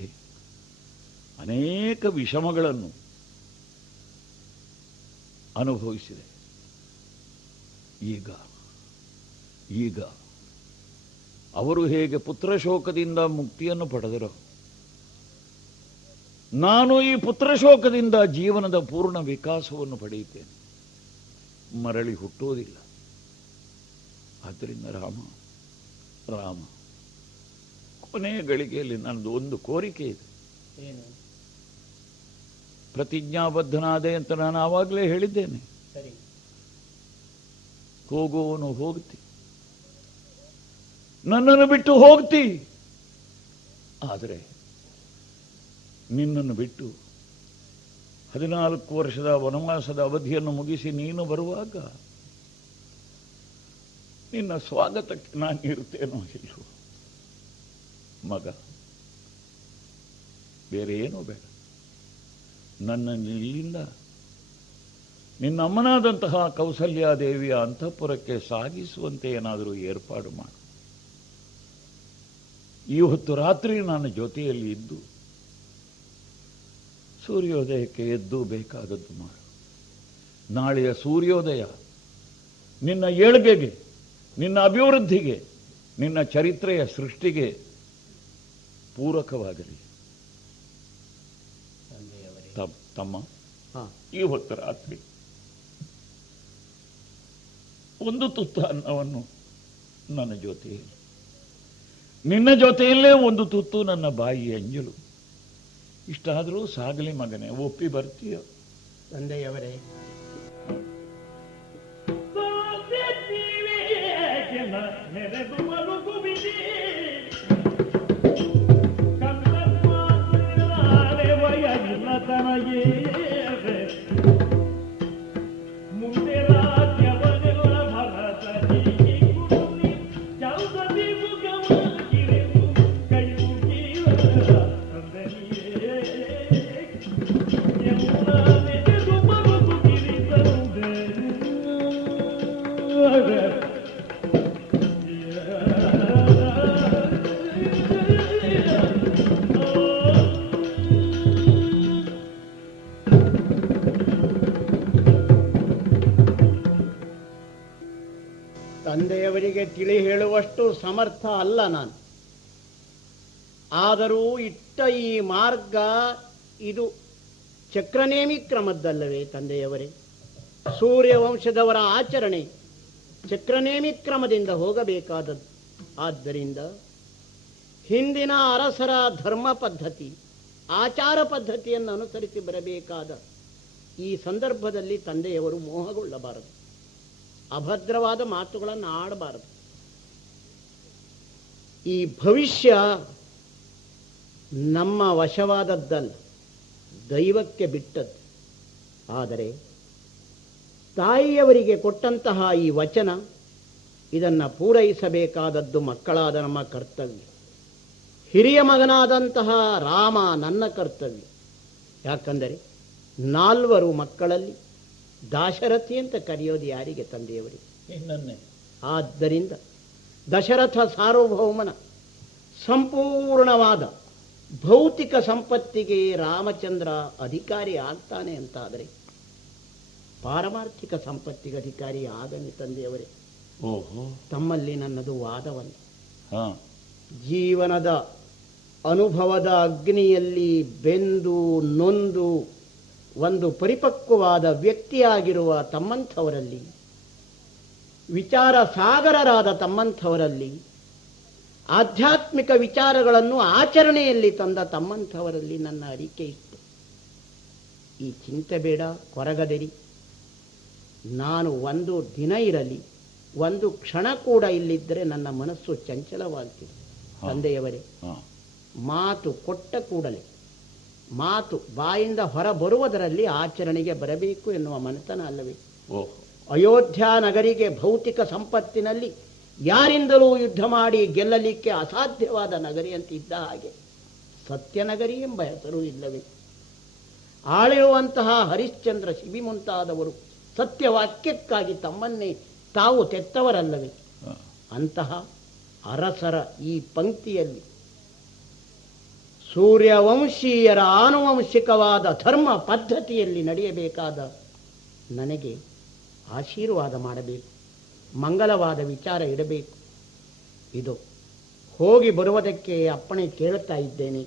ಅನೇಕ ವಿಷಮಗಳನ್ನು ಅನುಭವಿಸಿದೆ. ಈಗ ಅವರು ಹೇಗೆ ಪುತ್ರಶೋಕದಿಂದ ಮುಕ್ತಿಯನ್ನು ಪಡೆದರೋ, ನಾನು ಈ ಪುತ್ರಶೋಕದಿಂದ ಜೀವನದ ಪೂರ್ಣ ವಿಕಾಸವನ್ನು ಪಡೆಯುತ್ತೇನೆ, ಮರಳಿ ಹುಟ್ಟುವುದಿಲ್ಲ. ಆದ್ದರಿಂದ ರಾಮ ಕೊನೆಯ ಗಳಿಗೆಯಲ್ಲಿ ನನ್ನದು ಒಂದು ಕೋರಿಕೆ ಇದೆ. ಏನು? ಪ್ರತಿಜ್ಞಾಬದ್ಧನಾದೆ ಅಂತ ನಾನು ಆವಾಗಲೇ ಹೇಳಿದ್ದೇನೆ. ಸರಿ. ಹೋಗುವವನು ಹೋಗ್ತಿ, ನನ್ನನ್ನು ಬಿಟ್ಟು ಹೋಗ್ತಿ, ಆದರೆ ನಿನ್ನನ್ನು ಬಿಟ್ಟು 14 ವರ್ಷದ ವನವಾಸದ ಅವಧಿಯನ್ನು ಮುಗಿಸಿ ನೀನು ಬರುವಾಗ ನಿನ್ನ ಸ್ವಾಗತಕ್ಕೆ ನಾನು ಇರುತ್ತೇನೋ ಇಲ್ಲವೋ. ಮಗ, ಬೇರೆ ಏನೂ ಬೇಡ. ನನ್ನನ್ನು ಇಲ್ಲಿಂದ ನಿನ್ನ ಅಮ್ಮನಾದಂತಹ ಕೌಸಲ್ಯಾದೇವಿಯ ಅಂತಃಪುರಕ್ಕೆ ಸಾಗಿಸುವಂತೆ ಏನಾದರೂ ಏರ್ಪಾಡು ಮಾಡು. ಈ ಹೊತ್ತು ರಾತ್ರಿ ನನ್ನ ಜೊತೆಯಲ್ಲಿ ಇದ್ದು ಸೂರ್ಯೋದಯಕ್ಕೆ ಎದ್ದು ಬೇಕಾದದ್ದು ಮಾಡು. ನಾಳೆಯ ಸೂರ್ಯೋದಯ ನಿನ್ನ ಏಳ್ಗೆಗೆ, ನಿನ್ನ ಅಭಿವೃದ್ಧಿಗೆ, ನಿನ್ನ ಚರಿತ್ರೆಯ ಸೃಷ್ಟಿಗೆ ಪೂರಕವಾಗಲಿ. ತಮ್ಮ, ಈ ಹೊತ್ತು ರಾತ್ರಿ ಒಂದು ತುತ್ತು ಅನ್ನವನ್ನು ನನ್ನ ಜೊತೆಯಲ್ಲಿ, ನಿನ್ನ ಜೊತೆಯಲ್ಲೇ ಒಂದು ತುತ್ತು ನನ್ನ ಬಾಯಿ ಅಂಜಲು. ಇಷ್ಟಾದರೂ ಸಾಗಲಿ ಮಗನೇ, ಒಪ್ಪಿ ಬರ್ತೀಯ? ತಂದೆಯವರೇ, ನೆರೆದು ಮಲಗುವಿದೆ ವಯಸ್ಸಿನ ತನಗೆ ಮುಂದೆ ರಾಜ್ಯವನೆಲ್ಲ ಭರತ ಚೌದದಿ ಮುಖವಾಗಿರೆದು ಕೈ ಮುಗಿಯುವ ತಂದೆಯೇ ಎಲ್ಲ ನೆನೆದು ಮಲಗುವಿದೆ. ತಂದೆಯವರಿಗೆ ತಿಳಿ ಹೇಳುವಷ್ಟು ಸಮರ್ಥ ಅಲ್ಲ ನಾನು. ಆದರೂ ಇಟ್ಟ ಈ ಮಾರ್ಗ ಇದು ಚಕ್ರನೇಮಿ ಕ್ರಮದ್ದಲ್ಲವೇ ತಂದೆಯವರೇ? ಸೂರ್ಯವಂಶದವರ ಆಚರಣೆ ಚಕ್ರನೇಮಿ ಕ್ರಮದಿಂದ ಹೋಗಬೇಕಾದದ್ದು. ಆದ್ದರಿಂದ ಹಿಂದಿನ ಅರಸರ ಧರ್ಮ ಪದ್ಧತಿ, ಆಚಾರ ಪದ್ಧತಿಯನ್ನು ಅನುಸರಿಸಿ ಬರಬೇಕಾದ ಈ ಸಂದರ್ಭದಲ್ಲಿ ತಂದೆಯವರು ಮೋಹಗೊಳ್ಳಬಾರದು, ಅಭದ್ರವಾದ ಮಾತುಗಳನ್ನು ಆಡಬಾರದು. ಈ ಭವಿಷ್ಯ ನಮ್ಮ ವಶವಾದದ್ದಲ್ಲ, ದೈವಕ್ಕೆ ಬಿಟ್ಟದ್ದು. ಆದರೆ ತಾಯಿಯವರಿಗೆ ಕೊಟ್ಟಂತಹ ಈ ವಚನ, ಇದನ್ನು ಪೂರೈಸಬೇಕಾದದ್ದು ಮಕ್ಕಳಾದ ನಮ್ಮ ಕರ್ತವ್ಯ. ಹಿರಿಯ ಮಗನಾದಂತಹ ರಾಮ ನನ್ನ ಕರ್ತವ್ಯ. ಯಾಕಂದರೆ 4 ಮಕ್ಕಳಲ್ಲಿ ದಾಶರಥಿ ಅಂತ ಕರೆಯೋದು ಯಾರಿಗೆ? ತಂದೆಯವರಿಗೆ. ನಿನ್ನನ್ನೇ. ಆದ್ದರಿಂದ ದಶರಥ ಸಾರ್ವಭೌಮನ ಸಂಪೂರ್ಣವಾದ ಭೌತಿಕ ಸಂಪತ್ತಿಗೆ ರಾಮಚಂದ್ರ ಅಧಿಕಾರಿ ಆಗ್ತಾನೆ ಅಂತಾದರೆ ಪಾರಮಾರ್ಥಿಕ ಸಂಪತ್ತಿಗೆ ಅಧಿಕಾರಿ ಆಗಲಿ ತಂದೆಯವರೇ. ಓಹೋ, ತಮ್ಮಲ್ಲಿ ನನ್ನದು ವಾದವಲ್ಲ. ಹಾ, ಜೀವನದ ಅನುಭವದ ಅಗ್ನಿಯಲ್ಲಿ ಬೆಂದು ನೊಂದು ಒಂದು ಪರಿಪಕ್ವವಾದ ವ್ಯಕ್ತಿಯಾಗಿರುವ ತಮ್ಮಂಥವರಲ್ಲಿ, ವಿಚಾರ ಸಾಗರರಾದ ತಮ್ಮಂಥವರಲ್ಲಿ, ಆಧ್ಯಾತ್ಮಿಕ ವಿಚಾರಗಳನ್ನು ಆಚರಣೆಯಲ್ಲಿ ತಂದ ತಮ್ಮಂಥವರಲ್ಲಿ ನನ್ನ ಅರಿಕೆ ಇತ್ತು. ಈ ಚಿಂತೆ ಬೇಡ, ಕೊರಗದಿರಿ. ನಾನು ಒಂದು ದಿನ ಇರಲಿ, ಒಂದು ಕ್ಷಣ ಕೂಡ ಇಲ್ಲಿದ್ದರೆ ನನ್ನ ಮನಸ್ಸು ಚಂಚಲವಾಗ್ತಿದೆ. ತಂದೆಯವರೇ, ಹಾ, ಮಾತು ಕೊಟ್ಟ ಕೂಡಲೇ ಮಾತು ಬಾಯಿಂದ ಹೊರ ಬರುವುದರಲ್ಲಿ ಆಚರಣೆಗೆ ಬರಬೇಕು ಎನ್ನುವ ಮನತನ ಅಲ್ಲವೇ? ಓಹೋ, ಅಯೋಧ್ಯ ನಗರಿಗೆ ಭೌತಿಕ ಸಂಪತ್ತಿನಲ್ಲಿ ಯಾರಿಂದಲೂ ಯುದ್ಧ ಮಾಡಿ ಗೆಲ್ಲಲಿಕ್ಕೆ ಅಸಾಧ್ಯವಾದ ನಗರಿ ಅಂತ ಇದ್ದ ಹಾಗೆ ಸತ್ಯನಗರಿ ಎಂಬ ಹೆಸರು ಇಲ್ಲವೇ? ಆಳಿರುವಂತಹ ಹರಿಶ್ಚಂದ್ರ ಶಿಬಿ ಮುಂತಾದವರು ಸತ್ಯವಾಕ್ಯಕ್ಕಾಗಿ ತಮ್ಮನ್ನೇ ತಾವು ತೆತ್ತವರಲ್ಲವೇ? ಹಾ, ಅಂತಹ ಅರಸರ ಈ ಪಂಕ್ತಿಯಲ್ಲಿ ಸೂರ್ಯವಂಶೀಯರ ಆನುವಂಶಿಕವಾದ ಧರ್ಮ ಪದ್ಧತಿಯಲ್ಲಿ ನಡೆಯಬೇಕಾದ ನನಗೆ ಆಶೀರ್ವಾದ ಮಾಡಬೇಕು, ಮಂಗಲವಾದ ವಿಚಾರ ಇಡಬೇಕು. ಇದು ಹೋಗಿ ಬರುವುದಕ್ಕೆ ಅಪ್ಪಣೆ ಕೇಳುತ್ತಾ ಇದ್ದೇನೆ.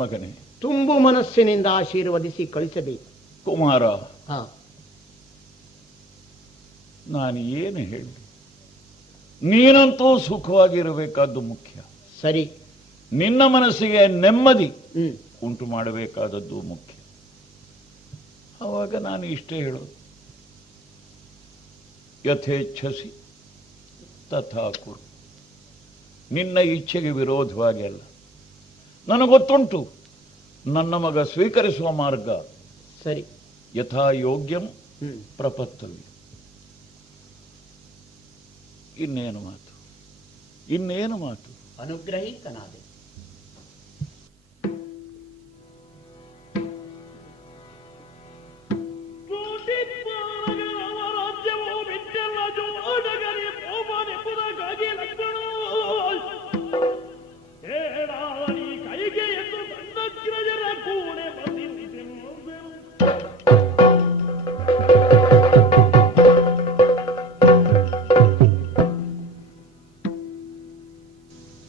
ಮಗನೇ ತುಂಬು ಮನಸ್ಸಿನಿಂದ ಆಶೀರ್ವದಿಸಿ ಕಳಿಸಬೇಕು. ಕುಮಾರ, ಹಾ, ನಾನು ಏನು ಹೇಳಿ, ನೀನಂತೂ ಸುಖವಾಗಿರಬೇಕಾದ್ದು ಮುಖ್ಯ. ಸರಿ. ನಿನ್ನ ಮನಸ್ಸಿಗೆ ನೆಮ್ಮದಿ ಹ್ಮ್ ಉಂಟು ಮಾಡಬೇಕಾದದ್ದು ಮುಖ್ಯ. ಆವಾಗ ನಾನು ಇಷ್ಟೇ ಹೇಳೋದು, ಯಥೇಚ್ಛಸಿ ತಥಾ ಕುರು. ನಿನ್ನ ಇಚ್ಛೆಗೆ ವಿರೋಧವಾಗಿ ಅಲ್ಲ. ನನಗೊತ್ತುಂಟು ನನ್ನ ಮಗ ಸ್ವೀಕರಿಸುವ ಮಾರ್ಗ ಸರಿ. ಯಥಾ ಯೋಗ್ಯಂ ಹ್ಮ್ ಪ್ರಪತ್ತವ್ಯ. ಇನ್ನೇನು ಮಾತು, ಇನ್ನೇನು ಮಾತು. ಅನುಗ್ರಹೀತನಾದೆ. ರಾಜ್ಯವೋ ಬಿಟ್ಟೆಲ್ಲ ಜೋಡಗರಿ ಪೋಪನೆ ಪುರಗಾಗಿ ಲಕ್ಕಣೋ ಹೇಳಾವಣಿ ಕೈಗೆ ಎಂದು ಸಣ್ಣಗ್ರಜರ ಕೂಣೆ ಬಂದಿದ್ದೆನು.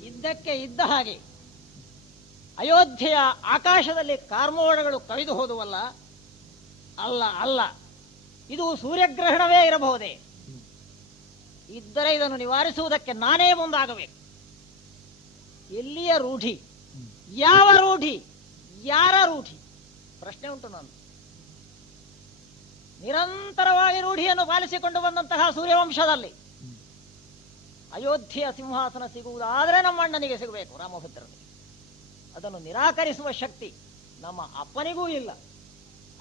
ಇದ್ದಕ್ಕೆ ಇದ್ದ ಹಾಗೆ ಅಯೋಧ್ಯೆಯ ಆಕಾಶದಲ್ಲಿ ಕಾರ್ಮೋಡಗಳು ಕವಿದು ಹೋದುವಲ್ಲ. ಅಲ್ಲ ಅಲ್ಲ, ಇದು ಸೂರ್ಯಗ್ರಹಣವೇ ಇರಬಹುದೇ? ಇದ್ದರೆ ಇದನ್ನು ನಿವಾರಿಸುವುದಕ್ಕೆ ನಾನೇ ಮುಂದಾಗಬೇಕು. ಎಲ್ಲಿಯ ರೂಢಿ, ಯಾವ ರೂಢಿ, ಯಾರ ರೂಢಿ? ಪ್ರಶ್ನೆ ಉಂಟು. ನಾನು ನಿರಂತರವಾಗಿ ರೂಢಿಯನ್ನು ಪಾಲಿಸಿಕೊಂಡು ಬಂದಂತಹ ಸೂರ್ಯವಂಶದಲ್ಲಿ ಅಯೋಧ್ಯೆಯ ಸಿಂಹಾಸನ ಸಿಗುವುದಾದರೆ ನಮ್ಮ ಅಣ್ಣನಿಗೆ ಸಿಗಬೇಕು, ರಾಮಭದ್ರನಿಗೆ. ಅದನ್ನು ನಿರಾಕರಿಸುವ ಶಕ್ತಿ ನಮ್ಮ ಅಪ್ಪನಿಗೂ ಇಲ್ಲ,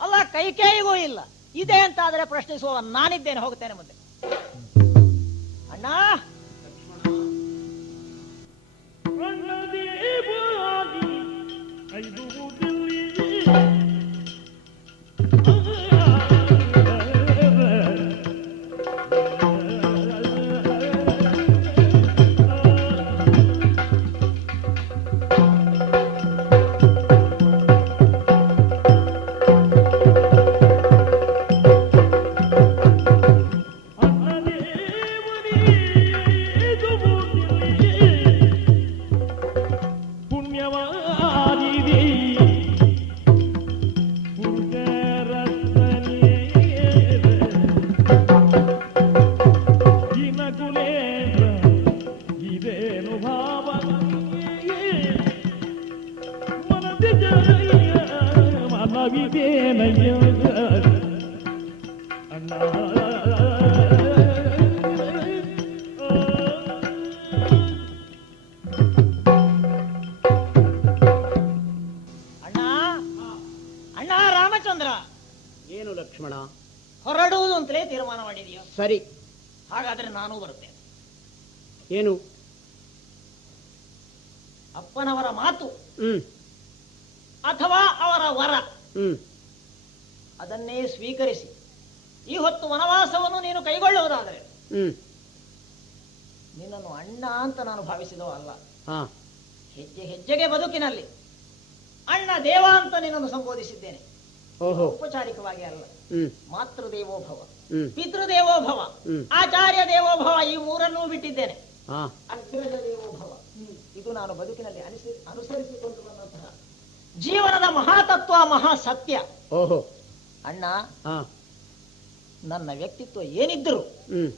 ಅಲ್ಲ ಕೈಕೇಯಿಗೂ ಇಲ್ಲ. ಇದೆ ಅಂತಾದರೆ ಪ್ರಶ್ನಿಸುವ ನಾನಿದ್ದೇನೆ. ಹೋಗುತ್ತೇನೆ ಮುಂದೆ. ಅಣ್ಣ, ದೇವಾದಿ ಐದು ದಿಲ್ಲಿ ಏನು ಲಕ್ಷ್ಮಣ? ಹೊರಡುವುದು ಅಂತಲೇ ತೀರ್ಮಾನ ಮಾಡಿದೆಯೋ? ಸರಿ. ಹಾಗಾದ್ರೆ ನಾನೂ ಬರುತ್ತೇನೆ. ಏನು? ಅಪ್ಪನವರ ಮಾತು ಹ್ಮ್ ಅಥವಾ ಅವರ ವರ ಹ್ಮ್ ಅದನ್ನೇ ಸ್ವೀಕರಿಸಿ ಈ ಹೊತ್ತು ವನವಾಸವನ್ನು ನೀನು ಕೈಗೊಳ್ಳುವುದಾದರೆ ಹ್ಮ್ ನಿನ್ನನ್ನು ಅಣ್ಣ ಅಂತ ನಾನು ಭಾವಿಸಿದವ ಅಲ್ಲ. ಹಾ ಹೆಜ್ಜೆ ಹೆಜ್ಜೆಗೆ ಬದುಕಿನಲ್ಲಿ ಅಣ್ಣ ದೇವ ಅಂತ ನಿನ್ನನ್ನು ಸಂಬೋಧಿಸಿದ್ದೇನೆ. ಓಹೋ. ಔಪಚಾರಿಕವಾಗಿ ಅಲ್ಲ. ಹ್ಮ್ ಮಾತೃದೇವೋಭವ, ಹ್ಮ್ ಪಿತೃದೇವೋಭವ, ಹ್ಮ್. ಆಚಾರ್ಯ ದೇವೋಭವ, ಈ ಮೂರನ್ನೂ ಬಿಟ್ಟಿದ್ದೇನೆ. ಹಾ ಅಗ್ರಜ ದೇವೋಭವ, ಇದು ನಾನು ಬದುಕಿನಲ್ಲಿ ಅನುಸರಿಸಿಕೊಂಡು ಬಂದಂತಹ ಜೀವನದ ಮಹಾತತ್ವ, ಮಹಾಸತ್ಯ. ಓಹೋ. ಅಣ್ಣ, ಹಾ ನನ್ನ ವ್ಯಕ್ತಿತ್ವ ಏನಿದ್ದರು ಹ್ಮ್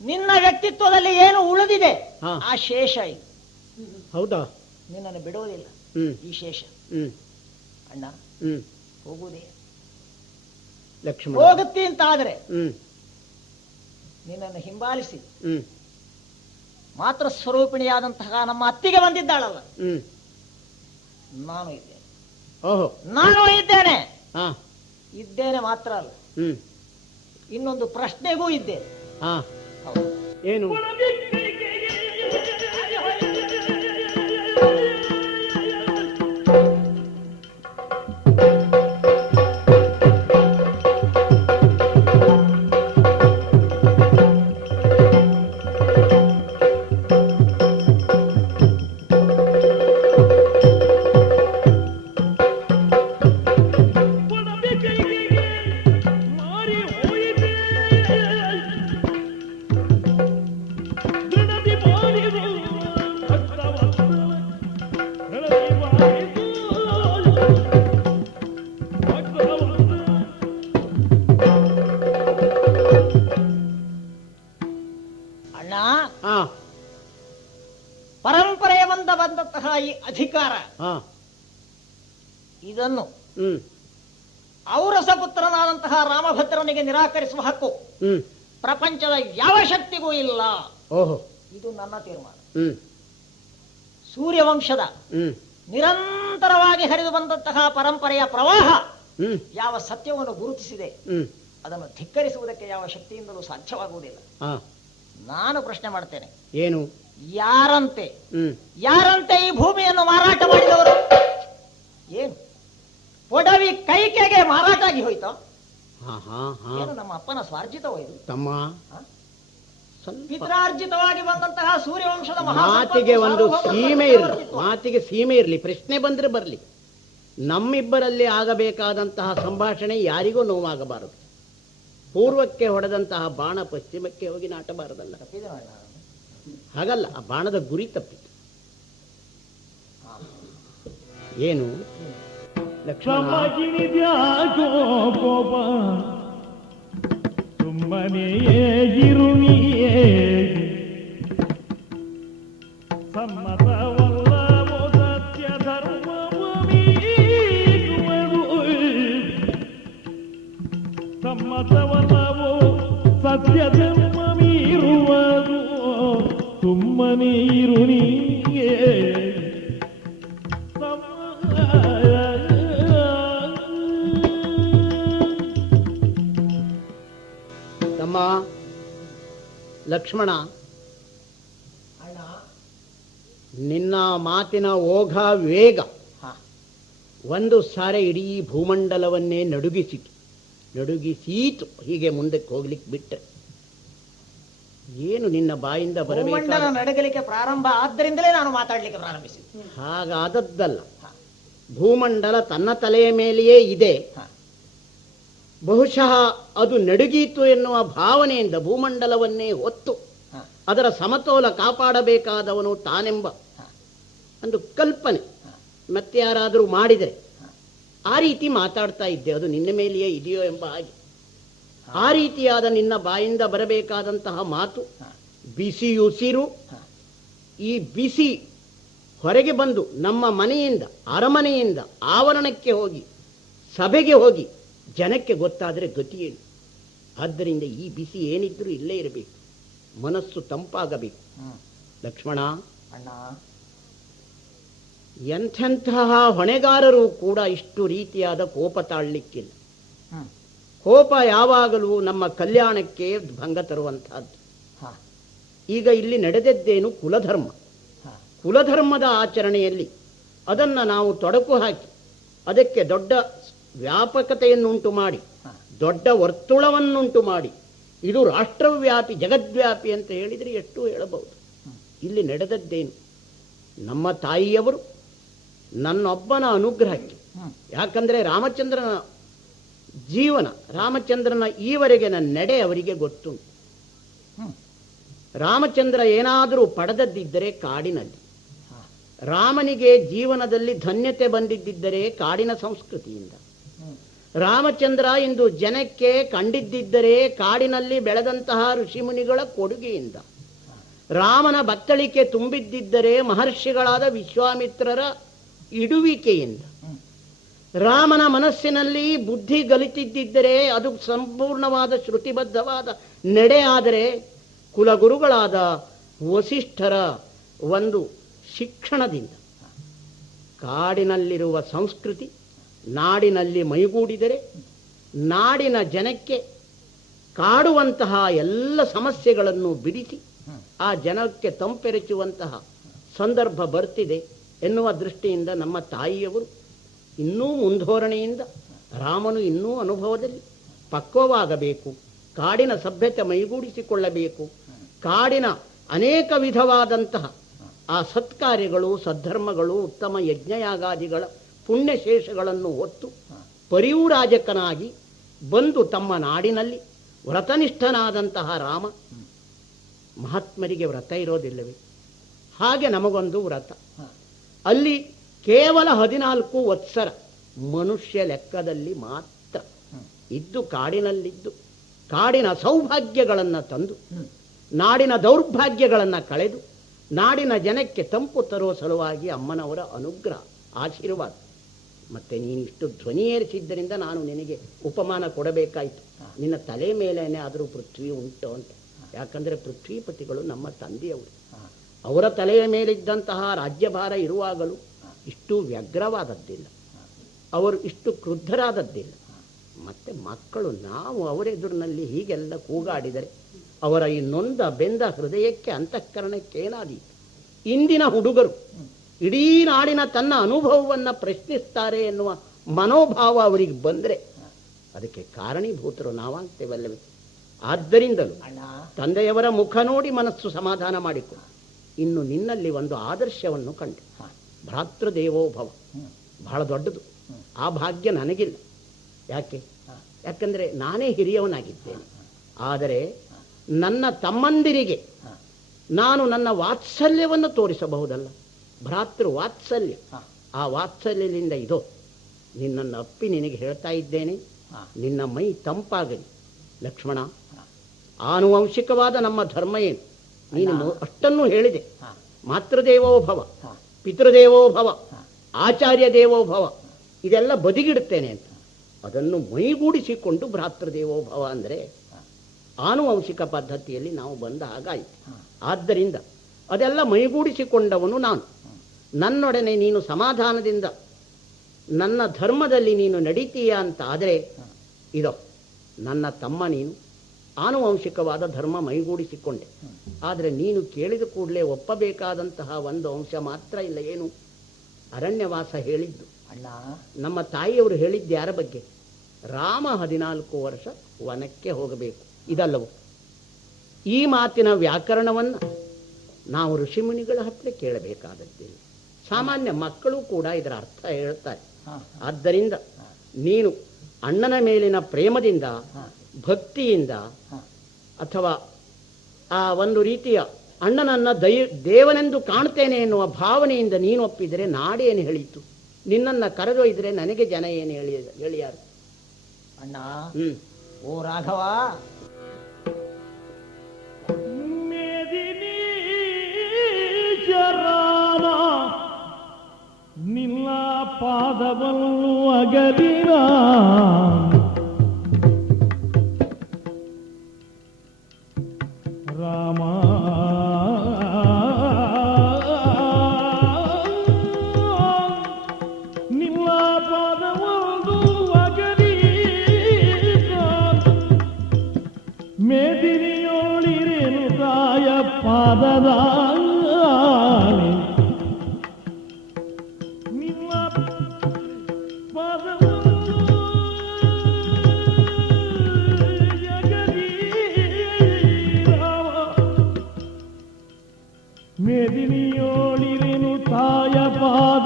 ನಿನ್ನ ವ್ಯಕ್ತಿತ್ವದಲ್ಲಿ ಏನು ಉಳಿದಿದೆ ಹಾ. ಆ ಶೇಷ ಇದು. ಹೌದಾ? ನಿನ್ನನ್ನು ಬಿಡುವುದಿಲ್ಲ ಹ್ಮ್ ಈ ಶೇಷ. ಹ್ಮ್ ಅಣ್ಣ, ಹ್ಮ್ ಹೋಗುವುದೇ ಲಕ್ಷ್ಮಣ. ಹೋಗುತ್ತಿ ಅಂತ ಆದ್ರೆ ಹ್ಮ್ ನಿನ್ನನ್ನು ಹಿಂಬಾಲಿಸಿ ಹ್ಮ್ ಮಾತ್ರ ಸ್ವರೂಪಿಣಿಯಾದಂತಹ ನಮ್ಮ ಅತ್ತಿಗೆ ಬಂದಿದ್ದಾಳಲ್ಲ, ಹ್ಮ್ ನಾನು ಇದ್ದೇನೆ. ಓಹೋ. ನಾನು ಇದ್ದೇನೆ. ಹಾ ಇದ್ದೇನೆ ಮಾತ್ರ ಅಲ್ಲ, ಹ್ಮ್ ಇನ್ನೊಂದು ಪ್ರಶ್ನೆಗೂ ಇದ್ದೇನೆ. ಹಾ ಹೌದು. ಏನು? ಮಾರಿ ಹೋಯಿತೆ ದೃಢದಿ ಮಾಡಿದು ಭಕ್ತವತ್ಸಲ ದೃಢದಿ ಮಾಡಿದು ಭಕ್ತವತ್ಸಲ. ಅಣ್ಣ, ಹಾ ಪರಂಪರೆಯ ಬಂದಂತಹ ಈ ಅಧಿಕಾರ, ಹಾ ಇದನ್ನು ಹ್ಮ್ ಔರಸ ಪುತ್ರನಾದಂತಹ ರಾಮಭದ್ರನಿಗೆ ನಿರಾಕರಿಸುವ ಹಕ್ಕು ಹ್ಮ್ ಪ್ರಪಂಚದ ಯಾವ ಶಕ್ತಿಗೂ ಇಲ್ಲ. ಓಹೋ. ಇದು ನನ್ನ ತೀರ್ಮಾನ. ಹ್ಮ್ ಸೂರ್ಯವಂಶದ ಹ್ಮ್ ನಿರಂತರವಾಗಿ ಹರಿದು ಬಂದಂತಹ ಪರಂಪರೆಯ ಪ್ರವಾಹ ಹ್ಮ್ ಯಾವ ಸತ್ಯವನ್ನು ಗುರುತಿಸಿದೆ ಹ್ಮ್ ಅದನ್ನು ಧಿಕ್ಕರಿಸುವುದಕ್ಕೆ ಯಾವ ಶಕ್ತಿಯಿಂದಲೂ ಸಾಧ್ಯವಾಗುವುದಿಲ್ಲ. ಹಾ ನಾನು ಪ್ರಶ್ನೆ ಮಾಡ್ತೇನೆ, ಏನು? ಯಾರಂತೆ ಹ್ಮ್ ಯಾರಂತೆ ಈ ಭೂಮಿಯನ್ನು ಮಾರಾಟ ಮಾಡಿದವರು? ಏನು ಒಡವಿ ಕೈಕೆಗೆ ಮಾರಾಟ ಆಗಿ ಹೋಯ್ತೋ? ಹಾ ಹಾ ಹಾ ಏನು ನಮ್ಮ ಅಪ್ಪನ ಸ್ವಾರ್ಜಿತವೋ ಇದು? ತಮ್ಮ ಹ? ಸ್ವಲ್ಪ ಪಿತ್ರಾರ್ಜಿತವಾಗಿ ಬಂದಂತಹ ಸೂರ್ಯವಂಶದ ಮಾತಿಗೆ ಒಂದು ಸೀಮೆ ಇರಲಿ, ಮಹಾಸಂಪತ್ತು. ಮಾತಿಗೆ ಸೀಮೆ ಇರಲಿ. ಪ್ರಶ್ನೆ ಬಂದ್ರೆ ಬರಲಿ. ನಮ್ಮಿಬ್ಬರಲ್ಲಿ ಆಗಬೇಕಾದಂತಹ ಸಂಭಾಷಣೆ ಯಾರಿಗೂ ನೋವಾಗಬಾರದು. ಪೂರ್ವಕ್ಕೆ ಹೊಡೆದಂತಹ ಬಾಣ ಪಶ್ಚಿಮಕ್ಕೆ ಹೋಗಿ ನಾಟಬಾರದಲ್ಲ. ತಪ್ಪಿದೆ ಅಣ್ಣ. ಹಾಗಲ್ಲ, ಆ ಬಾಣದ ಗುರಿ ತಪ್ಪಿತು. ಏನು ಲಕ್ಷ್ಮಣ? ಸಮಾಜಿನಿದ್ಯಾಕೋ ಕೋಪ ಸುಮ್ಮನೆ ಇರುವಿಯೇ ಸಮ್ಮತವಲ್ಲವೋ ಸತ್ಯ ಧರ್ಮವೀರುವುದು ಸಮ್ಮತವಲ್ಲವೋ ಸತ್ಯ ಧರ್ಮವೀರುವುದು ಸುಮ್ಮನೆ ಇರುವಿಯೇ ತಮ್ಮ ಲಕ್ಷ್ಮಣ, ಅಣ್ಣ, ನಿನ್ನ ಮಾತಿನ ಓಘ ವೇಗ ಹ. ಒಂದು ಸಾರಿ ಇಡೀ ಭೂಮಂಡಲವನ್ನೇ ನಡುಗಿಸೀತು. ಹೀಗೆ ಮುಂದಕ್ಕೆ ಹೋಗ್ಲಿಕ್ಕೆ ಬಿಟ್ಟರೆ ಏನು ನಿನ್ನ ಬಾಯಿಂದ ಭೂಮಂಡಲ ಬರಬೇಕಾದ? ನಡಗಲಿಕ್ಕೆ ಪ್ರಾರಂಭ ಆದ್ದರಿಂದಲೇ ನಾನು ಮಾತಾಡ್ಲಿಕ್ಕೆ ಪ್ರಾರಂಭಿಸಿದೆ. ಹಾಗಾದದ್ದಲ್ಲ. ಹ. ಭೂಮಂಡಲ ತನ್ನ ತಲೆಯ ಮೇಲೆಯೇ ಇದೆ. ಹ. ಬಹುಶಃ ಅದು ನಡುಗೀತು ಎನ್ನುವ ಭಾವನೆಯಿಂದ ಭೂಮಂಡಲವನ್ನೇ ಹೊತ್ತು ಹ. ಅದರ ಸಮತೋಲ ಕಾಪಾಡಬೇಕಾದವನು ತಾನೆಂಬ ಹ. ಒಂದು ಕಲ್ಪನೆ ಹ. ಮತ್ತೆ ಯಾರಾದರೂ ಮಾಡಿದರೆ ಹ. ಆ ರೀತಿ ಮಾತಾಡ್ತಾ ಇದ್ದೆ. ಅದು ನಿನ್ನ ಮೇಲೆಯೇ ಇದೆಯೋ ಎಂಬ ಹಾಗೆ. ಆ ರೀತಿಯಾದ ನಿನ್ನ ಬಾಯಿಂದ ಬರಬೇಕಾದಂತಹ ಮಾತು ಹ. ಬಿಸಿಯುಸಿರು. ಹ. ಈ ಬಿಸಿ ಹೊರಗೆ ಬಂದು ನಮ್ಮ ಮನೆಯಿಂದ, ಅರಮನೆಯಿಂದ ಆವರಣಕ್ಕೆ ಹೋಗಿ, ಸಭೆಗೆ ಹೋಗಿ ಜನಕ್ಕೆ ಗೊತ್ತಾದರೆ ಗತಿಯೇನು? ಆದ್ದರಿಂದ ಈ ಬಿಸಿ ಏನಿದ್ರೂ ಇಲ್ಲೇ ಇರಬೇಕು, ಮನಸ್ಸು ತಂಪಾಗಬೇಕು. ಹ್ಮ್. ಲಕ್ಷ್ಮಣ, ಅಣ್ಣ, ಎಂಥೆಂತಹ ಹೊಣೆಗಾರರು ಕೂಡ ಇಷ್ಟು ರೀತಿಯಾದ ಕೋಪ ತಾಳಲಿಕ್ಕಿಲ್ಲ. ಹ್ಮ್. ಕೋಪ ಯಾವಾಗಲೂ ನಮ್ಮ ಕಲ್ಯಾಣಕ್ಕೆ ಭಂಗ ತರುವಂತಹದ್ದು. ಹ. ಈಗ ಇಲ್ಲಿ ನಡೆದದ್ದೇನು? ಕುಲಧರ್ಮ. ಹ. ಕುಲಧರ್ಮದ ಆಚರಣೆಯಲ್ಲಿ ಅದನ್ನು ನಾವು ತೊಡಕು ಹಾಕಿ ಅದಕ್ಕೆ ದೊಡ್ಡ ವ್ಯಾಪಕತೆಯನ್ನುಂಟು ಮಾಡಿ, ಹ. ದೊಡ್ಡ ವರ್ತುಳವನ್ನುಂಟು ಮಾಡಿ, ಇದು ರಾಷ್ಟ್ರವ್ಯಾಪಿ, ಜಗದ್ವ್ಯಾಪಿ ಅಂತ ಹೇಳಿದರೆ ಎಷ್ಟು ಹೇಳಬಹುದು. ಇಲ್ಲಿ ನಡೆದದ್ದೇನು? ನಮ್ಮ ತಾಯಿಯವರು ನನ್ನೊಬ್ಬನ ಅನುಗ್ರಹಕ್ಕೆ, ಯಾಕಂದರೆ ರಾಮಚಂದ್ರನ ಜೀವನ, ರಾಮಚಂದ್ರನ ಈವರೆಗಿನ ನಡೆ ಅವರಿಗೆ ಗೊತ್ತುಂಟು. ರಾಮಚಂದ್ರ ಏನಾದರೂ ಪಡೆದದ್ದಿದ್ದರೆ ಕಾಡಿನಲ್ಲಿ, ರಾಮನಿಗೆ ಜೀವನದಲ್ಲಿ ಧನ್ಯತೆ ಬಂದಿದ್ದರೆ ಕಾಡಿನ ಸಂಸ್ಕೃತಿಯಿಂದ, ರಾಮಚಂದ್ರ ಇಂದು ಜನಕ್ಕೆ ಕಂಡಿದ್ದರೆ ಕಾಡಿನಲ್ಲಿ ಬೆಳೆದಂತಹ ಋಷಿಮುನಿಗಳ ಕೊಡುಗೆಯಿಂದ, ರಾಮನ ಬತ್ತಳಿಕೆ ತುಂಬಿದ್ದರೆ ಮಹರ್ಷಿಗಳಾದ ವಿಶ್ವಾಮಿತ್ರರ ಇಡುವಿಕೆಯಿಂದ, ರಾಮನ ಮನಸ್ಸಿನಲ್ಲಿ ಬುದ್ಧಿ ಗಲಿತಿದ್ದರೆ ಅದು ಸಂಪೂರ್ಣವಾದ ಶ್ರುತಿಬದ್ಧವಾದ ನಡೆ ಆದರೆ ಕುಲಗುರುಗಳಾದ ವಸಿಷ್ಠರ ಒಂದು ಶಿಕ್ಷಣದಿಂದ ಕಾಡಿನಲ್ಲಿರುವ ಸಂಸ್ಕೃತಿ ನಾಡಿನಲ್ಲಿ ಮೈಗೂಡಿದರೆ ನಾಡಿನ ಜನಕ್ಕೆ ಕಾಡುವಂತಹ ಎಲ್ಲ ಸಮಸ್ಯೆಗಳನ್ನು ಬಿಡಿಸಿ ಆ ಜನಕ್ಕೆ ತಂಪೆರೆಚುವಂತಹ ಸಂದರ್ಭ ಬರ್ತಿದೆ ಎನ್ನುವ ದೃಷ್ಟಿಯಿಂದ ನಮ್ಮ ತಾಯಿಯವರು ಇನ್ನೂ ಮುಂಧೋರಣೆಯಿಂದ ರಾಮನು ಇನ್ನೂ ಅನುಭವದಲ್ಲಿ ಪಕ್ವವಾಗಬೇಕು, ಕಾಡಿನ ಸಭ್ಯತೆ ಮೈಗೂಡಿಸಿಕೊಳ್ಳಬೇಕು, ಕಾಡಿನ ಅನೇಕ ವಿಧವಾದಂತಹ ಆ ಸತ್ಕಾರ್ಯಗಳು ಸದ್ಧರ್ಮಗಳು ಉತ್ತಮ ಯಜ್ಞಯಾಗಾದಿಗಳ ಪುಣ್ಯಶೇಷಗಳನ್ನು ಹೊತ್ತು ಪರಿವ್ರಾಜಕನಾಗಿ ಬಂದು ತಮ್ಮ ನಾಡಿನಲ್ಲಿ ವ್ರತನಿಷ್ಠನಾದಂತಹ ರಾಮ, ಮಹಾತ್ಮರಿಗೆ ವ್ರತ ಇರೋದಿಲ್ಲವೇ? ಹಾಗೆ ನಮಗೊಂದು ವ್ರತ. ಅಲ್ಲಿ ಕೇವಲ 14 ವತ್ಸರ ಮನುಷ್ಯ ಲೆಕ್ಕದಲ್ಲಿ ಮಾತ್ರ ಇದ್ದು ಕಾಡಿನಲ್ಲಿದ್ದು ಕಾಡಿನ ಸೌಭಾಗ್ಯಗಳನ್ನು ತಂದು ನಾಡಿನ ದೌರ್ಭಾಗ್ಯಗಳನ್ನು ಕಳೆದು ನಾಡಿನ ಜನಕ್ಕೆ ತಂಪು ತರುವ ಸಲುವಾಗಿ ಅಮ್ಮನವರ ಅನುಗ್ರಹ ಆಶೀರ್ವಾದ. ಮತ್ತೆ ನೀನಿಷ್ಟು ಧ್ವನಿ ಏರಿಸಿದ್ದರಿಂದ ನಾನು ನಿನಗೆ ಉಪಮಾನ ಕೊಡಬೇಕಾಯಿತು. ನಿನ್ನ ತಲೆ ಮೇಲೇನೆ ಆದರೂ ಪೃಥ್ವಿ ಉಂಟು ಅಂತ. ಯಾಕಂದರೆ ಪೃಥ್ವಿಪತಿಗಳು ನಮ್ಮ ತಂದೆಯವರು. ಅವರ ತಲೆಯ ಮೇಲಿದ್ದಂತಹ ರಾಜ್ಯಭಾರ ಇರುವಾಗಲೂ ಇಷ್ಟು ವ್ಯಗ್ರವಾದದ್ದಿಲ್ಲ, ಅವರು ಇಷ್ಟು ಕ್ರುದ್ಧರಾದದ್ದಿಲ್ಲ. ಮತ್ತು ಮಕ್ಕಳು ನಾವು ಅವರೆದುರಿನಲ್ಲಿ ಹೀಗೆಲ್ಲ ಕೂಗಾಡಿದರೆ ಅವರ ಈ ನೊಂದ ಬೆಂದ ಹೃದಯಕ್ಕೆ ಅಂತಃಕರಣಕ್ಕೇನಾದೀತು? ಇಂದಿನ ಹುಡುಗರು ಇಡೀ ನಾಡಿನ ತನ್ನ ಅನುಭವವನ್ನು ಪ್ರಶ್ನಿಸ್ತಾರೆ ಎನ್ನುವ ಮನೋಭಾವ ಅವರಿಗೆ ಬಂದರೆ ಅದಕ್ಕೆ ಕಾರಣೀಭೂತರು ನಾವಾಗ್ತೇವಲ್ಲವೇ? ಆದ್ದರಿಂದಲೂ ತಂದೆಯವರ ಮುಖ ನೋಡಿ ಮನಸ್ಸು ಸಮಾಧಾನ ಮಾಡಿಕೊಂಡು ಇನ್ನು ನಿನ್ನಲ್ಲಿ ಒಂದು ಆದರ್ಶವನ್ನು ಕಂಡೆ. ಭ್ರಾತೃದೇವೋಭವ ಬಹಳ ದೊಡ್ಡದು. ಆ ಭಾಗ್ಯ ನನಗಿಲ್ಲ. ಯಾಕಂದರೆ ನಾನೇ ಹಿರಿಯವನಾಗಿದ್ದೇನೆ. ಆದರೆ ನನ್ನ ತಮ್ಮಂದಿರಿಗೆ ನಾನು ನನ್ನ ವಾತ್ಸಲ್ಯವನ್ನು ತೋರಿಸಬಹುದಲ್ಲ. ಭ್ರಾತೃ ವಾತ್ಸಲ್ಯ. ಆ ವಾತ್ಸಲ್ಯದಿಂದ ಇದೋ ನಿನ್ನನ್ನು ಅಪ್ಪಿ ನಿನಗೆ ಹೇಳ್ತಾ ಇದ್ದೇನೆ, ನಿನ್ನ ಮೈ ತಂಪಾಗಲಿ ಲಕ್ಷ್ಮಣ. ಆನುವಂಶಿಕವಾದ ನಮ್ಮ ಧರ್ಮ ಏನು? ನೀನು ಅಷ್ಟನ್ನು ಹೇಳಿದೆ. ಮಾತೃದೇವೋಭವ, ಪಿತೃದೇವೋಭವ, ಆಚಾರ್ಯ ದೇವೋಭವ, ಇದೆಲ್ಲ ಬದಿಗಿಡುತ್ತೇನೆ ಅಂತ. ಅದನ್ನು ಮೈಗೂಡಿಸಿಕೊಂಡು ಭ್ರಾತೃದೇವೋಭವ ಅಂದರೆ ಆನುವಂಶಿಕ ಪದ್ಧತಿಯಲ್ಲಿ ನಾವು ಬಂದ ಹಾಗಾಯಿತು. ಆದ್ದರಿಂದ ಅದೆಲ್ಲ ಮೈಗೂಡಿಸಿಕೊಂಡವನು ನಾನು. ನನ್ನೊಡನೆ ನೀನು ಸಮಾಧಾನದಿಂದ ನನ್ನ ಧರ್ಮದಲ್ಲಿ ನೀನು ನಡೀತೀಯ ಅಂತ ಆದರೆ ಇದೋ ನನ್ನ ತಮ್ಮ ನೀನು ಆನುವಂಶಿಕವಾದ ಧರ್ಮ ಮೈಗೂಡಿಸಿಕೊಂಡೆ. ಆದರೆ ನೀನು ಕೇಳಿದ ಕೂಡಲೇ ಒಪ್ಪಬೇಕಾದಂತಹ ಒಂದು ಅಂಶ ಮಾತ್ರ ಇಲ್ಲ. ಏನು? ಅರಣ್ಯವಾಸ ಹೇಳಿದ್ದು ಅಣ್ಣ. ನಮ್ಮ ತಾಯಿಯವರು ಹೇಳಿದ್ದು ಯಾರ ಬಗ್ಗೆ? ರಾಮ 14 ವರ್ಷ ವನಕ್ಕೆ ಹೋಗಬೇಕು, ಇದಲ್ಲವು? ಈ ಮಾತಿನ ವ್ಯಾಕರಣವನ್ನು ನಾವು ಋಷಿಮುನಿಗಳ ಹತ್ತಿರ ಕೇಳಬೇಕಾದದ್ದಿಲ್ಲ. ಸಾಮಾನ್ಯ ಮಕ್ಕಳು ಕೂಡ ಇದರ ಅರ್ಥ ಹೇಳ್ತಾರೆ. ಆದ್ದರಿಂದ ನೀನು ಅಣ್ಣನ ಮೇಲಿನ ಪ್ರೇಮದಿಂದ, ಭಕ್ತಿಯಿಂದ, ಅಥವಾ ಆ ಒಂದು ರೀತಿಯ ಅಣ್ಣನನ್ನ ದೇವನೆಂದು ಕಾಣ್ತೇನೆ ಎನ್ನುವ ಭಾವನೆಯಿಂದ ನೀನು ಒಪ್ಪಿದರೆ ನಾಡೇನು ಹೇಳಿತು? ನಿನ್ನನ್ನು ಕರೆದೊಯ್ದರೆ ನನಗೆ ಜನ ಏನು ಹೇಳಿಯಾರು? ಅಣ್ಣ, ಓ ರಾಘವ, ರಾಮ ನಿನ್ನ ಪಾದವನ್ನು ಅಗಲಿನ ರಾಮ ನಿನ್ನ ಪಾದವನ್ನು ಅಗಲಿನ ಮೇದಿನಿಯೋಳಿರೇನು ತಾಯ ಪಾದದ ನಿನ್ನ ಪಾದವನ್ನು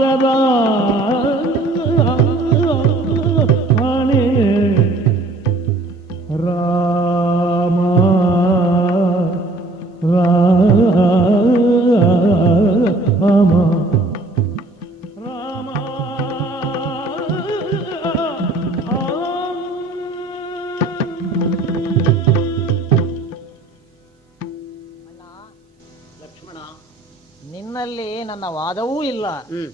ಮಾತದ ಹಣೆ ರಾಮ ರಾಮ ರಾಮ ಲಕ್ಷ್ಮಣ, ನಿನ್ನಲ್ಲಿ ನನ್ನ ವಾದವೂ ಇಲ್ಲ, ಹ್ಮ್,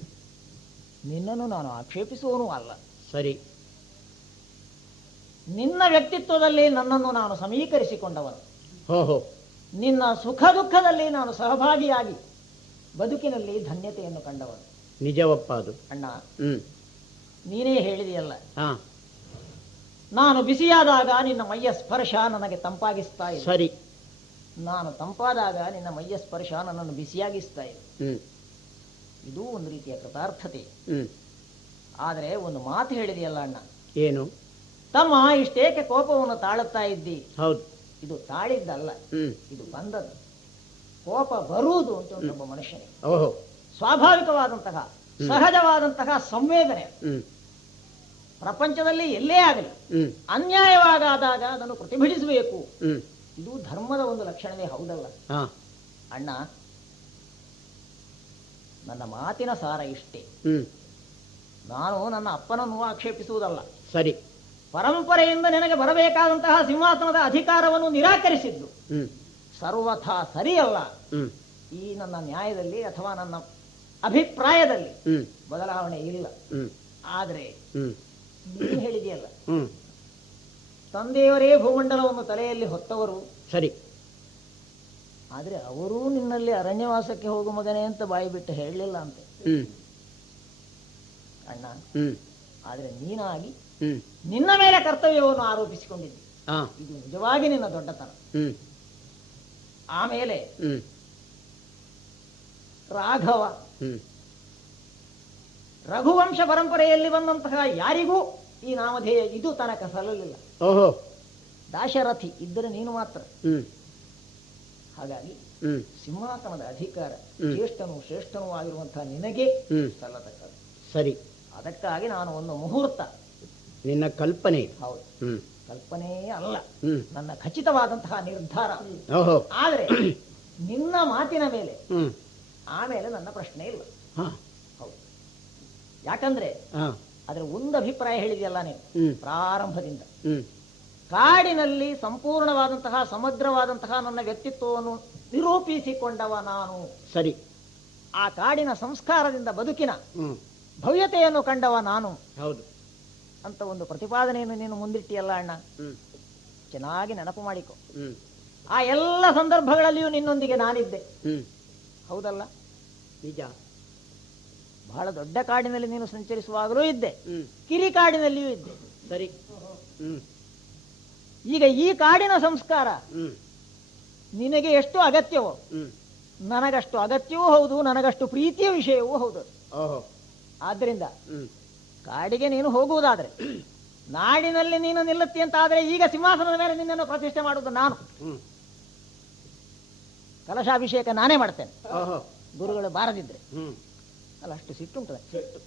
ನಿನ್ನನ್ನು ನಾನು ಆಕ್ಷೇಪಿಸುವವನೂ ಅಲ್ಲ. ಸರಿ. ನಿನ್ನ ವ್ಯಕ್ತಿತ್ವದಲ್ಲಿ ನನ್ನನ್ನು ನಾನು ಸಮೀಕರಿಸಿಕೊಂಡವನು. ಹೋ ನಿನ್ನ ಸುಖ ದುಃಖದಲ್ಲಿ ನಾನು ಸಹಭಾಗಿಯಾಗಿ ಬದುಕಿನಲ್ಲಿ ಧನ್ಯತೆಯನ್ನು ಕಂಡವನು. ನಿಜವಪ್ಪ ಅದು. ಅಣ್ಣ, ಹ್ಮ್, ನೀನೇ ಹೇಳಿದೆಯಲ್ಲ, ಹಾ, ನಾನು ಬಿಸಿಯಾದಾಗ ನಿನ್ನ ಮೈಯ ಸ್ಪರ್ಶ ನನಗೆ ತಂಪಾಗಿಸ್ತಾ ಇದೆ, ಸರಿ. ನಾನು ತಂಪಾದಾಗ ನಿನ್ನ ಮೈಯ ಸ್ಪರ್ಶ ನನ್ನನ್ನು ಬಿಸಿಯಾಗಿಸ್ತಾ ಇದೆ. ಹ್ಮ್, ಇದು ಒಂದು ರೀತಿಯ ಕೃತಾರ್ಥತೆ. ಹ್ಮ್, ಆದರೆ ಒಂದು ಮಾತು ಹೇಳಿದೆಯಲ್ಲ ಅಣ್ಣ, ಏನು? ತಮ್ಮ ಇಷ್ಟೇಕೆ ಕೋಪವನ್ನು ತಾಳುತ್ತಾ ಇದ್ದಿ? ಹೌದು. ಇದು ತಾಳಿದ್ದಲ್ಲ, ಹ್ಮ್, ಇದು ಬಂದದ್ದು. ಕೋಪ ಬರುವುದು ಅಂತ ಒಬ್ಬ ಮನುಷ್ಯನಿಗೆ ಓಹೋ, ಸ್ವಾಭಾವಿಕವಾದಂತಹ ಸಹಜವಾದಂತಹ ಸಂವೇದನೆ. ಹ್ಮ್, ಪ್ರಪಂಚದಲ್ಲಿ ಎಲ್ಲೇ ಆಗಲಿ ಹ್ಮ್, ಅನ್ಯಾಯವಾಗಾದಾಗ ಅದನ್ನು ಪ್ರತಿಭಟಿಸಬೇಕು. ಹ್ಮ್, ಇದು ಧರ್ಮದ ಒಂದು ಲಕ್ಷಣವೇ ಹೌದಲ್ಲ ಹಾ, ಅಣ್ಣ? ನನ್ನ ಮಾತಿನ ಸಾರ ಇಷ್ಟೇ. ಹ್ಮ್, ನಾನು ನನ್ನ ಅಪ್ಪನನ್ನು ಆಕ್ಷೇಪಿಸುವುದಲ್ಲ. ಸರಿ. ಪರಂಪರೆಯಿಂದ ನಿನಗೆ ಬರಬೇಕಾದಂತಹ ಸಿಂಹಾಸನದ ಅಧಿಕಾರವನ್ನು ನಿರಾಕರಿಸಿದ್ದು ಹ್ಮ್, ಸರ್ವಥಾ ಸರಿಯಲ್ಲ. ಹ್ಮ್, ಈ ನನ್ನ ನ್ಯಾಯದಲ್ಲಿ ಅಥವಾ ನನ್ನ ಅಭಿಪ್ರಾಯದಲ್ಲಿ ಹ್ಮ್, ಬದಲಾವಣೆ ಇಲ್ಲ. ಹ್ಮ್, ಆದರೆ ಹ್ಮ್, ನೀನು ಹೇಳಿದೆಯಲ್ಲ, ಹ್ಮ್, ತಂದೆಯವರೇ ಭೂಮಂಡಲವನ್ನು ತಲೆಯಲ್ಲಿ ಹೊತ್ತವರು, ಸರಿ. ಆದರೆ ಅವರೂ ನಿನ್ನಲ್ಲಿ ಅರಣ್ಯವಾಸಕ್ಕೆ ಹೋಗು ಮಗನೇ ಅಂತ ಬಾಯಿ ಬಿಟ್ಟು ಹೇಳಲಿಲ್ಲ ಅಂತೆ ಹ್ಮ್, ಅಣ್ಣ. ಹ್ಮ್, ಆದರೆ ನೀನಾಗಿ ಹ್ಮ್, ನಿನ್ನ ಮೇಲೆ ಕರ್ತವ್ಯವನ್ನು ಆರೋಪಿಸಿಕೊಂಡಿದ್ದಿ. ಹಾ, ಇದು ನಿಜವಾಗಿ ನಿನ್ನ ದೊಡ್ಡತನ. ಹ್ಮ್, ಆಮೇಲೆ ಹ್ಮ್, ರಾಘವ, ಹ್ಮ್, ರಘುವಂಶ ಪರಂಪರೆಯಲ್ಲಿ ಬಂದಂತಹ ಯಾರಿಗೂ ಈ ನಾಮಧೇಯ ಇದು ತನಕ ಸಲ್ಲಲಿಲ್ಲ. ಓಹೋ, ದಾಶರಥಿ ಇದ್ದರೆ ನೀನು ಮಾತ್ರ. ಹ್ಮ್, ಹಾಗಾಗಿ ಹ್ಮ್, ಸಿಂಹಾಸನದ ಅಧಿಕಾರ ಹ್ಮ್. ಜ್ಯೇಷ್ಠನೂ ಶ್ರೇಷ್ಠನೂ ಆಗಿರುವಂತಹ ನಿನಗೆ ಹ್ಮ್, ಸಲ್ಲತಕ್ಕದ್ದು. ಸರಿ. ಅದಕ್ಕಾಗಿ ನಾನು ಒಂದು ಮುಹೂರ್ತ, ನಿನ್ನ ಕಲ್ಪನೆ ಇದು. ಹೌದು, ಹ್ಮ್, ಕಲ್ಪನೆಯೇ ಅಲ್ಲ, ಹ್ಮ್, ನನ್ನ ಖಚಿತವಾದಂತಹ ನಿರ್ಧಾರ. ಓಹೋ, ಆದರೆ ನಿನ್ನ ಮಾತಿನ ಮೇಲೆ ಹ್ಮ್, ಆಮೇಲೆ ನನ್ನ ಪ್ರಶ್ನೆ ಇಲ್ಲ. ಹಾ, ಹೌದು, ಯಾಕಂದ್ರೆ ಹಾ, ಅದರ ಒಂದು ಅಭಿಪ್ರಾಯ ಹೇಳಿದೆಯಲ್ಲ ನೀನು ಹ್ಮ್, ಪ್ರಾರಂಭದಿಂದ. ಹ್ಮ್, ಕಾಡಿನಲ್ಲಿ ಸಂಪೂರ್ಣವಾದಂತಹ ಸಮಗ್ರವಾದಂತಹ ನನ್ನ ವ್ಯಕ್ತಿತ್ವವನ್ನು ನಿರೂಪಿಸಿಕೊಂಡವ ನಾನು. ಸರಿ. ಆ ಕಾಡಿನ ಸಂಸ್ಕಾರದಿಂದ ಬದುಕಿನ ಹ್ಮ್, ಭವ್ಯತೆಯನ್ನು ಕಂಡವ ನಾನು ಹೌದು. ಅಂತ ಒಂದು ಪ್ರತಿಪಾದನೆಯನ್ನು ನೀನು ಮುಂದಿಟ್ಟಿಯಲ್ಲ ಅಣ್ಣ. ಹ್ಮ್, ಚೆನ್ನಾಗಿ ನೆನಪು ಮಾಡಿಕೊ. ಹ್ಮ್, ಆ ಎಲ್ಲ ಸಂದರ್ಭಗಳಲ್ಲಿಯೂ ನಿನ್ನೊಂದಿಗೆ ನಾನಿದ್ದೆ, ಹ್ಮ್, ಹೌದಲ್ಲ? ನಿಜ. ಬಹಳ ದೊಡ್ಡ ಕಾಡಿನಲ್ಲಿ ನೀನು ಸಂಚರಿಸುವಾಗಲೂ ಇದ್ದೆ, ಹ್ಮ್, ಕಿರಿಕಾಡಿನಲ್ಲಿಯೂ ಇದ್ದೆ. ಸರಿ. ಹ್ಮ್, ಈಗ ಈ ಕಾಡಿನ ಸಂಸ್ಕಾರ ಹ್ಮ್, ನಿನಗೆ ಎಷ್ಟು ಅಗತ್ಯವೋ ಹ್ಮ್, ನನಗಷ್ಟು ಅಗತ್ಯವೂ ಹೌದು, ನನಗಷ್ಟು ಪ್ರೀತಿಯ ವಿಷಯವೂ ಹೌದು. ಓಹೋ, ಆದ್ದರಿಂದ ಹ್ಮ್, ಕಾಡಿಗೆ ನೀನು ಹೋಗುವುದಾದ್ರೆ, ನಾಡಿನಲ್ಲಿ ನೀನು ನಿಲ್ಲುತ್ತಿ ಅಂತ ಆದ್ರೆ ಈಗ ಸಿಂಹಾಸನದ ಮೇಲೆ ನಿನ್ನನ್ನು ಪ್ರತಿಷ್ಠೆ ಮಾಡುವುದು ನಾನು. ಹ್ಮ್, ಕಲಶಾಭಿಷೇಕ ನಾನೇ ಮಾಡ್ತೇನೆ, ಓಹೋ, ಗುರುಗಳು ಬಾರದಿದ್ರೆ. ಹ್ಮ್, ಅಲ್ಲ, ಅಷ್ಟು ಸಿಟ್ಟುಂಟು,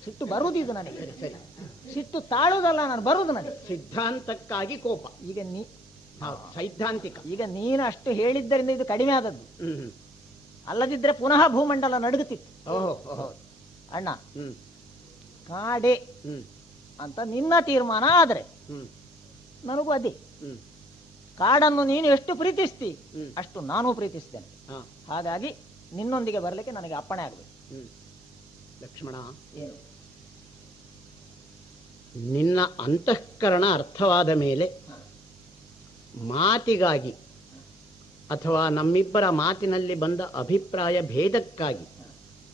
ಸಿಟ್ಟು ಬರುವುದಿದು ನನಗೆ. ಸರಿ. ಸಿಟ್ಟು ತಾಳುವುದಲ್ಲ, ನಾನು ಬರುವುದು ನನಗೆ. ಸಿದ್ಧಾಂತಕ್ಕಾಗಿ ಕೋಪ. ಈಗ ಸೈದ್ಧಾಂತಿಕ. ಈಗ ನೀನು ಅಷ್ಟು ಹೇಳಿದ್ದರಿಂದ ಇದು ಕಡಿಮೆ ಆದದ್ದು. ಹ್ಮ್, ಅಲ್ಲದಿದ್ರೆ ಪುನಃ ಭೂಮಂಡಲ ನಡುಗುತ್ತಿತ್ತು. ಓಹೋ, ಓಹೋ, ಅಣ್ಣ, ಹ್ಮ್, ಕಾಡೆ ಹ್ಮ್, ಅಂತ ನಿನ್ನ ತೀರ್ಮಾನ ಆದ್ರೆ ಹ್ಮ್, ನನಗೂ ಅದೇ. ಹ್ಮ್, ಕಾಡನ್ನು ನೀನು ಎಷ್ಟು ಪ್ರೀತಿಸ್ತಿ ಹ್ಮ್, ಅಷ್ಟು ನಾನು ಪ್ರೀತಿಸ್ತೇನೆ. ಹಾ, ಹಾಗಾಗಿ ನಿನ್ನೊಂದಿಗೆ ಬರಲಿಕ್ಕೆ ನನಗೆ ಅಪ್ಪಣೆ ಆಗಬೇಕು. ಹ್ಮ್. ಲಕ್ಷ್ಮಣ, ಏನು? ನಿನ್ನ ಅಂತಃಕರಣ ಅರ್ಥವಾದ ಮೇಲೆ ಮಾತಿಗಾಗಿ ಅಥವಾ ನಮ್ಮಿಬ್ಬರ ಮಾತಿನಲ್ಲಿ ಬಂದ ಅಭಿಪ್ರಾಯ ಭೇದಕ್ಕಾಗಿ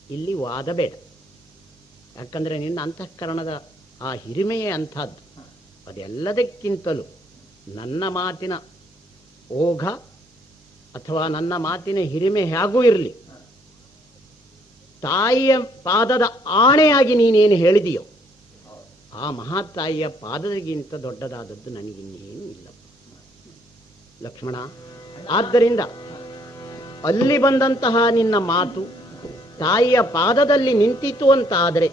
ಇಲ್ಲಿ ವಾದ ಬೇಡ. ಯಾಕಂದರೆ ನಿನ್ನ ಅಂತಃಕರಣದ ಆ ಹಿರಿಮೆಯೇ ಅಂಥದ್ದು. ಅದೆಲ್ಲದಕ್ಕಿಂತಲೂ ನನ್ನ ಮಾತಿನ ಓಘ ಅಥವಾ ನನ್ನ ಮಾತಿನ ಹಿರಿಮೆ ಹೇಗೂ ಇರಲಿ, ತಾಯಿಯ ಪಾದದ ಆಣೆಯಾಗಿ ನೀನೇನು ಹೇಳಿದೆಯೋ ಆ ಮಹಾತಾಯಿಯ ಪಾದದಗಿಂತ ದೊಡ್ಡದಾದದ್ದು ನನಗಿನ್ನೇನು ಇಲ್ಲ ಲಕ್ಷ್ಮಣ. ಆದ್ದರಿಂದ ಅಲ್ಲಿ ಬಂದಂತಹ ನಿನ್ನ ಮಾತು ತಾಯಿಯ ಪಾದದಲ್ಲಿ ನಿಂತಿತು ಅಂತ ಆದರೆ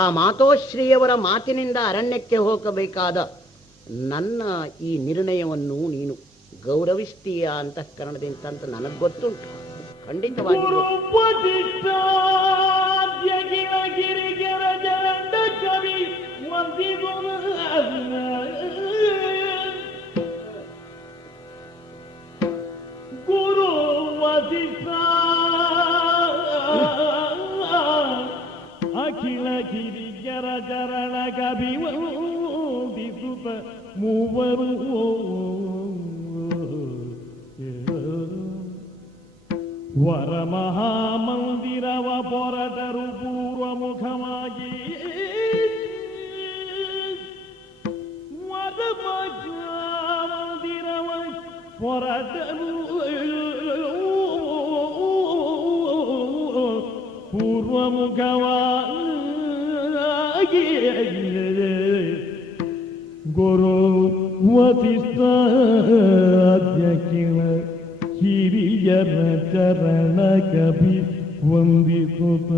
ಆ ಮಾತೋಶ್ರೀಯವರ ಮಾತಿನಿಂದ ಅರಣ್ಯಕ್ಕೆ ಹೋಗಬೇಕಾದ ನನ್ನ ಈ ನಿರ್ಣಯವನ್ನು ನೀನು ಗೌರವಿಸ್ತೀಯ ಅಂತಃಕರಣದಿಂದ ಅಂತ ನನಗೆ ಗೊತ್ತುಂಟು, ಖಂಡಿತವಾಗಿ ಗೊತ್ತು. ಗುರು ವಸಿಷ್ಠ ಅಖಿಲ ಗಿರಿಜರ ಚರಣ ಕವಿವಂದಿಸುತ್ತ ಮೂವರು ವರ ಮಹಾಮಂದಿರವ ಪೊರಟರು ಪೂರ್ವಮುಖವಾಗಿ ವರ ಮಹಾಮಂದಿರವ ಪೊರಟರು ಪೂರ್ವಮುಖವಾಗಿ ಗುರು ವಸಿಷ್ಠಾದ್ಯಕಿಲ ಹಿರಿಯರ ಚರಣ ಕವಿ ವಂದಿಸುತ್ತ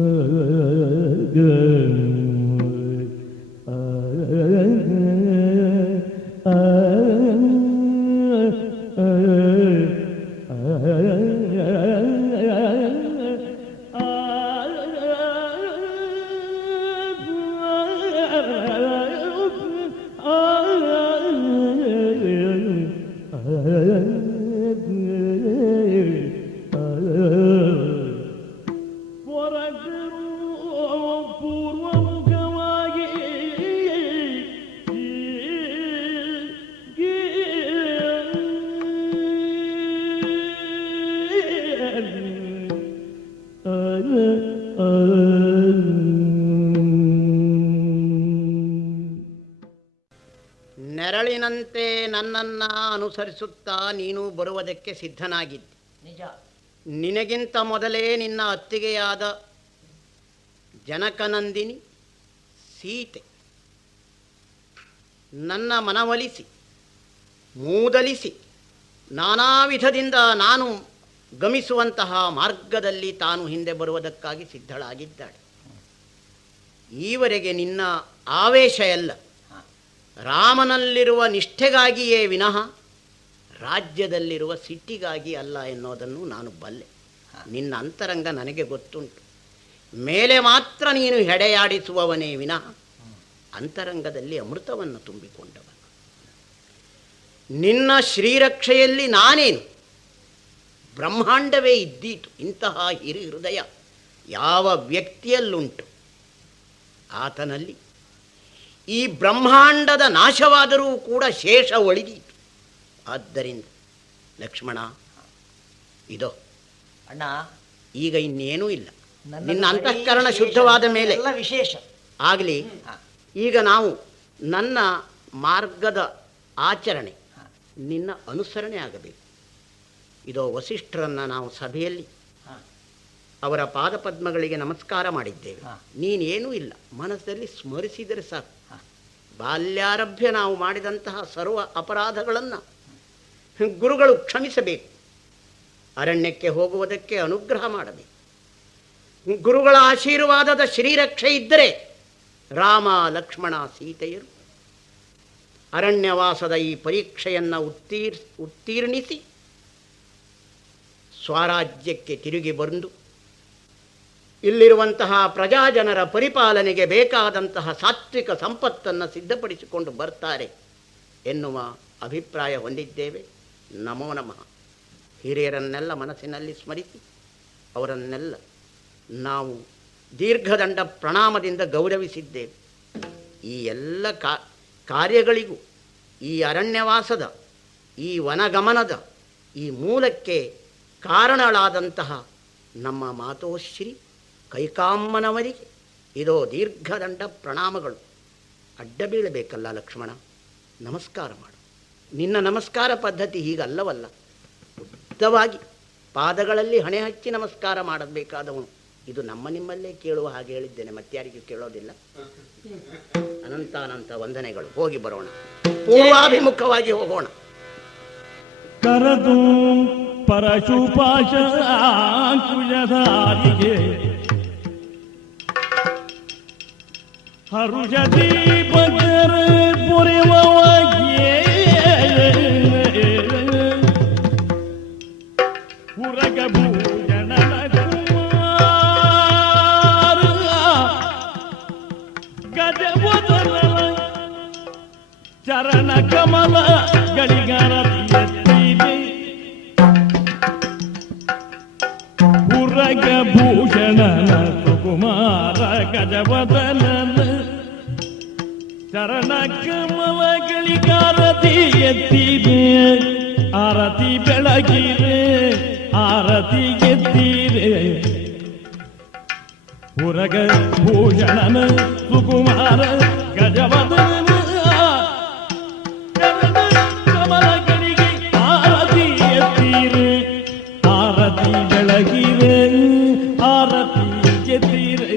ಪೂರ್ವಮುಖವಾಗಿ ನೆರಳಿನಂತೆ ನನ್ನನ್ನ ಅನುಸರಿಸುತ್ತಾ ನೀನು ಬರುವುದಕ್ಕೆ ಸಿದ್ಧನಾಗಿದ್ದೆ. ನಿಜ. ನಿನಗಿಂತ ಮೊದಲೇ ನಿನ್ನ ಅತ್ತಿಗೆಯಾದ ಜನಕನಂದಿನಿ ಸೀತೆ ನನ್ನ ಮನವೊಲಿಸಿ ಮೂದಲಿಸಿ ನಾನಾ ವಿಧದಿಂದ ನಾನು ಗಮಿಸುವಂತಹ ಮಾರ್ಗದಲ್ಲಿ ತಾನು ಹಿಂದೆ ಬರುವುದಕ್ಕಾಗಿ ಸಿದ್ಧಳಾಗಿದ್ದಾಳೆ. ಈವರೆಗೆ ನಿನ್ನ ಆವೇಶ ಎಲ್ಲ ರಾಮನಲ್ಲಿರುವ ನಿಷ್ಠೆಗಾಗಿಯೇ ವಿನಃ ರಾಜ್ಯದಲ್ಲಿರುವ ಸಿಟ್ಟಿಗಾಗಿ ಅಲ್ಲ ಎನ್ನುವುದನ್ನು ನಾನು ಬಲ್ಲೆ. ನಿನ್ನ ಅಂತರಂಗ ನನಗೆ ಗೊತ್ತುಂಟು. ಮೇಲೆ ಮಾತ್ರ ನೀನು ಹೆಡೆಯಾಡಿಸುವವನೇ ವಿನಃ ಅಂತರಂಗದಲ್ಲಿ ಅಮೃತವನ್ನು ತುಂಬಿಕೊಂಡವನು. ನಿನ್ನ ಶ್ರೀರಕ್ಷೆಯಲ್ಲಿ ನಾನೇನು, ಬ್ರಹ್ಮಾಂಡವೇ ಇದ್ದೀತು. ಇಂತಹ ಹಿರಿ ಹೃದಯ ಯಾವ ವ್ಯಕ್ತಿಯಲ್ಲುಂಟು ಆತನಲ್ಲಿ ಈ ಬ್ರಹ್ಮಾಂಡದ ನಾಶವಾದರೂ ಕೂಡ ಶೇಷ ಒಳಿದೀತು. ಆದ್ದರಿಂದ ಲಕ್ಷ್ಮಣ, ಇದೋ ಅಣ್ಣ, ಈಗ ಇನ್ನೇನೂ ಇಲ್ಲ. ನಿನ್ನ ಅಂತಃಕರಣ ಶುದ್ಧವಾದ ಮೇಲೆ ವಿಶೇಷ ಆಗಲಿ. ಈಗ ನಾವು ನನ್ನ ಮಾರ್ಗದ ಆಚರಣೆ ನಿನ್ನ ಅನುಸರಣೆ ಆಗಬೇಕು. ಇದೋ ವಸಿಷ್ಠರನ್ನು ನಾವು ಸಭೆಯಲ್ಲಿ ಅವರ ಪಾದಪದ್ಮಗಳಿಗೆ ನಮಸ್ಕಾರ ಮಾಡಿದ್ದೇವೆ. ನೀನೇನೂ ಇಲ್ಲ, ಮನಸ್ಸಲ್ಲಿ ಸ್ಮರಿಸಿದರೆ ಸಾಕು. ಬಾಲ್ಯಾರಭ್ಯ ನಾವು ಮಾಡಿದಂತಹ ಸರ್ವ ಅಪರಾಧಗಳನ್ನು ಗುರುಗಳು ಕ್ಷಮಿಸಬೇಕು. ಅರಣ್ಯಕ್ಕೆ ಹೋಗುವುದಕ್ಕೆ ಅನುಗ್ರಹ ಮಾಡಬೇಕು. ಗುರುಗಳ ಆಶೀರ್ವಾದದ ಶ್ರೀರಕ್ಷೆ ಇದ್ದರೆ ರಾಮ ಲಕ್ಷ್ಮಣ ಸೀತೆಯರು ಅರಣ್ಯವಾಸದ ಈ ಪರೀಕ್ಷೆಯನ್ನು ಉತ್ತೀರ್ಣಿಸಿ ಸ್ವರಾಜ್ಯಕ್ಕೆ ತಿರುಗಿ ಬಂದು ಇಲ್ಲಿರುವಂತಹ ಪ್ರಜಾಜನರ ಪರಿಪಾಲನೆಗೆ ಬೇಕಾದಂತಹ ಸಾತ್ವಿಕ ಸಂಪತ್ತನ್ನು ಸಿದ್ಧಪಡಿಸಿಕೊಂಡು ಬರ್ತಾರೆ ಎನ್ನುವ ಅಭಿಪ್ರಾಯ ಹೊಂದಿದ್ದೇವೆ. ನಮೋ ನಮಃ. ಹಿರಿಯರನ್ನೆಲ್ಲ ಮನಸ್ಸಿನಲ್ಲಿ ಸ್ಮರಿಸಿ ಅವರನ್ನೆಲ್ಲ ನಾವು ದೀರ್ಘದಂಡ ಪ್ರಣಾಮದಿಂದ ಗೌರವಿಸಿದ್ದೇವೆ. ಈ ಎಲ್ಲ ಕಾರ್ಯಗಳಿಗೂ ಈ ಅರಣ್ಯವಾಸದ ಈ ವನಗಮನದ ಈ ಮೂಲಕ್ಕೆ ಕಾರಣಳಾದಂತಹ ನಮ್ಮ ಮಾತೋಶ್ರೀ ಕೈಕಾಮ್ಮನವರಿಗೆ ಇದೋ ದೀರ್ಘದಂಡ ಪ್ರಣಾಮಗಳು. ಅಡ್ಡ ಬೀಳಬೇಕಲ್ಲ ಲಕ್ಷ್ಮಣ, ನಮಸ್ಕಾರ ಮಾಡು. ನಿನ್ನ ನಮಸ್ಕಾರ ಪದ್ಧತಿ ಹೀಗಲ್ಲವಲ್ಲ, ಉದ್ದವಾಗಿ ಪಾದಗಳಲ್ಲಿ ಹಣೆ ಹಚ್ಚಿ ನಮಸ್ಕಾರ ಮಾಡಬೇಕಾದವನು. ಇದು ನಮ್ಮ ನಿಮ್ಮಲ್ಲೇ ಕೇಳುವ ಹಾಗೆ ಹೇಳಿದ್ದೇನೆ, ಮತ್ತಾರಿಗೂ ಕೇಳೋದಿಲ್ಲ. ಅನಂತಾನಂತ ವಂದನೆಗಳು. ಹೋಗಿ ಬರೋಣ, ಪೂರ್ವಾಭಿಮುಖವಾಗಿ ಹೋಗೋಣ. ಕರದು ಪರಶುಪಾಶ ಕುಜಧಾರಿಗೆ ಹರುಷದಿ ಬಗರ ಪೊರೆವವಾಗಿಯೇ ಉರಗ ಭೂಷಣನ ಕುಮಾರ ಗಜವದನ ಚರಣ ಕಮಲ ಗಳಿಗಾರತಿಯತ್ತೀರಿ ಉರಗ ಭೂಷಣನ ಸುಕುಮಾರ ಗಜವದನನ ಚರಣ ಕಮಲಗಳಿಗಾರತಿ ಎತ್ತೀರೆ ಆರತಿ ಬೆಳಗಿರೆ ಆರತಿ ಎತ್ತೀರೆ ಉರಗ ಭೂಷಣನ ಸುಕುಮಾರ ಗಜವದನನ ಚರಣ ಕಮಲಗಳಿಗೆ ಆರತಿ ಎತ್ತೀರೆ ಆರತಿ ಬೆಳಗಿರೆ ಆರತಿ ಎತ್ತೀರೆ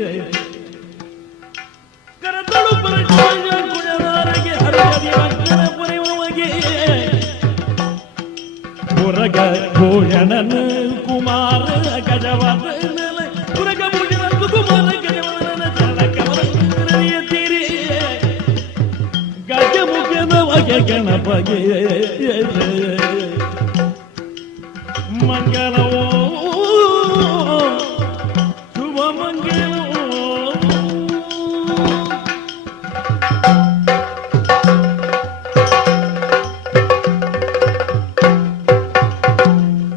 ಕರತಳು ಪರಶುರಾಯ ಕುಳನಾರಗೆ ಹರಹರಿ ಭಕ್ತರ ಪೊರೆವಗೆ ಉರಗ ಭೂಷಣನ ಕುಮಾರ ಗಜವದನನ ಉರಗ ಭೂಷಣ ಸುಕುಮಾರ ಗಜವದನನ ಚರಣ ಕಮಲ ಎತ್ತೀರಿ ಗಜಮುಖದ ವಗೆ ಗಣಪಗೆ ಮಂಗಲವೋ